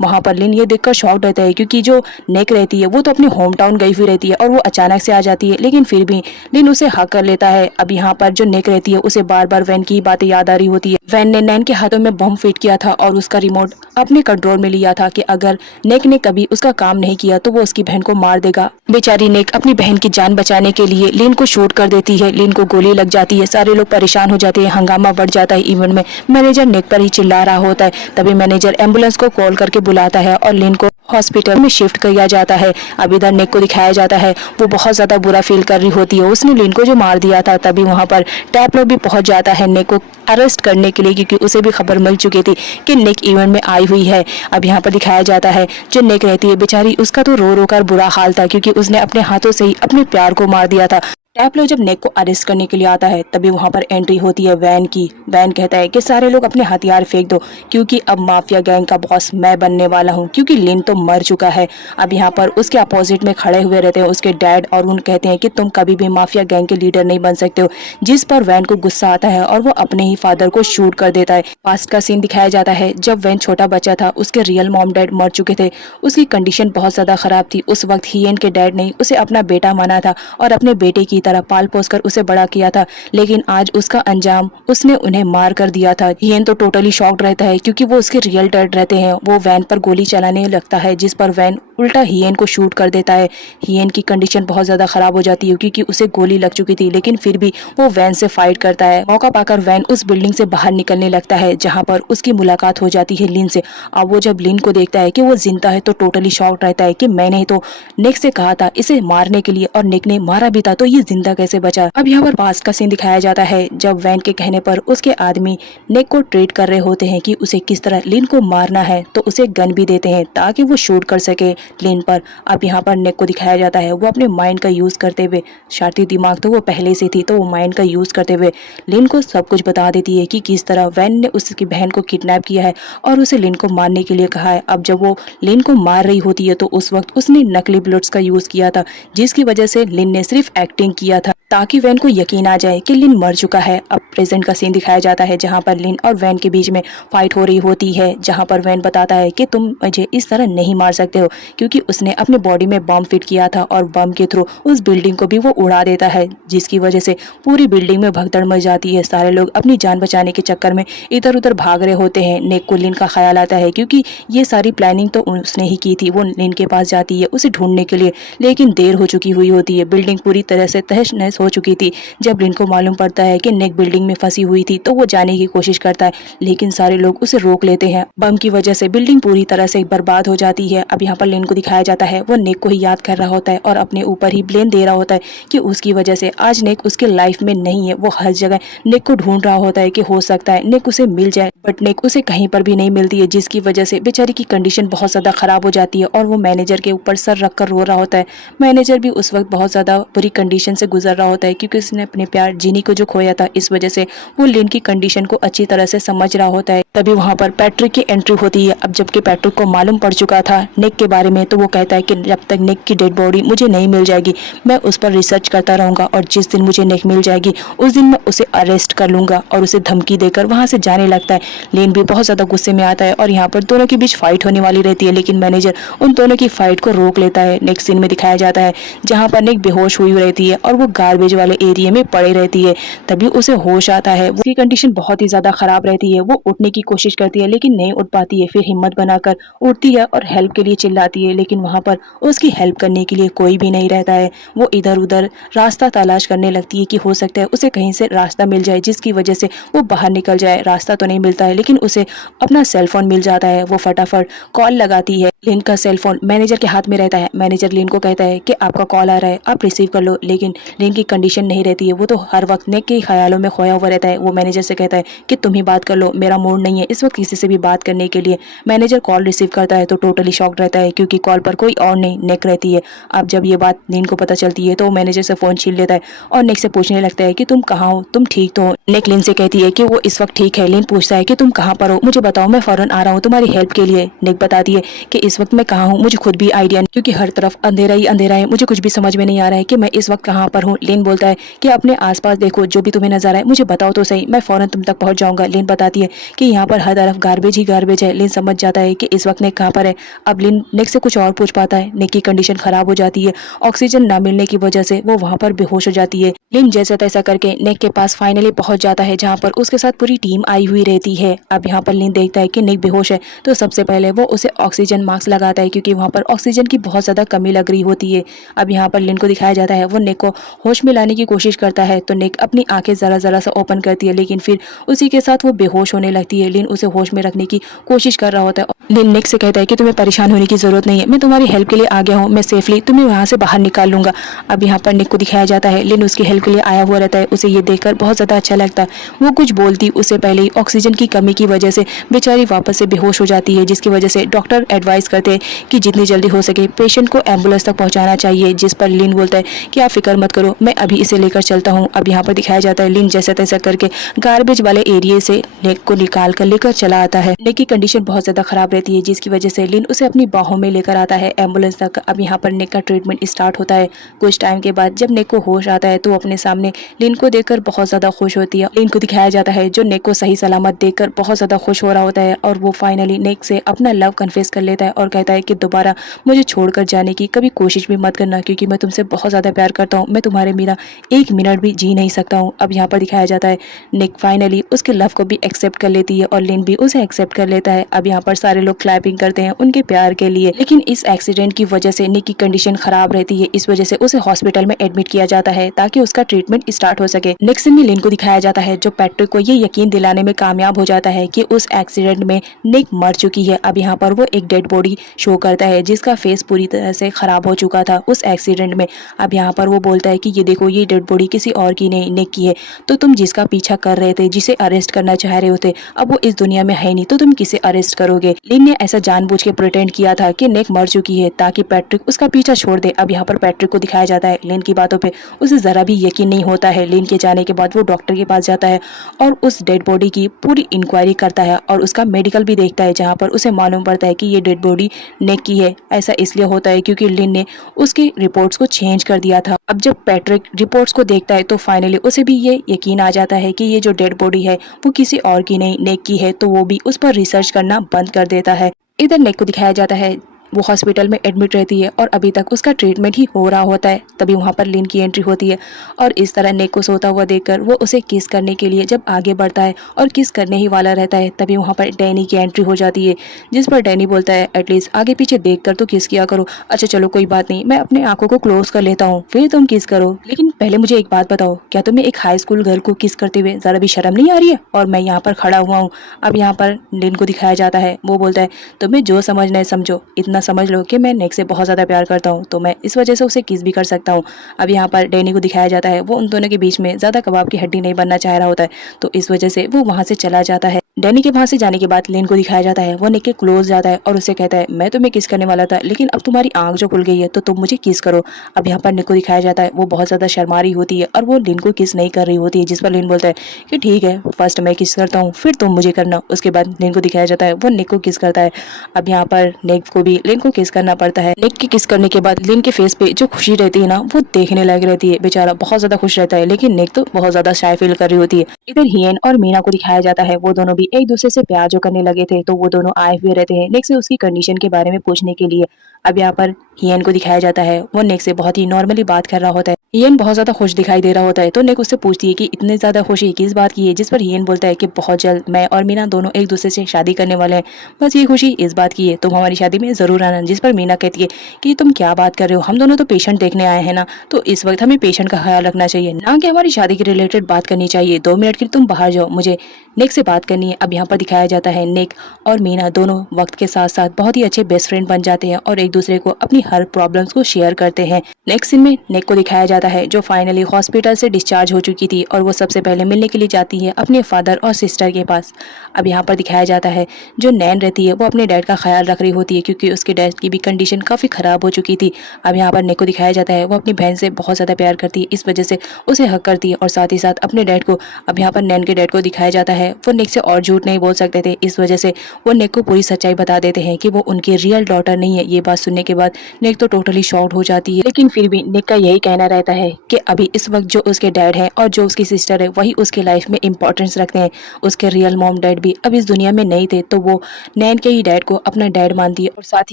वहाँ पर लिन ये देखकर शॉक्ड रहता है क्योंकि जो नेक रहती है वो तो अपने होम टाउन गई हुई रहती है और वो अचानक से आ जाती है लेकिन फिर भी लिन उसे हक कर लेता है। अब यहाँ पर जो नेक रहती है उसे बार बार वैन की बातें याद आ रही होती है। वैन ने नैन के हाथों में बम फिट किया था और उसका रिमोट अपने कंट्रोल में लिया था कि अगर नेक ने कभी उसका काम नहीं किया तो वो उसकी बहन को मार देगा। बेचारी नेक अपनी बहन की जान बचाने के लिए लिन को शूट कर देती है। लिन को गोली लग जाती है। सारे लोग परेशान हो जाते हैं। हंगामा बढ़ जाता है। इवेंट में मैनेजर नेक पर ही चिल्ला रहा होता है। तभी मैनेजर एम्बुलेंस को कॉल करके बुलाता है और लिन को हॉस्पिटल में शिफ्ट किया जाता है। अब इधर नेक को दिखाया जाता है वो बहुत ज्यादा बुरा फील कर रही होती है। उसने लिन को जो मार दिया था। तभी वहां पर टैपलो भी पहुंच जाता है नेक को अरेस्ट करने के लिए क्योंकि उसे भी खबर मिल चुकी थी कि नेक इवेंट में आई हुई है। अब यहाँ पर दिखाया जाता है जो नेक रहती है बेचारी उसका तो रो रो कर बुरा हाल था क्योंकि उसने अपने हाथों से ही अपने प्यार को मार दिया था। टैपलो जब नेक को अरेस्ट करने के लिए आता है तभी वहां पर एंट्री होती है वैन की। वैन कहता है कि सारे लोग अपने हथियार फेंक दो क्योंकि अब माफिया गैंग का बॉस मैं बनने वाला हूं क्योंकि लिन तो मर चुका है। अब यहाँ पर उसके अपोजिट में खड़े हुए रहते हैं उसके डैड और उन कहते हैं कि तुम कभी भी माफिया गैंग के लीडर नहीं बन सकते हो। जिस पर वैन को गुस्सा आता है और वो अपने ही फादर को शूट कर देता है। पास्ट का सीन दिखाया जाता है जब वैन छोटा बच्चा था उसके रियल मॉम डैड मर चुके थे। उसकी कंडीशन बहुत ज्यादा खराब थी। उस वक्त हियन के डैड ने उसे अपना बेटा माना था और अपने बेटे की तरह पाल पोस कर उसे बड़ा किया था लेकिन आज उसका अंजाम उसने उन्हें मार कर दिया था। हियन तो टोटली शॉक्ड रहता है क्योंकि वो उसके रियल डैड रहते हैं। वो वैन पर गोली चलाने लगता है जिस पर वैन उल्टा हियन को शूट कर देता है। हियन की कंडीशन बहुत ज्यादा खराब हो जाती है क्योंकि उसे गोली लग चुकी थी लेकिन फिर भी वो वैन से फाइट करता है। मौका पाकर वैन उस बिल्डिंग से बाहर निकलने लगता है जहां पर उसकी मुलाकात हो जाती है लिन से। अब वो जब लिन को देखता है कि वो जिंदा है तो टोटली शॉक्ड रहता है कि मैंने तो निक से कहा था इसे मारने के लिए और निक ने मारा भी था तो ये जिंदा कैसे बचा। अब यहाँ पर पास्ट का सीन दिखाया जाता है जब वैन के कहने पर उसके आदमी निक को ट्रीट कर रहे होते हैं कि उसे किस तरह लिन को मारना है तो उसे गन भी देते हैं ताकि वो शूट कर सके लिन पर। अब यहाँ पर निक को दिखाया जाता है वो अपने माइंड का यूज करते हुए, शरारती दिमाग तो वो पहले से थी तो वो माइंड का यूज करते हुए लिन को सब कुछ बता देती है कि किस तरह वैन ने उसकी बहन को किडनैप किया है और उसे लिन को मारने के लिए कहा है। अब जब वो लिन को मार रही होती है तो उस वक्त उसने नकली बुलेट्स का यूज किया था जिसकी वजह से लिन ने सिर्फ एक्टिंग किया था ताकि वैन को यकीन आ जाए कि लिन मर चुका है। अब प्रेजेंट का सीन दिखाया जाता है जहां पर लिन और वैन के बीच में फाइट हो रही होती है जहां पर वैन बताता है कि तुम मुझे इस तरह नहीं मार सकते हो क्योंकि उसने अपने बॉडी में बम फिट किया था और बम के थ्रू उस बिल्डिंग को भी वो उड़ा देता है जिसकी वजह से पूरी बिल्डिंग में भगदड़ मच जाती है। सारे लोग अपनी जान बचाने के चक्कर में इधर उधर भाग रहे होते हैं। नेक को लिन का ख्याल आता है क्योंकि ये सारी प्लानिंग तो उसने ही की थी। वो लिन के पास जाती है उसे ढूंढने के लिए लेकिन देर हो चुकी हुई होती है। बिल्डिंग पूरी तरह से तहस नहस हो चुकी थी। जब लिन को मालूम पड़ता है कि नेक बिल्डिंग में फंसी हुई थी तो वो जाने की कोशिश करता है लेकिन सारे लोग उसे रोक लेते हैं। बम की वजह से बिल्डिंग पूरी तरह से बर्बाद हो जाती है। अब यहाँ पर लिन को दिखाया जाता है वो नेक को ही याद कर रहा होता है और अपने ऊपर ही ब्लेम दे रहा होता है कि उसकी वजह से आज नेक उसके लाइफ में नहीं है। वो हर जगह नेक को ढूंढ रहा होता है कि हो सकता है नेक उसे मिल जाए बट नेक उसे कहीं पर भी नहीं मिलती है जिसकी वजह से बेचारी की कंडीशन बहुत ज्यादा खराब हो जाती है और वो मैनेजर के ऊपर सर रख कर रो रहा होता है। मैनेजर भी उस वक्त बहुत ज्यादा बुरी कंडीशन से गुजर रहा होता है क्योंकि उसने अपने प्यार जीनी को जो खोया था इस वजह से वो लिन की कंडीशन को अच्छी तरह से समझ रहा होता है। तभी वहां पर पैट्रिक की एंट्री होती है। अब जबकि पैट्रिक को मालूम पड़ चुका था निक के बारे में, तो वो कहता है कि जब तक निक की डेड बॉडी मुझे नहीं मिल जाएगी मैं उस पर रिसर्च करता रहूंगा, और जिस दिन मुझे निक मिल जाएगी उस दिन मैं उसे अरेस्ट कर लूंगा, और उसे धमकी देकर वहां से जाने लगता है। लेन भी बहुत ज्यादा गुस्से में आता है और यहाँ पर दोनों के बीच फाइट होने वाली रहती है, लेकिन मैनेजर उन दोनों की फाइट को रोक लेता है। नेक्स्ट सीन में दिखाया जाता है जहाँ पर निक बेहोश हुई रहती है और वो गार्बेज वाले एरिया में पड़ी रहती है। तभी उसे होश आता है। उसकी कंडीशन बहुत ही ज्यादा खराब रहती है। वो उठने की कोशिश करती है लेकिन नहीं उठ पाती है। फिर हिम्मत बनाकर उठती है और हेल्प के लिए चिल्लाती है, लेकिन वहां पर उसकी हेल्प करने के लिए कोई भी नहीं रहता है। वो इधर उधर रास्ता तलाश करने लगती है कि हो सकता है उसे कहीं से रास्ता मिल जाए जिसकी वजह से वो बाहर निकल जाए। रास्ता तो नहीं मिलता है, लेकिन उसे अपना सेलफोन मिल जाता है। वो फटाफट कॉल लगाती है। लिन का सेलफोन मैनेजर के हाथ में रहता है। मैनेजर लिन को कहता है कि आपका कॉल आ रहा है, आप रिसीव कर लो, लेकिन लिन की कंडीशन नहीं रहती है। वो तो हर वक्त नेक के ख्यालों में खोया हुआ रहता है। वो मैनेजर से कहता है कि तुम ही बात कर लो, मेरा मूड नहीं है इस वक्त किसी से भी बात करने के लिए। मैनेजर कॉल रिसीव करता है तो टोटली शॉक्ड रहता है, क्योंकि कॉल पर कोई और नहीं नेक रहती है। अब जब ये बात लिन को पता चलती है तो वो मैनेजर से फोन छीन लेता है और नेक से पूछने लगता है कि तुम कहाँ हो, तुम ठीक तो हो। नेक लिन से कहती है कि वो इस वक्त ठीक है। लिन पूछता है कि तुम कहाँ पर हो, मुझे बताओ, मैं फौरन आ रहा हूँ तुम्हारी हेल्प के लिए। नेक बताती है कि इस वक्त मैं कहाँ हूँ मुझे खुद भी आइडिया नहीं, क्योंकि हर तरफ अंधेरा ही अंधेरा है, मुझे कुछ भी समझ में नहीं आ रहा है कि मैं इस वक्त कहाँ पर हूँ। लिन बोलता है कि अपने आसपास देखो, जो भी तुम्हें नजर आए मुझे बताओ तो सही, मैं फौरन तुम तक पहुंच जाऊंगा। लिन बताती है कि यहाँ पर हर तरफ गार्बेज ही गार्बेज है। लिन समझ जाता है कि इस वक्त नेक कहाँ पर है। अब लिन नेक से कुछ और पूछ पाता है। नेक की कंडीशन खराब हो जाती है। ऑक्सीजन ना मिलने की वजह से वो वहां पर बेहोश हो जाती है। लिन जैसा तैसा करके नेक के पास फाइनली पहुंच जाता है, जहाँ पर उसके साथ पूरी टीम आई हुई रहती है। अब यहाँ पर लिन देखता है कि नेक बेहोश है, तो सबसे पहले वो उसे ऑक्सीजन मास्क लगाता है, क्योंकि वहाँ पर ऑक्सीजन की बहुत ज्यादा कमी लग रही होती है। अब यहाँ पर लिन को दिखाया जाता है वो नेक को होश में लाने की कोशिश करता है, तो नेक अपनी आंखें जरा जरा सा ओपन करती है, लेकिन फिर उसी के साथ वो बेहोश होने लगती है। लिन उसे होश में रखने की कोशिश कर रहा होता है। लिन नेक से कहता है कि तुम्हें परेशान होने की जरूरत नहीं है, मैं तुम्हारी हेल्प के लिए आ गया हूँ, मैं सेफली तुम्हें वहां से बाहर निकाल लूंगा। अब यहाँ पर निक को दिखाया जाता है लिन उसकी हेल्प के लिए आया हुआ रहता है। उसे ये देखकर बहुत ज्यादा अच्छा लगता है। वो कुछ बोलती उससे पहले ही ऑक्सीजन की कमी की वजह से बेचारी वापस से बेहोश हो जाती है, जिसकी वजह से डॉक्टर एडवाइस करते हैं कि जितनी जल्दी हो सके पेशेंट को एम्बुलेंस तक पहुंचाना चाहिए। जिस पर लिन बोलता है कि आप फिक्र मत करो, मैं अभी इसे लेकर चलता हूँ। अब यहाँ पर दिखाया जाता है लिन जैसा तैसा करके गार्बेज वाले एरिया से नेक को निकाल कर लेकर चला आता है। नेक की कंडीशन बहुत ज्यादा खराब रहती है, जिसकी वजह से लिन उसे अपनी बाहों में लेकर आता है एम्बुलेंस तक। अब यहाँ पर नेक का ट्रीटमेंट स्टार्ट होता है। कुछ टाइम के बाद जब नेक को होश आता है तो अपने सामने लिन को देखकर बहुत ज्यादा खुश होती है। लिन को दिखाया जाता है जो नेक को सही सलामत देखकर बहुत ज्यादा खुश हो रहा होता है, और वो फाइनली नेक से अपना लव कन्फेस कर लेता है और कहता है कि दोबारा मुझे छोड़कर जाने की कभी कोशिश भी मत करना, क्योंकि मैं तुमसे बहुत ज्यादा प्यार करता हूँ, मैं तुम्हारे बिना एक मिनट भी जी नहीं सकता हूँ। अब यहाँ पर दिखाया जाता है नेक फाइनली उसके लव को भी एक्सेप्ट कर लेती है और लिन भी उसे एक्सेप्ट कर लेता है। अब यहाँ पर सारे लोग क्लैपिंग करते हैं उनके प्यार के लिए, लेकिन इस एक्सीडेंट की वजह से निक की कंडीशन खराब रहती है। इस वजह से उसे हॉस्पिटल में एडमिट किया जाता है ताकि उसका ट्रीटमेंट स्टार्ट हो सके। नेक्स्ट में लिन को दिखाया जाता है जो पैट्रिक को ये यकीन दिलाने में कामयाब हो जाता है कि उस एक्सीडेंट में निक मर चुकी है। अब यहाँ पर वो एक डेड बॉडी शो करता है जिसका फेस पूरी तरह से खराब हो चुका था उस एक्सीडेंट में। अब यहाँ पर वो बोलता है कि ये देखो, ये डेड बॉडी किसी और की नहीं, निक की है। तो तुम जिसका पीछा कर रहे थे, जिसे अरेस्ट करना चाह रहे होते, अब वो इस दुनिया में है नहीं, तो तुम किसे अरेस्ट करोगे। लिन ने ऐसा जानबूझ के प्रिटेंड किया था कि निक मर चुकी है ताकि पैट्रिक उसका पीछा छोड़ दे। अब यहाँ पर पैट्रिक को दिखाया जाता है लिन की बातों पे उसे जरा भी यकीन नहीं होता है। लिन के जाने के बाद वो डॉक्टर के पास जाता है और उस डेड बॉडी की पूरी इंक्वायरी करता है और उसका मेडिकल भी देखता है, जहाँ पर उसे मालूम पड़ता है कि ये डेड बॉडी नेक की है। ऐसा इसलिए होता है क्योंकि लिन ने उसकी रिपोर्ट्स को चेंज कर दिया था। अब जब पैट्रिक रिपोर्ट्स को देखता है तो फाइनली उसे भी ये यकीन आ जाता है कि ये जो डेड बॉडी है वो किसी और की नहीं, नेक की है। तो वो भी उस पर रिसर्च करना बंद कर देता है। इधर नेक को दिखाया जाता है वो हॉस्पिटल में एडमिट रहती है और अभी तक उसका ट्रीटमेंट ही हो रहा होता है। तभी वहाँ पर लिन की एंट्री होती है और इस तरह नेक को सोता हुआ देखकर वो उसे किस करने के लिए जब आगे बढ़ता है और किस करने ही वाला रहता है, तभी वहाँ पर डैनी की एंट्री हो जाती है, जिस पर डैनी बोलता है एटलीस्ट आगे पीछे देख कर तो किस किया करो। अच्छा चलो कोई बात नहीं, मैं अपने आंखों को क्लोज कर लेता हूँ, फिर तुम किस करो। लेकिन पहले मुझे एक बात बताओ, क्या तुम्हें एक हाई स्कूल गर्ल को किस करते हुए जरा भी शर्म नहीं आ रही है? और मैं यहाँ पर खड़ा हुआ हूँ। अब यहाँ पर लिन को दिखाया जाता है, वो बोलता है तुम्हें जो समझना है समझो, इतना समझ लो कि मैं नेक से बहुत ज्यादा प्यार करता हूँ, तो मैं इस वजह से उसे किस भी कर सकता हूँ। अब यहाँ पर डैनी को दिखाया जाता है वो उन दोनों के बीच में ज्यादा कबाब की हड्डी नहीं बनना चाह रहा होता है, तो इस वजह से वो वहां से चला जाता है। डैनी के वहां से जाने के बाद लिन को दिखाया जाता है वो निक के क्लोज जाता है और उससे कहता है मैं तुम्हें किस करने वाला था, लेकिन अब तुम्हारी आंख जो खुल गई है तो तुम मुझे किस करो। अब यहाँ पर निक को दिखाया जाता है वो बहुत ज्यादा शर्मा रही होती है और वो लिन को किस नहीं कर रही होती है, जिस पर लिन बोलता है कि ठीक है फर्स्ट मैं किस करता हूँ फिर तुम मुझे करना। उसके बाद लिन को दिखाया जाता है वो निक को किस करता है। अब यहाँ पर निक को भी लिन को किस करना पड़ता है। निक की किस करने के बाद लिन के फेस पे जो खुशी रहती है ना वो देखने लायक रहती है, बेचारा बहुत ज्यादा खुश रहता है, लेकिन निक तो बहुत ज्यादा शाय फील कर रही होती है। इधर हियन और मीना को दिखाया जाता है वो दोनों भी एक दूसरे से प्यार जो करने लगे थे तो वो दोनों आए हुए रहते हैं निक से उसकी कंडीशन के बारे में पूछने के लिए। अब यहाँ पर हियन को दिखाया जाता है वो निक से बहुत ही नॉर्मली बात कर रहा होता है। हियन बहुत ज्यादा खुश दिखाई दे रहा होता है तो निक उससे पूछती है कि इतने ज्यादा खुशी किस बात की है, जिस पर हियन बोलता है कि बहुत जल्द मैं और मीना दोनों एक दूसरे से शादी करने वाले हैं, बस ये खुशी इस बात की है तुम हमारी शादी में जरूर आना। जिस पर मीना कहती है कि तुम क्या बात कर रहे हो, हम दोनों तो पेशेंट देखने आए हैं ना, तो इस वक्त हमें पेशेंट का ख्याल रखना चाहिए ना कि हमारी शादी के रिलेटेड बात करनी चाहिए। 2 मिनट के लिए तुम बाहर जाओ, मुझे निक से बात करनी है। अब यहाँ पर दिखाया जाता है निक और मीना दोनों वक्त के साथ साथ बहुत ही अच्छे बेस्ट फ्रेंड बन जाते हैं और एक दूसरे को अपनी हर प्रॉब्लम्स को शेयर करते हैं। नेक्स्ट सीन में निक को दिखाया जाता है जो फाइनली हॉस्पिटल से डिस्चार्ज हो चुकी थी और वो सबसे पहले मिलने के लिए जाती है अपने फादर और सिस्टर के पास। अब यहाँ पर दिखाया जाता है जो नैन रहती है वो अपने डैड का ख्याल रख रही होती है क्योंकि उसके डैड की भी कंडीशन काफ़ी ख़राब हो चुकी थी। अब यहाँ पर निक को दिखाया जाता है वो अपनी बहन से बहुत ज़्यादा प्यार करती है, इस वजह से उसे हक करती है और साथ ही साथ अपने डैड को। अब यहाँ पर नैन के डैड को दिखाया जाता है वो निक से और झूठ नहीं बोल सकते थे, इस वजह से वो निक को पूरी सच्चाई बता देते हैं कि वो उनकी रियल डॉटर नहीं है। ये बात सुनने के बाद निक तो टोटली शॉक्ड हो जाती है, लेकिन फिर भी निक का यही कहना रहता है कि अभी इस वक्त जो उसके डैड है और जो उसकी सिस्टर है वही उसके लाइफ में इंपॉर्टेंस रखते हैं। उसके रियल मॉम डैड भी अब इस दुनिया में नहीं थे तो वो नैन के ही डैड को अपना डैड मानती है और साथ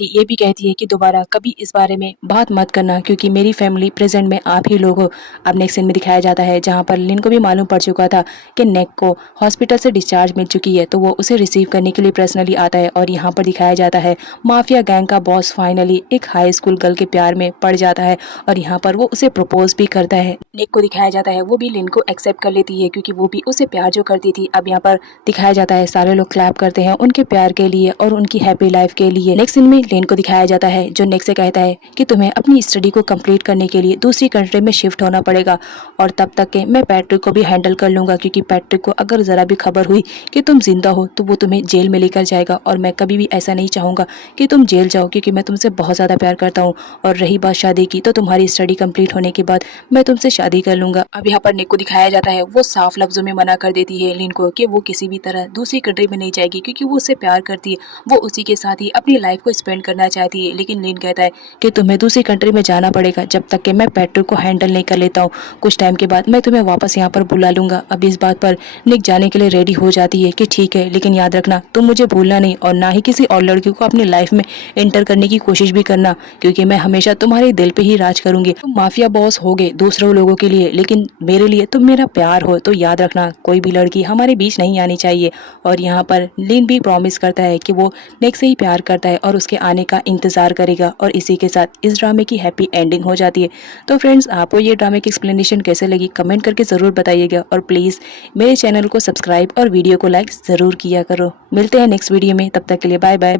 ही ये भी कहती है कि दोबारा कभी इस बारे में बात मत करना क्योंकि मेरी फैमिली प्रेजेंट में आप ही लोग हो। अब नेक्स्ट सीन में दिखाया जाता है जहाँ पर लिन को भी मालूम पड़ चुका था कि नेक को हॉस्पिटल से डिस्चार्ज मिल चुकी है तो वो उसे रिसीव करने के लिए पर्सनली आता है और यहाँ पर दिखाया जाता है माफिया गैंग का बॉस फाइनली एक हाई स्कूल गर्ल के प्यार में पड़ जाता है और यहाँ पर वो उसे प्रपोज भी करता है। निक को दिखाया जाता है वो भी लिन को एक्सेप्ट कर लेती है क्योंकि वो भी उसे प्यार जो करती थी। अब यहाँ पर दिखाया जाता है सारे लोग क्लैप करते हैं उनके प्यार के लिए और उनकी हैप्पी लाइफ के लिए। नेक्स्ट सीन में लिन को दिखाया जाता है जो निक से कहता है कि तुम्हें अपनी स्टडी को कंप्लीट करने के लिए दूसरी कंट्री में शिफ्ट होना पड़ेगा और तब तक के मैं पैट्रिक को भी हैंडल कर लूंगा क्योंकि पैट्रिक को अगर जरा भी खबर हुई कि तुम जिंदा हो तो वो तुम्हें जेल में लेकर जाएगा और मैं कभी भी ऐसा नहीं चाहूंगा कि तुम जेल जाओ क्योंकि मैं तुमसे बहुत ज़्यादा प्यार करता हूँ। और रही बात शादी की तो तुम्हारी स्टडी कंप्लीट होने के बाद मैं तुमसे शादी कर लूंगा। अब यहाँ पर निक को दिखाया जाता है वो साफ लफ्जों में मना कर देती है लिन को कि वो किसी भी तरह दूसरी कंट्री में नहीं जाएगी क्योंकि वो उससे प्यार करती है, वो उसी के साथ ही अपनी लाइफ को स्पेंड करना चाहती है। लेकिन लिन कहता है कि तुम्हें दूसरी कंट्री में जाना पड़ेगा जब तक कि मैं पैट्रिक को हैंडल नहीं कर लेता हूँ, कुछ टाइम के बाद मैं तुम्हें वापस यहाँ पर बुला लूंगा। अब इस बात पर निक जाने के लिए रेडी हो जाती है कि ठीक है लेकिन याद रखना तुम मुझे भूलना नहीं और ना ही किसी और लड़की को अपनी लाइफ में एंटर करने की कोशिश भी करना क्योंकि मैं हमेशा तुम्हारे दिल पे ही राज करूंगी। तुम माफिया बॉस होगे दूसरों लोगों के लिए लेकिन मेरे लिए तुम मेरा प्यार हो, तो याद रखना कोई भी लड़की हमारे बीच नहीं आनी चाहिए। और यहाँ पर लिन भी प्रॉमिस करता है कि वो नेक से ही प्यार करता है और उसके आने का इंतजार करेगा और इसी के साथ इस ड्रामे की हैप्पी एंडिंग हो जाती है। तो फ्रेंड्स आपको ये ड्रामे की एक्सप्लेनेशन कैसे लगी कमेंट करके ज़रूर बताइएगा और प्लीज़ मेरे चैनल को सब्सक्राइब और वीडियो को लाइक ज़रूर किया करो। मिलते हैं नेक्स्ट वीडियो में, तब तक के लिए बाय बाय।